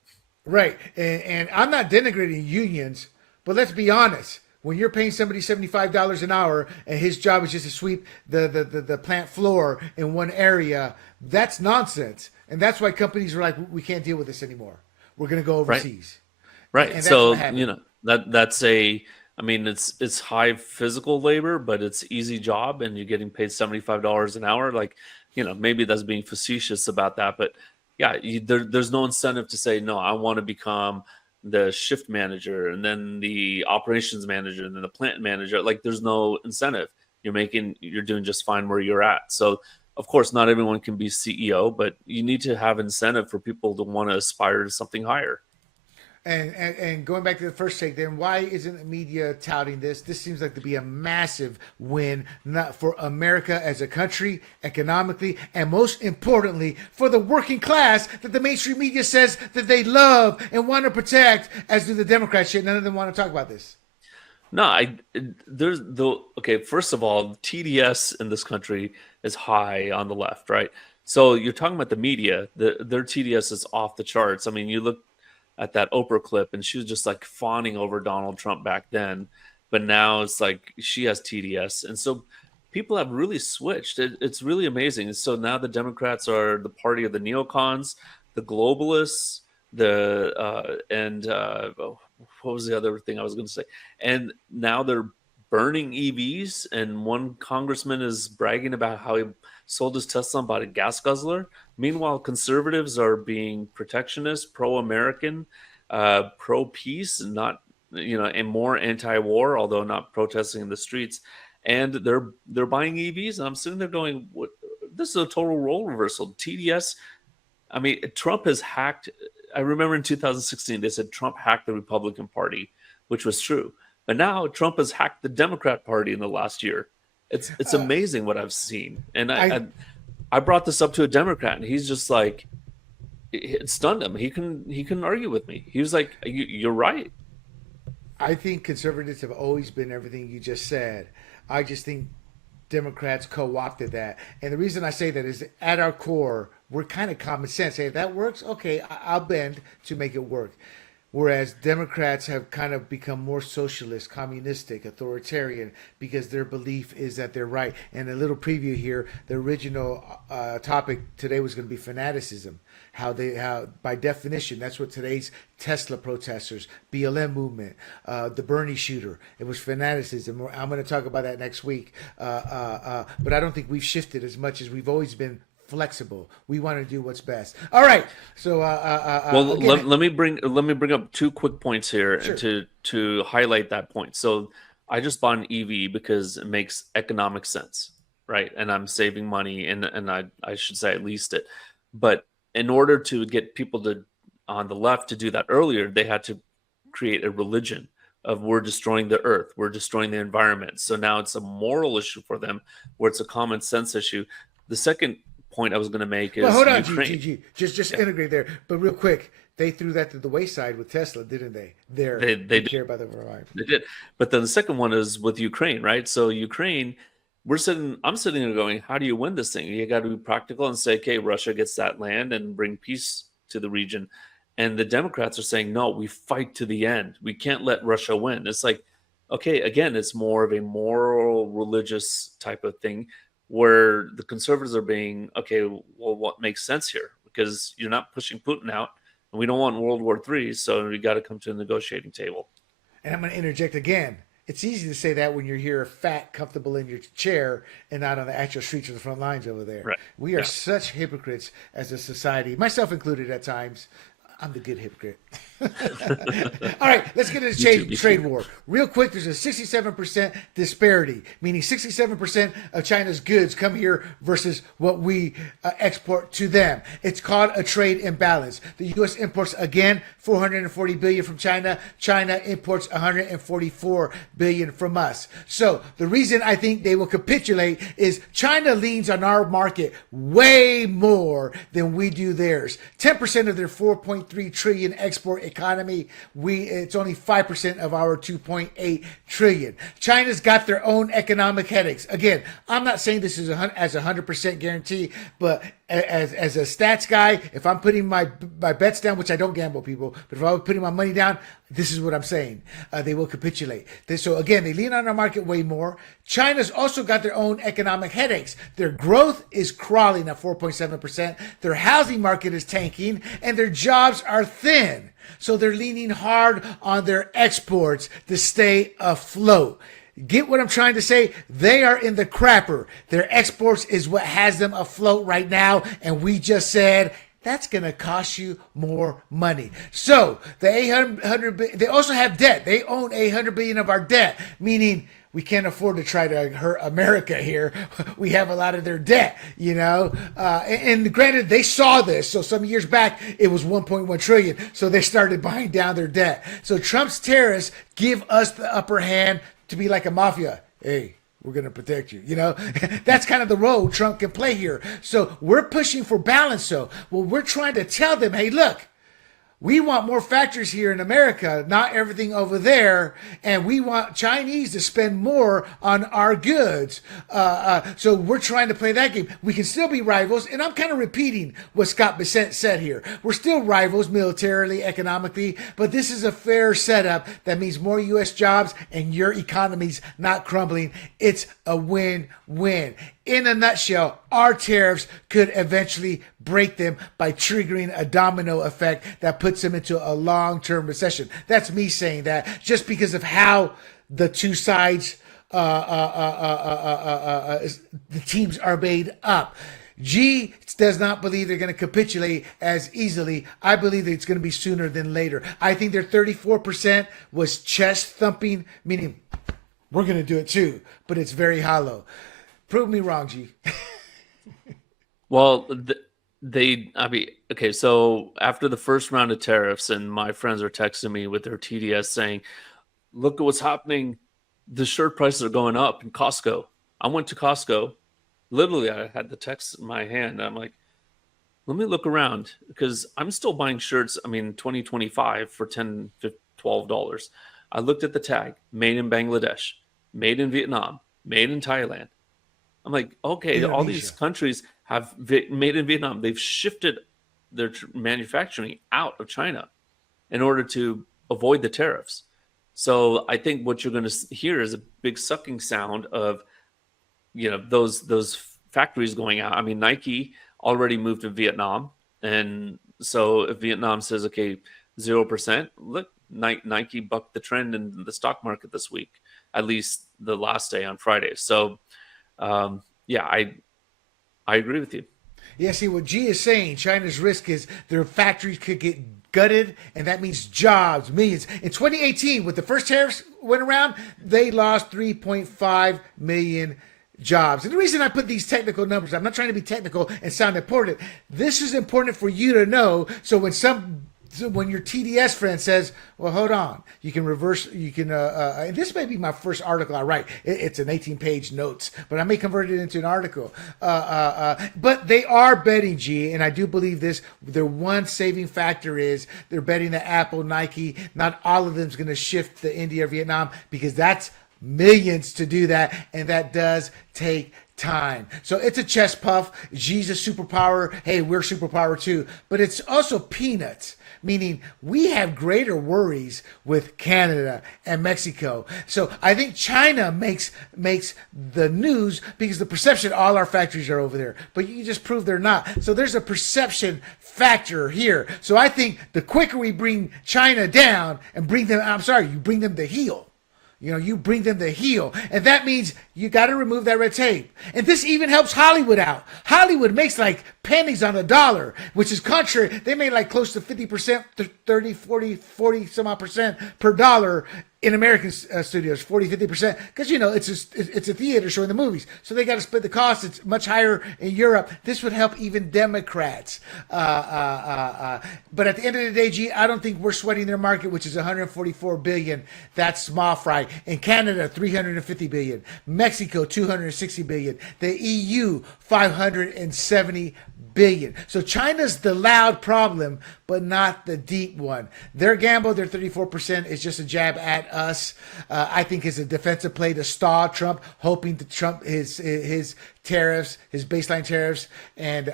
Right. And I'm not denigrating unions, but let's be honest. When you're paying somebody $75 an hour and his job is just to sweep the plant floor in one area, that's nonsense. And that's why companies are like, we can't deal with this anymore. We're going to go overseas. Right. And that's So, what happened. that's I mean, it's high physical labor, but it's easy job and you're getting paid $75 an hour. Like, maybe that's being facetious about that, but yeah, there's no incentive to say, no, I want to become the shift manager and then the operations manager and then the plant manager. Like there's no incentive. You're doing just fine where you're at. So of course, not everyone can be CEO, but you need to have incentive for people to want to aspire to something higher. And going back to the first take, then why isn't the media touting this? This seems like to be a massive win, not for America as a country, economically, and most importantly, for the working class that the mainstream media says that they love and want to protect, as do the Democrats. Shit, none of them want to talk about this. No, okay, first of all, TDS in this country is high on the left, right? So you're talking about the media, their TDS is off the charts. I mean, you look at that Oprah clip and she was just like fawning over Donald Trump back then, but now it's like she has TDS. And so people have really switched. It's really amazing. So now the Democrats are the party of the neocons, the globalists, what was the other thing I was going to say? And now they're burning EVs, and one congressman is bragging about how he sold his Tesla and bought a gas guzzler. Meanwhile, conservatives are being protectionist, pro-American, pro-peace, and more anti-war, although not protesting in the streets. And they're buying EVs, and I'm sitting there going, "What? This is a total role reversal." TDS. I mean, Trump has hacked. I remember in 2016 they said Trump hacked the Republican Party, which was true. But now Trump has hacked the Democrat Party in the last year. It's amazing what I've seen. And I brought this up to a Democrat, and he's just like, it stunned him. He couldn't argue with me. He was like, "You're right." I think conservatives have always been everything you just said. I just think Democrats co-opted that. And the reason I say that is at our core, we're kind of common sense. Hey, if that works, okay, I'll bend to make it work. Whereas Democrats have kind of become more socialist, communistic, authoritarian, because their belief is that they're right. And a little preview here, the original topic today was going to be fanaticism. How by definition, that's what today's Tesla protesters, BLM movement, the Bernie shooter, it was fanaticism. I'm going to talk about that next week. But I don't think we've shifted as much as we've always been flexible. We want to do what's best. All right. So, well, let me bring up two quick points here. Sure. to highlight that point. So I just bought an EV because it makes economic sense, right? And I'm saving money, and I should say I leased it. But in order to get people on the left to do that earlier, they had to create a religion of we're destroying the earth, we're destroying the environment. So now it's a moral issue for them, where it's a common sense issue. The second point I was going to make is, well, hold on, G. Just integrate there. But real quick, they threw that to the wayside with Tesla, didn't they? They care about the environment. They did. But then the second one is with Ukraine, right? So Ukraine, I'm sitting there going, how do you win this thing? You got to be practical and say, okay, Russia gets that land and bring peace to the region. And the Democrats are saying, no, we fight to the end. We can't let Russia win. It's like, okay, again, it's more of a moral, religious type of thing, where the conservatives are being, okay, well, what makes sense here? Because you're not pushing Putin out, and we don't want World War III, so we got to come to a negotiating table. And I'm going to interject again. It's easy to say that when you're here fat, comfortable in your chair, and not on the actual streets or the front lines over there. Right. We are such hypocrites as a society, myself included at times. I'm the good hypocrite. All right, let's get into trade war. Real quick, there's a 67% disparity, meaning 67% of China's goods come here versus what we export to them. It's called a trade imbalance. The U.S. imports, again, 440 billion from China. China imports 144 billion from us. So the reason I think they will capitulate is China leans on our market way more than we do theirs. 10% of their 4.3 trillion export economy, it's only 5% of our 2.8 trillion. China's got their own economic headaches. Again, I'm not saying this is as a 100% guarantee, but as a stats guy, if I'm putting my bets down, which I don't gamble, people, but if I was putting my money down, this is what I'm saying. They will capitulate. So again, they lean on our market way more. China's also got their own economic headaches. Their growth is crawling at 4.7%. Their housing market is tanking, and their jobs are thin. So they're leaning hard on their exports to stay afloat. Get what I'm trying to say? They are in the crapper. Their exports is what has them afloat right now. And we just said, that's going to cost you more money. So the 800 billion, they also have debt. They own 800 billion of our debt, meaning we can't afford to try to hurt America here. We have a lot of their debt, you know. And granted, they saw this. So some years back, it was 1.1 trillion. So they started buying down their debt. So Trump's tariffs give us the upper hand to be like a mafia. Hey, we're going to protect you. You know, that's kind of the role Trump can play here. So we're pushing for balance. So, well, we're trying to tell them, hey, look, we want more factories here in America, not everything over there. And we want Chinese to spend more on our goods. So we're trying to play that game. We can still be rivals. And I'm kind of repeating what Scott Bessent said here. We're still rivals militarily, economically, but this is a fair setup that means more U.S. jobs and your economy's not crumbling. It's a win-win. In a nutshell, our tariffs could eventually break them by triggering a domino effect that puts them into a long-term recession. That's me saying that just because of how the two sides, the teams are made up. G does not believe they're going to capitulate as easily. I believe that it's going to be sooner than later. I think their 34% was chest thumping, meaning we're going to do it too, but it's very hollow. Prove me wrong, G. Well, okay, so after the first round of tariffs, and my friends are texting me with their TDS saying, look at what's happening. The shirt prices are going up in Costco. I went to Costco. Literally, I had the text in my hand. I'm like, let me look around because I'm still buying shirts, 2025 for $10, $12. I looked at the tag, made in Bangladesh, made in Vietnam, made in Thailand. I'm like, okay, Indonesia. All these countries have made in Vietnam. They've shifted their manufacturing out of China in order to avoid the tariffs. So I think what you're going to hear is a big sucking sound of, those factories going out. Nike already moved to Vietnam. And so if Vietnam says, okay, 0%, look, Nike bucked the trend in the stock market this week, at least the last day on Friday. So, I agree with you. Yeah, see, what G is saying, China's risk is their factories could get gutted, and that means jobs, millions. In 2018, when the first tariffs went around, they lost 3.5 million jobs. And the reason I put these technical numbers, I'm not trying to be technical and sound important. This is important for you to know. So when your TDS friend says, well, hold on, you can reverse, and this may be my first article I write. It's an 18-page notes, but I may convert it into an article. But they are betting, G, and I do believe this. Their one saving factor is they're betting that Apple, Nike, not all of them is going to shift to India or Vietnam because that's millions to do that, and that does take time. So it's a chest puff. G's a superpower. Hey, we're superpower too. But it's also peanuts, meaning we have greater worries with Canada and Mexico. So I think China makes the news because the perception all our factories are over there. But you just prove they're not. So there's a perception factor here. So I think the quicker we bring China down and bring them, you bring them to heel. You bring them to heel. And that means you got to remove that red tape. And this even helps Hollywood out. Hollywood makes like pennies on the dollar, which is contrary. They made like close to 50%, 30, 40 some odd percent per dollar in American studios, 40, 50%. Because, it's a theater showing the movies. So they got to split the cost. It's much higher in Europe. This would help even Democrats. But at the end of the day, G, I don't think we're sweating their market, which is 144 billion. That's small fry. In Canada, 350 billion. Mexico, 260 billion. The EU, 570 billion. So China's the loud problem, but not the deep one. Their gamble, their 34%, is just a jab at us. I think it's a defensive play to stall Trump, hoping to Trump his tariffs, his baseline tariffs, and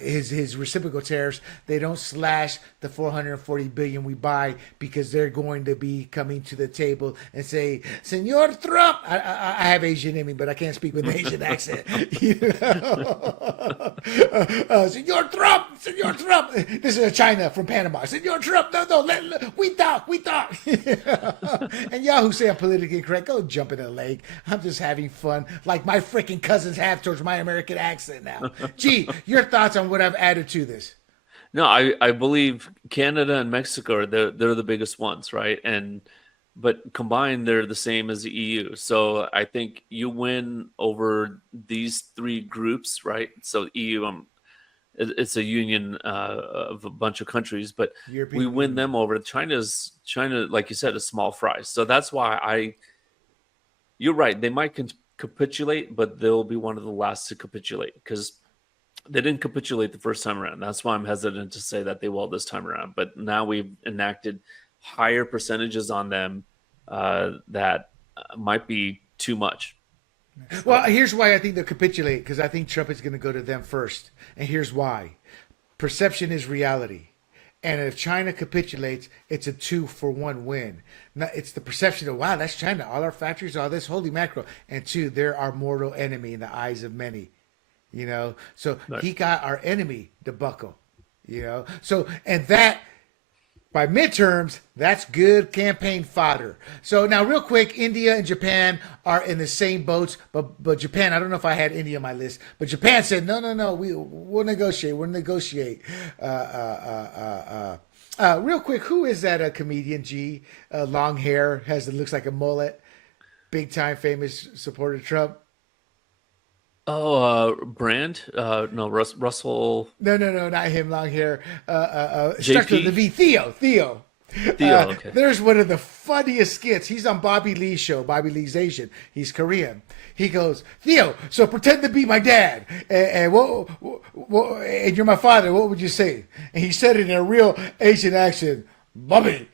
his reciprocal tariffs. They don't slash the 440 billion we buy, because they're going to be coming to the table and say, "Senor Trump." I have Asian in me, but I can't speak with an Asian accent. Senor Trump, Senor Trump. This is China from Panama. Senor Trump, no, we talk. And y'all who say I'm politically correct, go jump in a lake. I'm just having fun, like my freaking cousins have towards my American accent now. Gee, your thoughts on what I've added to this? No, I believe Canada and Mexico they're the biggest ones, right? But combined, they're the same as the EU. So I think you win over these three groups, right? So EU, it's a union of a bunch of countries, but we win them over. China, like you said, is small fry. So that's why you're right. They might capitulate, but they'll be one of the last to capitulate, because they didn't capitulate the first time around. That's why I'm hesitant to say that they will this time around. But now we've enacted higher percentages on them that might be too much. Well, here's why I think they'll capitulate, because I think Trump is going to go to them first. And here's why. Perception is reality. And if China capitulates, it's a 2-for-1 win. Now, it's the perception of, wow, that's China. All our factories, all this, holy mackerel. And two, they're our mortal enemy in the eyes of many. So right. He got our enemy to buckle. So, and that, by midterms, that's good campaign fodder. So now, real quick, India and Japan are in the same boats, but Japan, I don't know if I had India on my list, but Japan said, no, we'll negotiate. We'll negotiate. Real quick, who is that comedian, G? Long hair, looks like a mullet, big time famous supporter of Trump. Oh, Brand? No, Russell. No, not him. Long hair. JP? Starts with the V. Theo. Okay. There's one of the funniest skits. He's on Bobby Lee's show. Bobby Lee's Asian. He's Korean. He goes, "Theo, so pretend to be my dad, and and you're my father. What would you say?" And he said it in a real Asian accent, "Bobby."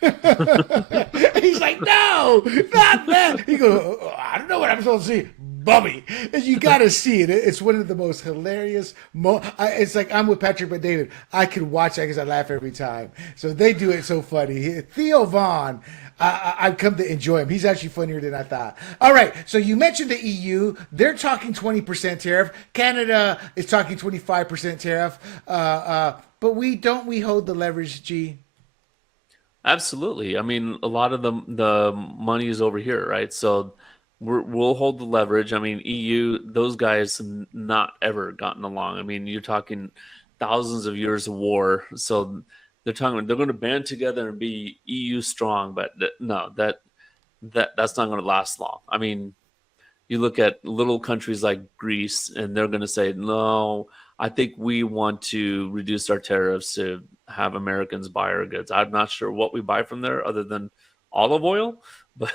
He's like, "No, not that." He goes, "I don't know what I'm supposed to say, Bobby." And you got to see it. It's one of the most hilarious. It's like I'm with Patrick but David. I could watch that because I laugh every time. So they do it so funny. Theo Vaughn, I've come to enjoy him. He's actually funnier than I thought. All right. So you mentioned the EU. They're talking 20% tariff. Canada is talking 25% tariff. But we hold the leverage, G. Absolutely. I mean, a lot of the money is over here, right? So we'll hold the leverage. I mean, EU, those guys have not ever gotten along. I mean, you're talking thousands of years of war. So they're going to band together and be EU strong, but no, that's not going to last long. I mean, you look at little countries like Greece, and they're going to say, no, I think we want to reduce our tariffs to have Americans buy our goods. I'm not sure what we buy from there other than olive oil, but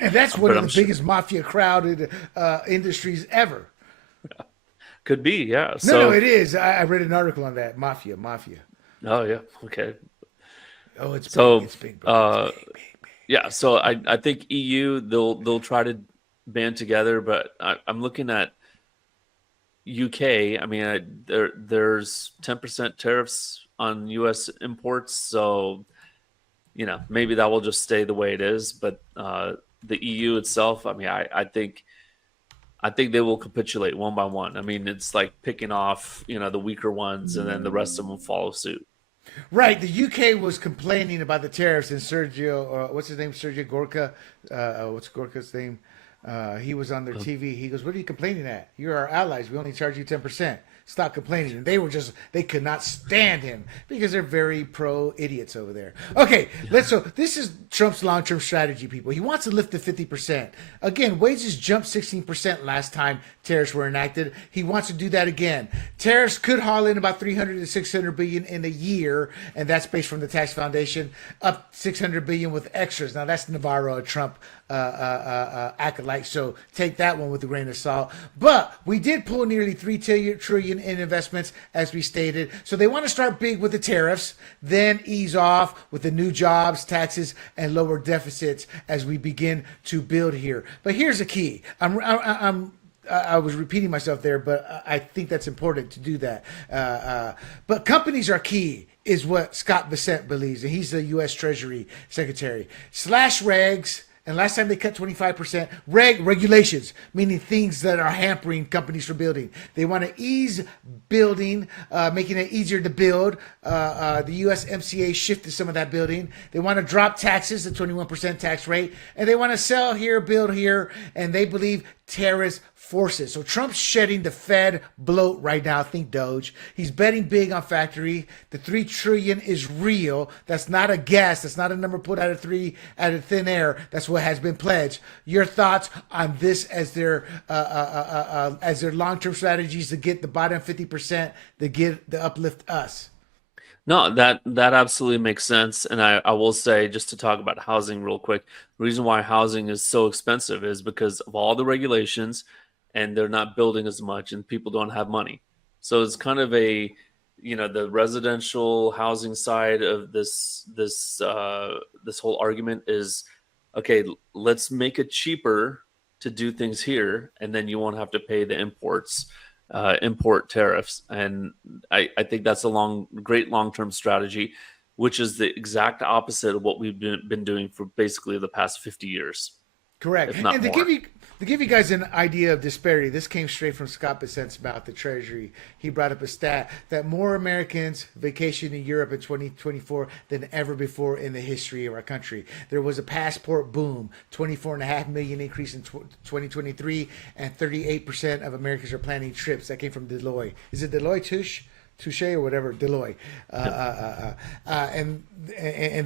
and that's one of the biggest mafia crowded industries ever. Could be, yeah. No, it is. I read an article on that. Mafia. Oh yeah, okay. Oh, it's big. So it's big, bro. It's big. Yeah. So I think EU they'll try to band together, but I'm looking at UK. I mean, there's 10% tariffs on U.S. imports, so maybe that will just stay the way it is. But the EU itself, I mean, I think they will capitulate one by one. I mean, it's like picking off the weaker ones, and then the rest of them will follow suit. Right. The UK was complaining about the tariffs, and Sergio, what's his name? Sergio Gorka. What's Gorka's name? He was on their TV. He goes, "What are you complaining at? You're our allies. We only charge you 10%. Stop complaining." And they could not stand him because they're very pro idiots over there. Okay, so this is Trump's long-term strategy, people. He wants to lift to 50%. Again, wages jumped 16% last time tariffs were enacted. He wants to do that again. Tariffs could haul in about 300 to 600 billion in a year, and that's based from the Tax Foundation, up 600 billion with extras. Now that's Navarro, a Trump acolyte, so take that one with a grain of salt. But we did pull nearly 3 trillion in investments, as we stated. So they want to start big with the tariffs, then ease off with the new jobs, taxes, and lower deficits as we begin to build here. But here's the key. I was repeating myself there, but I think that's important to do that. But companies are key, is what Scott Bessent believes, and he's the U.S. Treasury Secretary. Slash regs. And last time they cut 25%. Regulations, meaning things that are hampering companies from building. They want to ease building, making it easier to build. The USMCA shifted some of that building. They want to drop taxes, the 21% tax rate. And they want to sell here, build here. And they believe tariffs forces. So Trump's shedding the Fed bloat right now. Think Doge. He's betting big on factory. The 3 trillion is real. That's not a guess. That's not a number put out of thin air. That's what has been pledged. Your thoughts on this as their long-term strategies to get the bottom 50%, to uplift us? No, that absolutely makes sense. And I will say, just to talk about housing real quick, the reason why housing is so expensive is because of all the regulations, and they're not building as much, and people don't have money. So it's kind of the residential housing side of this whole argument is, okay, let's make it cheaper to do things here, and then you won't have to pay the import tariffs. And I think that's a great long-term strategy, which is the exact opposite of what we've been doing for basically the past 50 years. Correct. If not And more. To give you guys an idea of disparity, this came straight from Scott Bessent's mouth, the Treasury. He brought up a stat that more Americans vacation in Europe in 2024 than ever before in the history of our country. There was a passport boom, 24.5 million increase in 2023, and 38% of Americans are planning trips. That came from Deloitte. Is it Deloitte Touche or whatever, Deloitte. And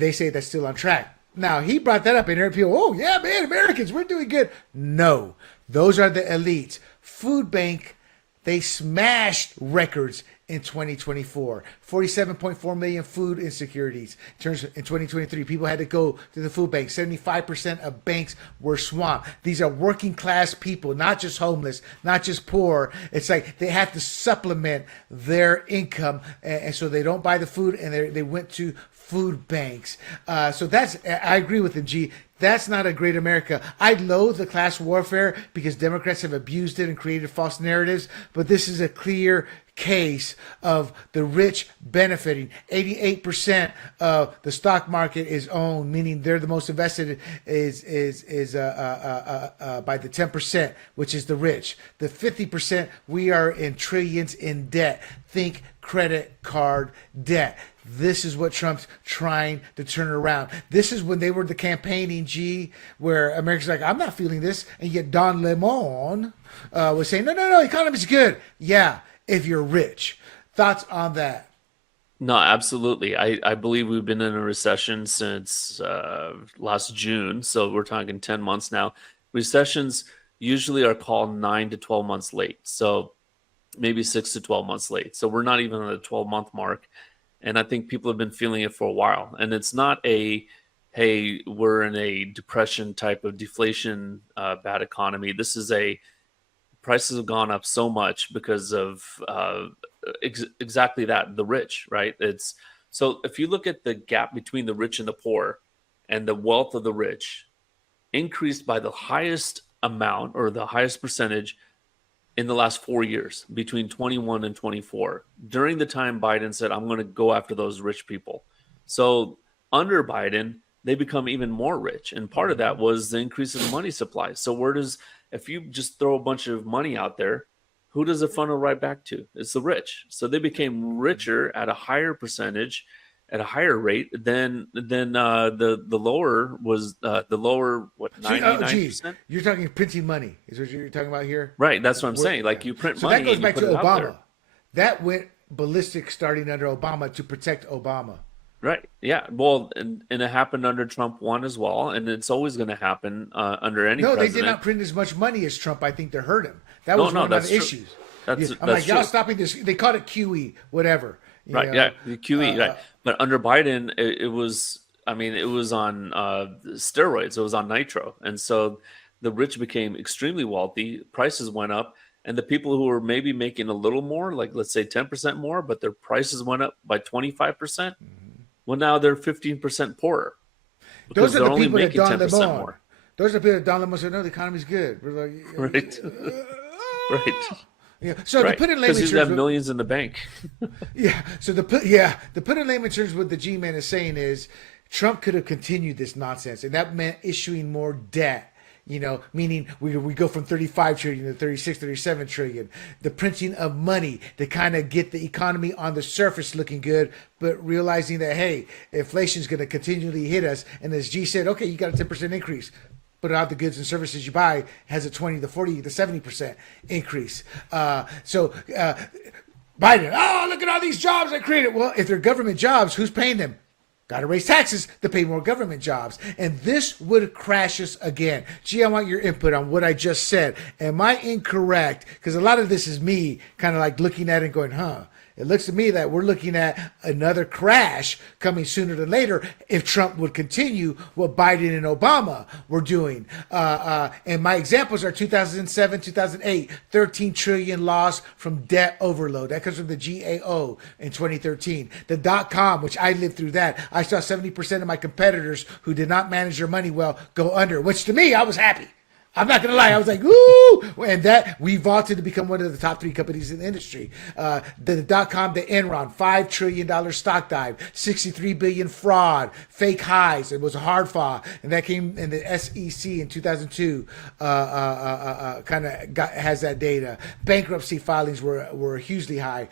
they say that's still on track. Now, he brought that up, and people, oh, yeah, man, Americans, we're doing good. No, those are the elites. Food Bank, they smashed records in 2024. 47.4 million food insecurities. In 2023, people had to go to the food bank. 75% of banks were swamped. These are working class people, not just homeless, not just poor. It's like they have to supplement their income, and so they don't buy the food, and they went to food banks. So I agree with him, G. That's not a great America. I loathe the class warfare because Democrats have abused it and created false narratives, but this is a clear case of the rich benefiting. 88% of the stock market is owned, meaning they're the most invested, is by the 10%, which is the rich. The 50%, we are in trillions in debt. Think credit card debt. This is what Trump's trying to turn around. This is when they were the campaigning, G, where America's like, I'm not feeling this. And yet Don Lemon was saying, no, economy's good. Yeah, if you're rich. Thoughts on that? No, absolutely. I believe we've been in a recession since last June. So we're talking 10 months now. Recessions usually are called 9 to 12 months late. So maybe 6 to 12 months late. So we're not even on the 12-month mark. And I think people have been feeling it for a while. And it's not hey, we're in a depression type of deflation, bad economy. This is prices have gone up so much because of exactly that, the rich, right? So if you look at the gap between the rich and the poor, and the wealth of the rich increased by the highest amount or the highest percentage in the last 4 years, between 21 and 24, during the time Biden said, I'm going to go after those rich people. So under Biden, they become even more rich. And part of that was the increase in the money supply. So if you just throw a bunch of money out there, who does it funnel right back to? It's the rich. So they became richer at a higher percentage. at a higher rate, then the lower was the lower what Geez, 99%. you're talking printing money. Is what you're talking about here? Right, that's what I'm Where- saying. Like you print So that money goes and you back put to it out there. Obama. That went ballistic starting under Obama to protect Obama. Right. Yeah. Well, and it happened under Trump 1 as well, and it's always going to happen under any No, they president. did not print as much money as Trump. I think to hurt him. That No, was no, one of that's the true. issues. That's I'm that's like, y'all true. stopping this. They called it QE, whatever. You Right. know? Yeah. The QE. Right. But under Biden, it was. I mean, it was on steroids. It was on nitro, and so the rich became extremely wealthy. Prices went up, and the people who were maybe making a little more, like let's say 10% more, but their prices went up by 25%. Well, now they're 15% poorer because Those are they're the only people that making Don 10% Lemon. more. Those are the people that Don Lemon said, no, the economy's good. We're like, Right. Right. yeah. So Right. to put in Because layman he's got terms, millions in the bank. yeah. So to put in layman terms, what the Jee Man is saying is, Trump could have continued this nonsense, and that meant issuing more debt. You know, meaning we go from 35 trillion to 36, 37 trillion. The printing of money to kind of get the economy on the surface looking good, but realizing that, hey, inflation is going to continually hit us. And as G said, okay, you got a 10% increase. But out the goods and services you buy has a 20, the 40, the 70% increase. Biden, oh, look at all these jobs I created. Well, if they're government jobs, who's paying them? Got to raise taxes to pay more government jobs. And this would crash us again. Gee, I want your input on what I just said. Am I incorrect? Because a lot of this is me kind of like looking at it and going, huh. It looks to me that we're looking at another crash coming sooner than later if Trump would continue what Biden and Obama were doing. And my examples are 2007, 2008, 13 trillion loss from debt overload. That comes from the GAO in 2013. The dot-com, which I lived through that. I saw 70% of my competitors who did not manage their money well go under, which to me, I was happy. I'm not going to lie. I was like, ooh. And that we vaulted to become one of the top 3 companies in the industry. The dot-com, the Enron, $5 trillion stock dive, 63 billion fraud, fake highs. It was a hard fall. And that came in the SEC in 2002, has that data. Bankruptcy filings were hugely high.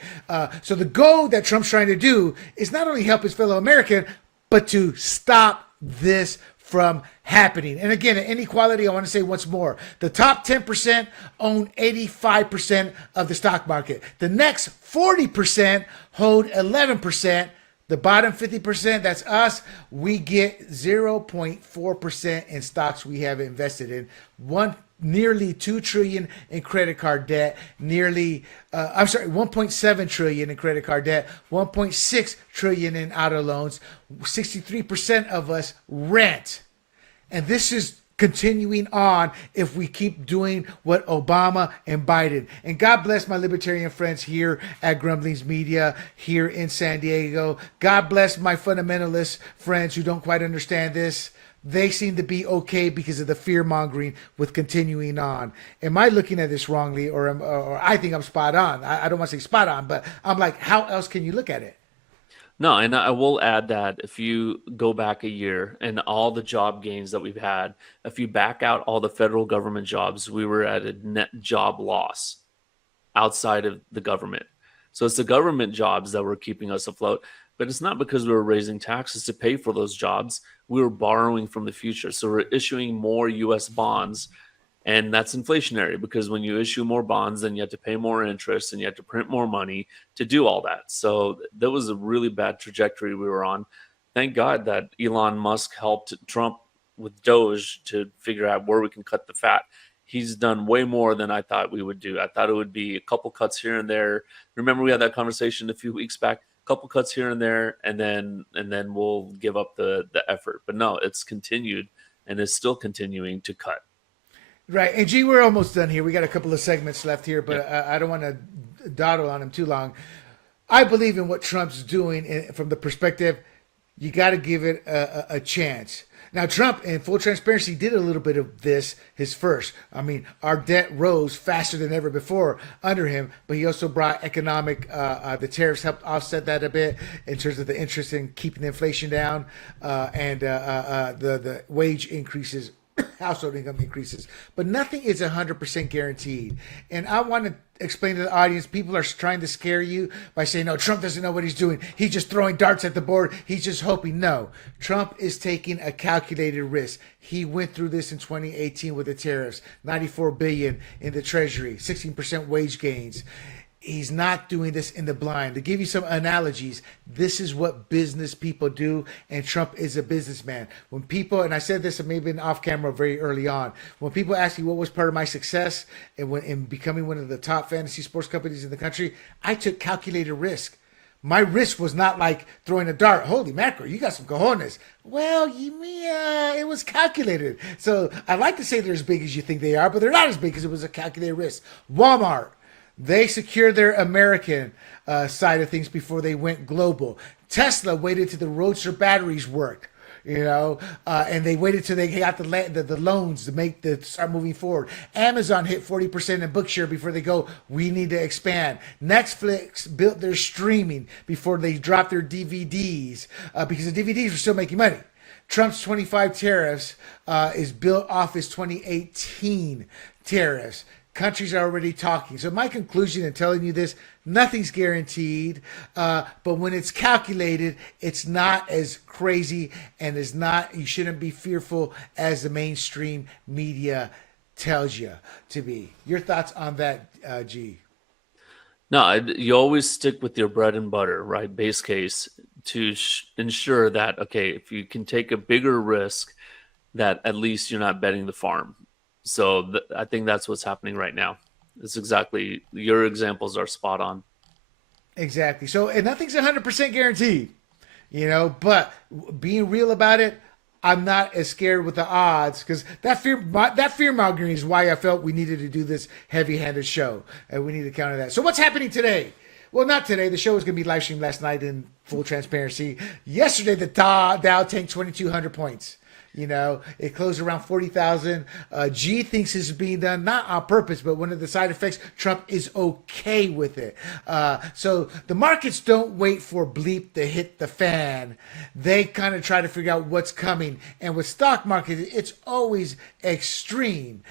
So the goal that Trump's trying to do is not only help his fellow American, but to stop this from happening. And again, inequality, I want to say once more, the top 10% own 85% of the stock market. The next 40% hold 11%. The bottom 50%, that's us, we get 0.4% in stocks we have invested in. Nearly 2 trillion in credit card debt, 1.7 trillion in credit card debt, 1.6 trillion in auto loans. 63% of us rent. And this is continuing on if we keep doing what Obama and Biden. And God bless my libertarian friends here at Grumblings Media here in San Diego. God bless my fundamentalist friends who don't quite understand this. They seem to be okay because of the fear mongering with continuing on. Am I looking at this wrongly, or I think I'm spot on? I don't want to say spot on, but I'm like, how else can you look at it? No, and I will add that if you go back a year and all the job gains that we've had, if you back out all the federal government jobs, we were at a net job loss outside of the government. So it's the government jobs that were keeping us afloat. But it's not because we were raising taxes to pay for those jobs. We were borrowing from the future. So we're issuing more U.S. bonds. And that's inflationary because when you issue more bonds, then you have to pay more interest and you have to print more money to do all that. So that was a really bad trajectory we were on. Thank God that Elon Musk helped Trump with Doge to figure out where we can cut the fat. He's done way more than I thought we would do. I thought it would be a couple cuts here and there. Remember, we had that conversation a few weeks back. Couple cuts here and there, and then we'll give up the effort. But no, it's continued and is still continuing to cut. Right. And G, we're almost done here. We got a couple of segments left here, but I don't want to dawdle on him too long. I believe in what Trump's doing from the perspective, you got to give it a chance. Now, Trump, in full transparency, did a little bit of this his first. I mean, our debt rose faster than ever before under him, but he also brought economic, the tariffs helped offset that a bit in terms of the interest in keeping inflation down, and the wage increases household income increases, but nothing is 100% guaranteed. And I want to explain to the audience, people are trying to scare you by saying, no, Trump doesn't know what he's doing. He's just throwing darts at the board. He's just hoping. No, Trump is taking a calculated risk. He went through this in 2018 with the tariffs, 94 billion in the treasury, 16% wage gains. He's not doing this in the blind. To give you some analogies, this is what business people do, and Trump is a businessman. When people, and I said this maybe in off camera very early on, when people ask me what was part of my success and when in becoming one of the top fantasy sports companies in the country, I took calculated risk. My risk was not like throwing a dart. Holy mackerel, you got some cojones. Well, it was calculated. So I like to say they're as big as you think they are, but they're not as big because it was a calculated risk. Walmart, they secured their American side of things before they went global. Tesla waited till the Roadster batteries worked, and they waited till they got the loans to start moving forward. Amazon hit 40% in book share before they go, we need to expand. Netflix built their streaming before they dropped their DVDs because the DVDs were still making money. Trump's 25 tariffs is built off his 2018 tariffs. Countries are already talking. So my conclusion in telling you this, nothing's guaranteed, but when it's calculated, it's not as crazy and you shouldn't be fearful as the mainstream media tells you to be. Your thoughts on that, G? No, you always stick with your bread and butter, right? Base case to ensure that, okay, if you can take a bigger risk, that at least you're not betting the farm. So I think that's what's happening right now. It's exactly, your examples are spot on. Exactly. So, and nothing's 100% guaranteed, but being real about it, I'm not as scared with the odds because that fear mongering is why I felt we needed to do this heavy-handed show, and we need to counter that. So what's happening today? Well, not today. The show was going to be live streamed last night in full transparency. Yesterday, the Dow tanked 2,200 points. It closed around 40,000. G thinks this is being done not on purpose, but one of the side effects, Trump is okay with it. So the markets don't wait for bleep to hit the fan. They kind of try to figure out what's coming. And with stock market, it's always extreme,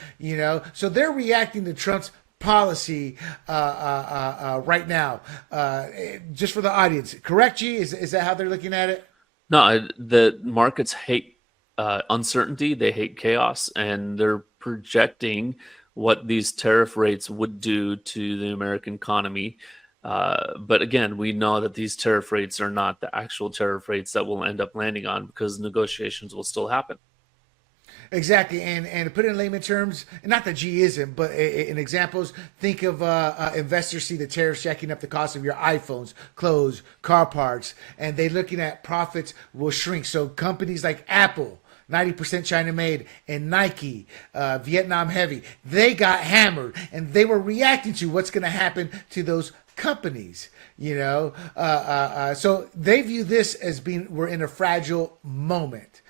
So they're reacting to Trump's policy right now. Just for the audience, correct, G? Is that how they're looking at it? No, the markets hate uncertainty, they hate chaos, and they're projecting what these tariff rates would do to the American economy. But again, we know that these tariff rates are not the actual tariff rates that we'll end up landing on because negotiations will still happen. Exactly, and to put it in layman terms, and not that G isn't, but in examples, think of investors see the tariffs jacking up the cost of your iPhones, clothes, car parts, and they're looking at profits will shrink. So companies like Apple, 90% China made, and Nike, Vietnam heavy, they got hammered, and they were reacting to what's going to happen to those companies. So they view this as we're in a fragile moment.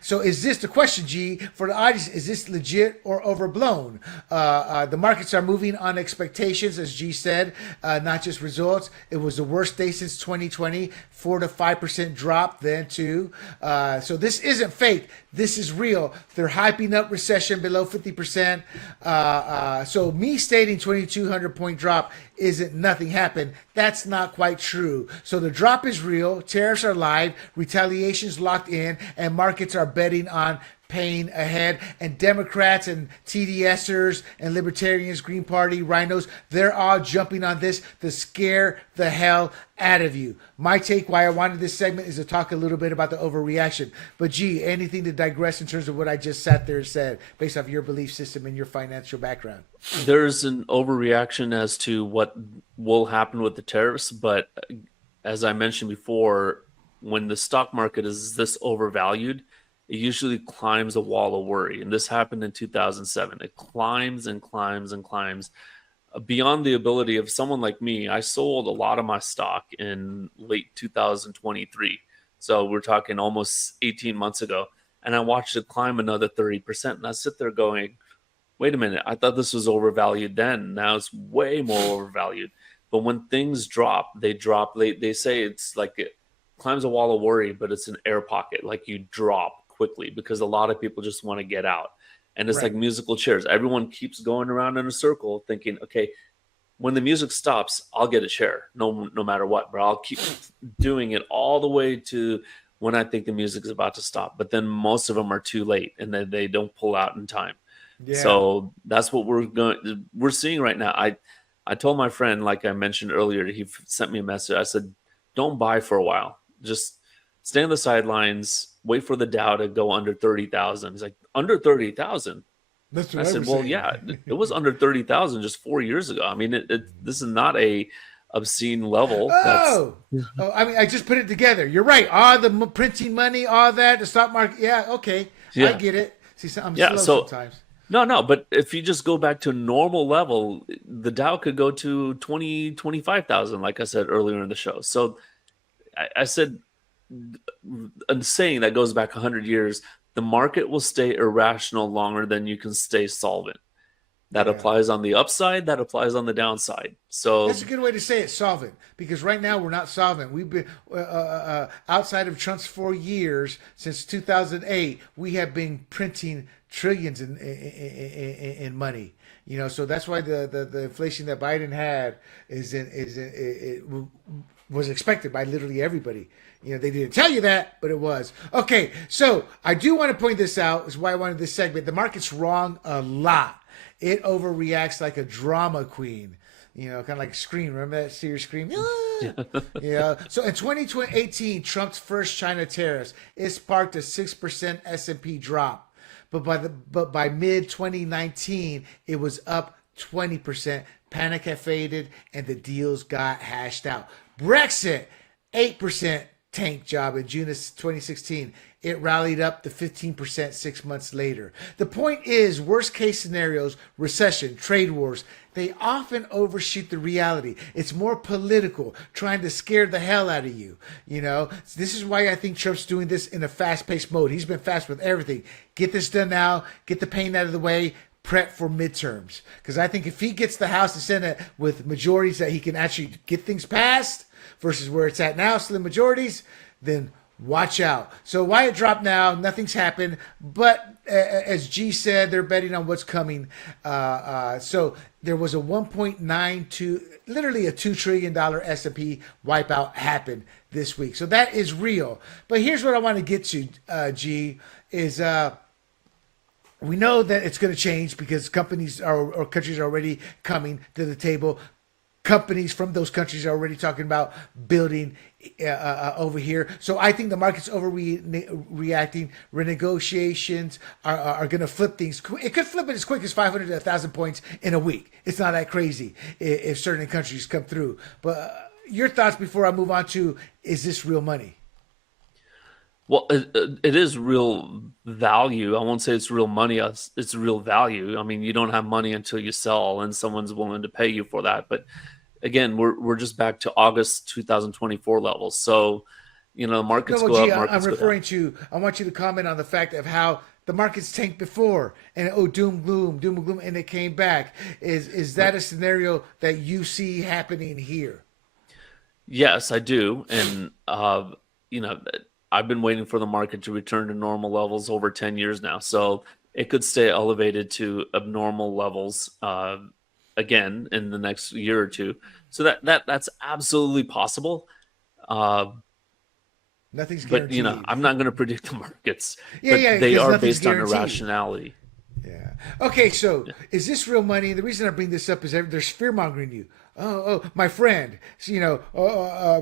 So is this the question, G, for the audience? Is this legit or overblown? The markets are moving on expectations, as G said, not just results. It was the worst day since 2020, 4 to 5% drop then too. So this isn't fake. This is real. They're hyping up recession below 50%. So me stating 2,200 point drop isn't nothing happened. That's not quite true. So the drop is real. Tariffs are live. Retaliation's locked in. And markets are betting on paying ahead. And Democrats and TDSers and Libertarians, Green Party, Rhinos, they're all jumping on this to scare the hell out of you. My take why I wanted this segment is to talk a little bit about the overreaction. But G, anything to digress in terms of what I just sat there and said based off your belief system and your financial background? There's an overreaction as to what will happen with the tariffs. But as I mentioned before, when the stock market is this overvalued, it usually climbs a wall of worry. And this happened in 2007. It climbs and climbs and climbs beyond the ability of someone like me. I sold a lot of my stock in late 2023. So we're talking almost 18 months ago. And I watched it climb another 30%. And I sit there going, wait a minute, I thought this was overvalued then. Now it's way more overvalued. But when things drop, they drop. They say it's like it climbs a wall of worry, but it's an air pocket. Like you drop quickly because a lot of people just want to get out. And it's Right. like musical chairs. Everyone keeps going around in a circle thinking, okay, when the music stops, I'll get a chair, no matter what, but I'll keep doing it all the way to when I think the music is about to stop. But then most of them are too late and then they don't pull out in time. Yeah. So that's what we're seeing right now. I told my friend, like I mentioned earlier, he sent me a message. I said, don't buy for a while. Just stay on the sidelines, wait for the Dow to go under 30,000. He's like, under 30,000? That's I what I said, was well, saying. yeah, it was under 30,000 just 4 years ago. I mean, this is not a obscene level. Oh, I mean, I just put it together. You're right. All the printing money, all that, the stock market. Yeah, okay. Yeah. I get it. See, I'm Yeah, slow sometimes. No, but if you just go back to normal level, the Dow could go to 20, 25,000, like I said earlier in the show. So I said, a saying that goes back 100 years, the market will stay irrational longer than you can stay solvent. That Yeah. applies on the upside, that applies on the downside. So That's a good way to say it, solvent. Because right now we're not solvent. We've been outside of Trump's 4 years since 2008. We have been printing trillions in money. You know, so that's why the inflation that Biden had was expected by literally everybody. You know, they didn't tell you that, but it was. Okay, so I do want to point this out. Is why I wanted this segment. The market's wrong a lot. It overreacts like a drama queen. You know, kind of like Scream. Remember that series Scream? Yeah. So in 2018, Trump's first China tariffs, it sparked a 6% S&P drop. But by mid 2019, it was up 20%. Panic had faded, and the deals got hashed out. Brexit, 8% tank job in June of 2016. It rallied up to 15% 6 months later. The point is, worst case scenarios, recession, trade wars, they often overshoot the reality. It's more political, trying to scare the hell out of you. You know, this is why I think Trump's doing this in a fast-paced mode. He's been fast with everything. Get this done now, get the pain out of the way, prep for midterms. Because I think if he gets the House and Senate with majorities that he can actually get things passed versus where it's at now, slim majorities, then watch out. So why it dropped now? Nothing's happened. But as G said, they're betting on what's coming. So there was a 1.92, literally a $2 trillion S&P wipeout happened this week. So that is real. But here's what I want to get to, G, is we know that it's going to change because companies or countries are already coming to the table. Companies from those countries are already talking about building over here. So I think the market's overreacting. Renegotiations are going to flip things. It could flip it as quick as 500 to 1,000 points in a week. It's not that crazy if certain countries come through. But your thoughts before I move on to, is this real money? Well, it is real value. I won't say it's real money. It's real value. I mean, you don't have money until you sell, and someone's willing to pay you for that. But again, we're just back to August 2024 levels. So, you know, markets go up. Markets I'm go referring down. to. I want you to comment on the fact of how the markets tanked before, and doom and gloom, and it came back. Is that a scenario that you see happening here? Yes, I do, and you know, I've been waiting for the market to return to normal levels over 10 years now. So it could stay elevated to abnormal levels again in the next year or two. So that's absolutely possible. Nothing's But guaranteed. you know, I'm not going to predict the markets. Yeah, but yeah, they 'cause are nothing's based on guaranteed. irrationality. Yeah. Okay, so is this real money? The reason I bring this up is there's fear mongering you. Oh, my friend. So, you know,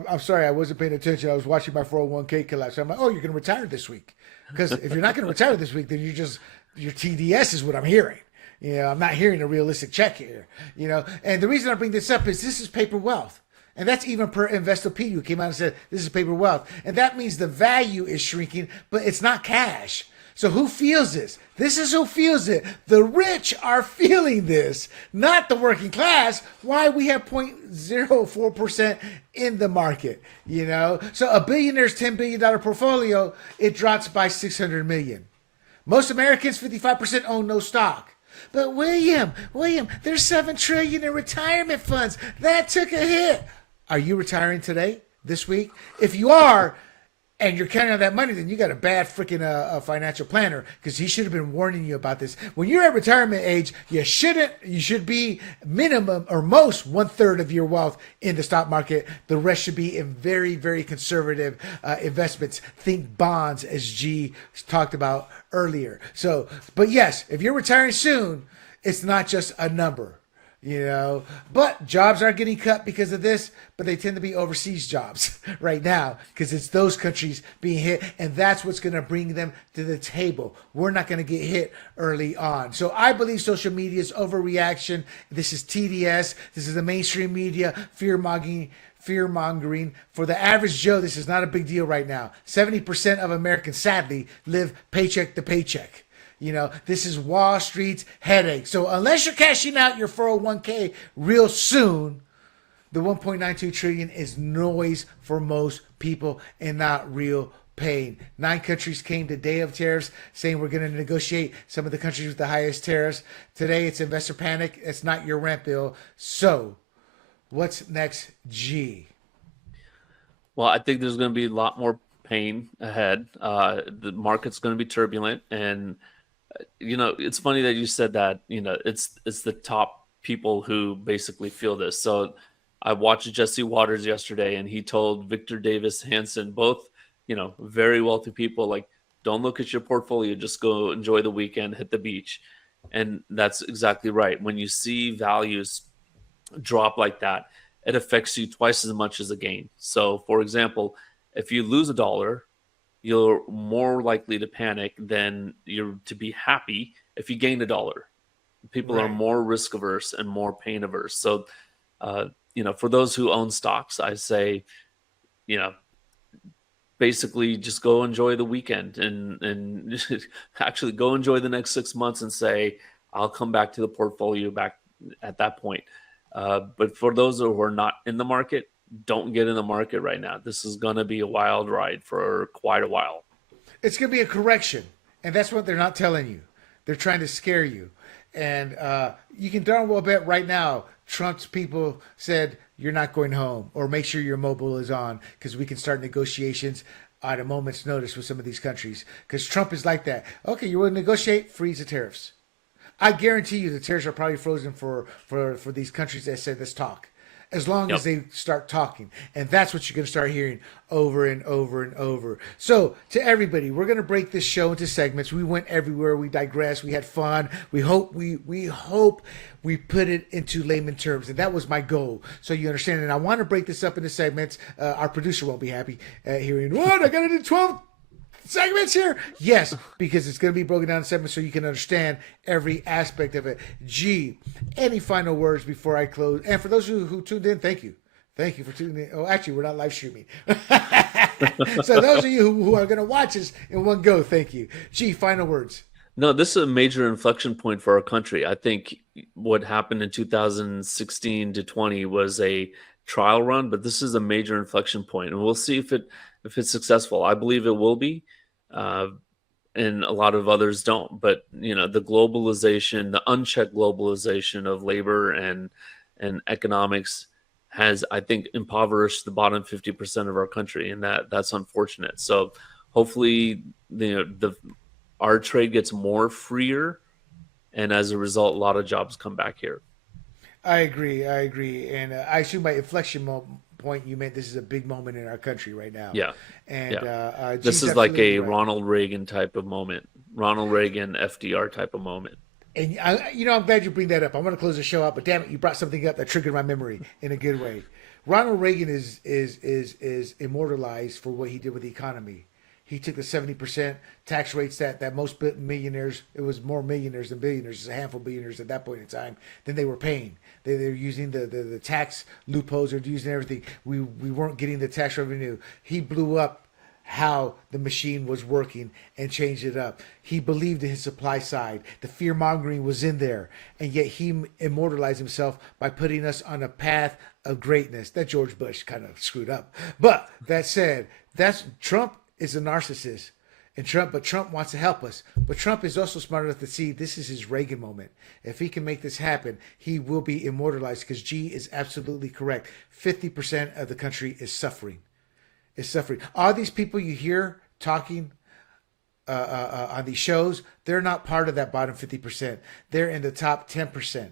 I'm sorry, I wasn't paying attention. I was watching my 401k collapse. I'm like, oh, you're going to retire this week. Because if you're not going to retire this week, then your TDS is what I'm hearing. You know, I'm not hearing a realistic check here. You know, and the reason I bring this up is this is paper wealth. And that's even per Investopedia, who came out and said, this is paper wealth. And that means the value is shrinking, but it's not cash. So who feels this? This is who feels it. The rich are feeling this, not the working class. Why we have 0.04% in the market, you know? So a billionaire's $10 billion portfolio, it drops by 600 million. Most Americans, 55% own no stock. But William, there's $7 trillion in retirement funds. That took a hit. Are you retiring today, this week? If you are, and you're counting on that money, then you got a bad freaking financial planner, because he should have been warning you about this. When you're at retirement age, you should be minimum or most 1/3 of your wealth in the stock market. The rest should be in very, very conservative investments. Think bonds, as G talked about earlier. So, but yes, if you're retiring soon, it's not just a number. But jobs aren't getting cut because of this, but they tend to be overseas jobs right now, because it's those countries being hit, and that's what's going to bring them to the table. We're not going to get hit early on. So I believe social media is overreaction. This is TDS. This is the mainstream media fear-mongering. For the average Joe, this is not a big deal right now. 70% of Americans, sadly, live paycheck to paycheck. This is Wall Street's headache. So unless you're cashing out your 401k real soon, the 1.92 trillion is noise for most people and not real pain. 9 countries came to day of tariffs saying we're going to negotiate some of the countries with the highest tariffs. Today it's investor panic. It's not your rent bill. So what's next, G? Well, I think there's going to be a lot more pain ahead. The market's going to be turbulent, and it's funny that you said that. It's the top people who basically feel this. So I watched Jesse Waters yesterday, and he told Victor Davis Hanson, both very wealthy people, like, don't look at your portfolio, just go enjoy the weekend, hit the beach. And that's exactly right. When you see values drop like that, it affects you twice as much as a gain. So, for example, if you lose $1, you're more likely to panic than you're to be happy if you gain $1. People are more risk averse and more pain averse. So, for those who own stocks, I say, basically just go enjoy the weekend and actually go enjoy the next 6 months and say, I'll come back to the portfolio back at that point. But for those who are not in the market, don't get in the market right now. This is going to be a wild ride for quite a while. It's going to be a correction. And that's what they're not telling you. They're trying to scare you. And you can darn well bet right now, Trump's people said, you're not going home, or make sure your mobile is on, because we can start negotiations at a moment's notice with some of these countries. Because Trump is like that. Okay, you want to negotiate? Freeze the tariffs. I guarantee you the tariffs are probably frozen for these countries that said, let's talk. As long as they start talking. And that's what you're going to start hearing over and over and over. So to everybody, we're going to break this show into segments. We went everywhere. We digressed. We had fun. We hope we put it into layman terms. And that was my goal. So you understand. And I want to break this up into segments. Our producer won't be happy hearing, what? I got to do 12 segments here? Yes, because it's going to be broken down in segments so you can understand every aspect of it. G, any final words before I close? And for those who tuned in, thank you. Thank you for tuning in. Oh, actually, we're not live streaming. So those of you who are going to watch us in one go, thank you. G, final words. No, this is a major inflection point for our country. I think what happened in 2016 to 20 was a trial run, but this is a major inflection point, and we'll see if it's successful. I believe it will be, and a lot of others don't. But the globalization, the unchecked globalization of labor and economics has, I think, impoverished the bottom 50% of our country, and that's unfortunate. So hopefully, our trade gets more freer, and as a result, a lot of jobs come back here. I agree, and I assume by inflection point you meant this is a big moment in our country right now. Yeah, and this is like a Ronald Reagan type of moment, Ronald Reagan, FDR type of moment. And I'm glad you bring that up. I want to close the show out, but damn it, you brought something up that triggered my memory in a good way. Ronald Reagan is immortalized for what he did with the economy. He took the 70% tax rates that most millionaires, it was more millionaires than billionaires, just a handful of billionaires at that point in time, than they were paying. They were using the tax loopholes, they're using everything. We weren't getting the tax revenue. He blew up how the machine was working and changed it up. He believed in his supply side. The fear mongering was in there, and yet he immortalized himself by putting us on a path of greatness. That George Bush kind of screwed up. But that said, Trump is a narcissist, but Trump wants to help us. But Trump is also smart enough to see this is his Reagan moment. If he can make this happen, he will be immortalized, because G is absolutely correct. 50% of the country is suffering. is suffering. All these people you hear talking on these shows, they're not part of that bottom 50%. They're in the top 10%.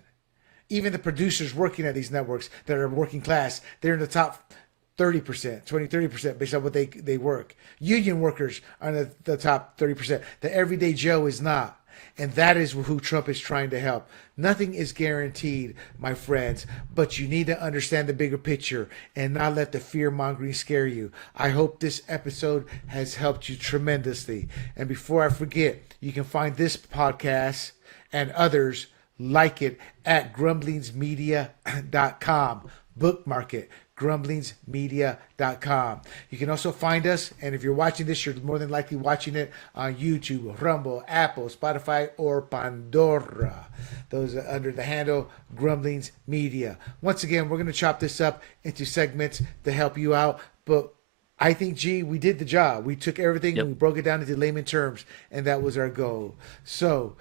Even the producers working at these networks that are working class, they're in the top 30%, 30% based on what they work. Union workers are in the top 30%. The everyday Joe is not. And that is who Trump is trying to help. Nothing is guaranteed, my friends, but you need to understand the bigger picture and not let the fear-mongering scare you. I hope this episode has helped you tremendously. And before I forget, you can find this podcast and others like it at grumblingsmedia.com. Bookmark it. grumblingsmedia.com. You can also find us, and if you're watching this, you're more than likely watching it on YouTube, Rumble, Apple, Spotify, or Pandora. Those are under the handle Grumblings Media. Once again, we're going to chop this up into segments to help you out, but I think, G, we did the job. We took everything and we broke it down into layman terms, and that was our goal. So,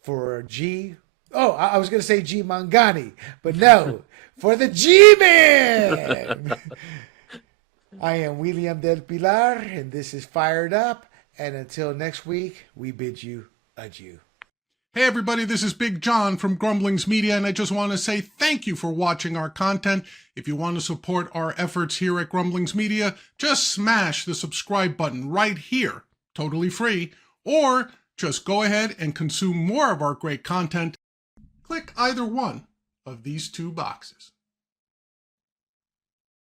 for G... Oh, I was going to say G Mangani, but no, for the Jee Man. I am William Del Pilar, and this is Fired Up. And until next week, we bid you adieu. Hey everybody, this is Big John from Grumblings Media, and I just want to say thank you for watching our content. If you want to support our efforts here at Grumblings Media, just smash the subscribe button right here, totally free, or just go ahead and consume more of our great content. Click either one of these two boxes.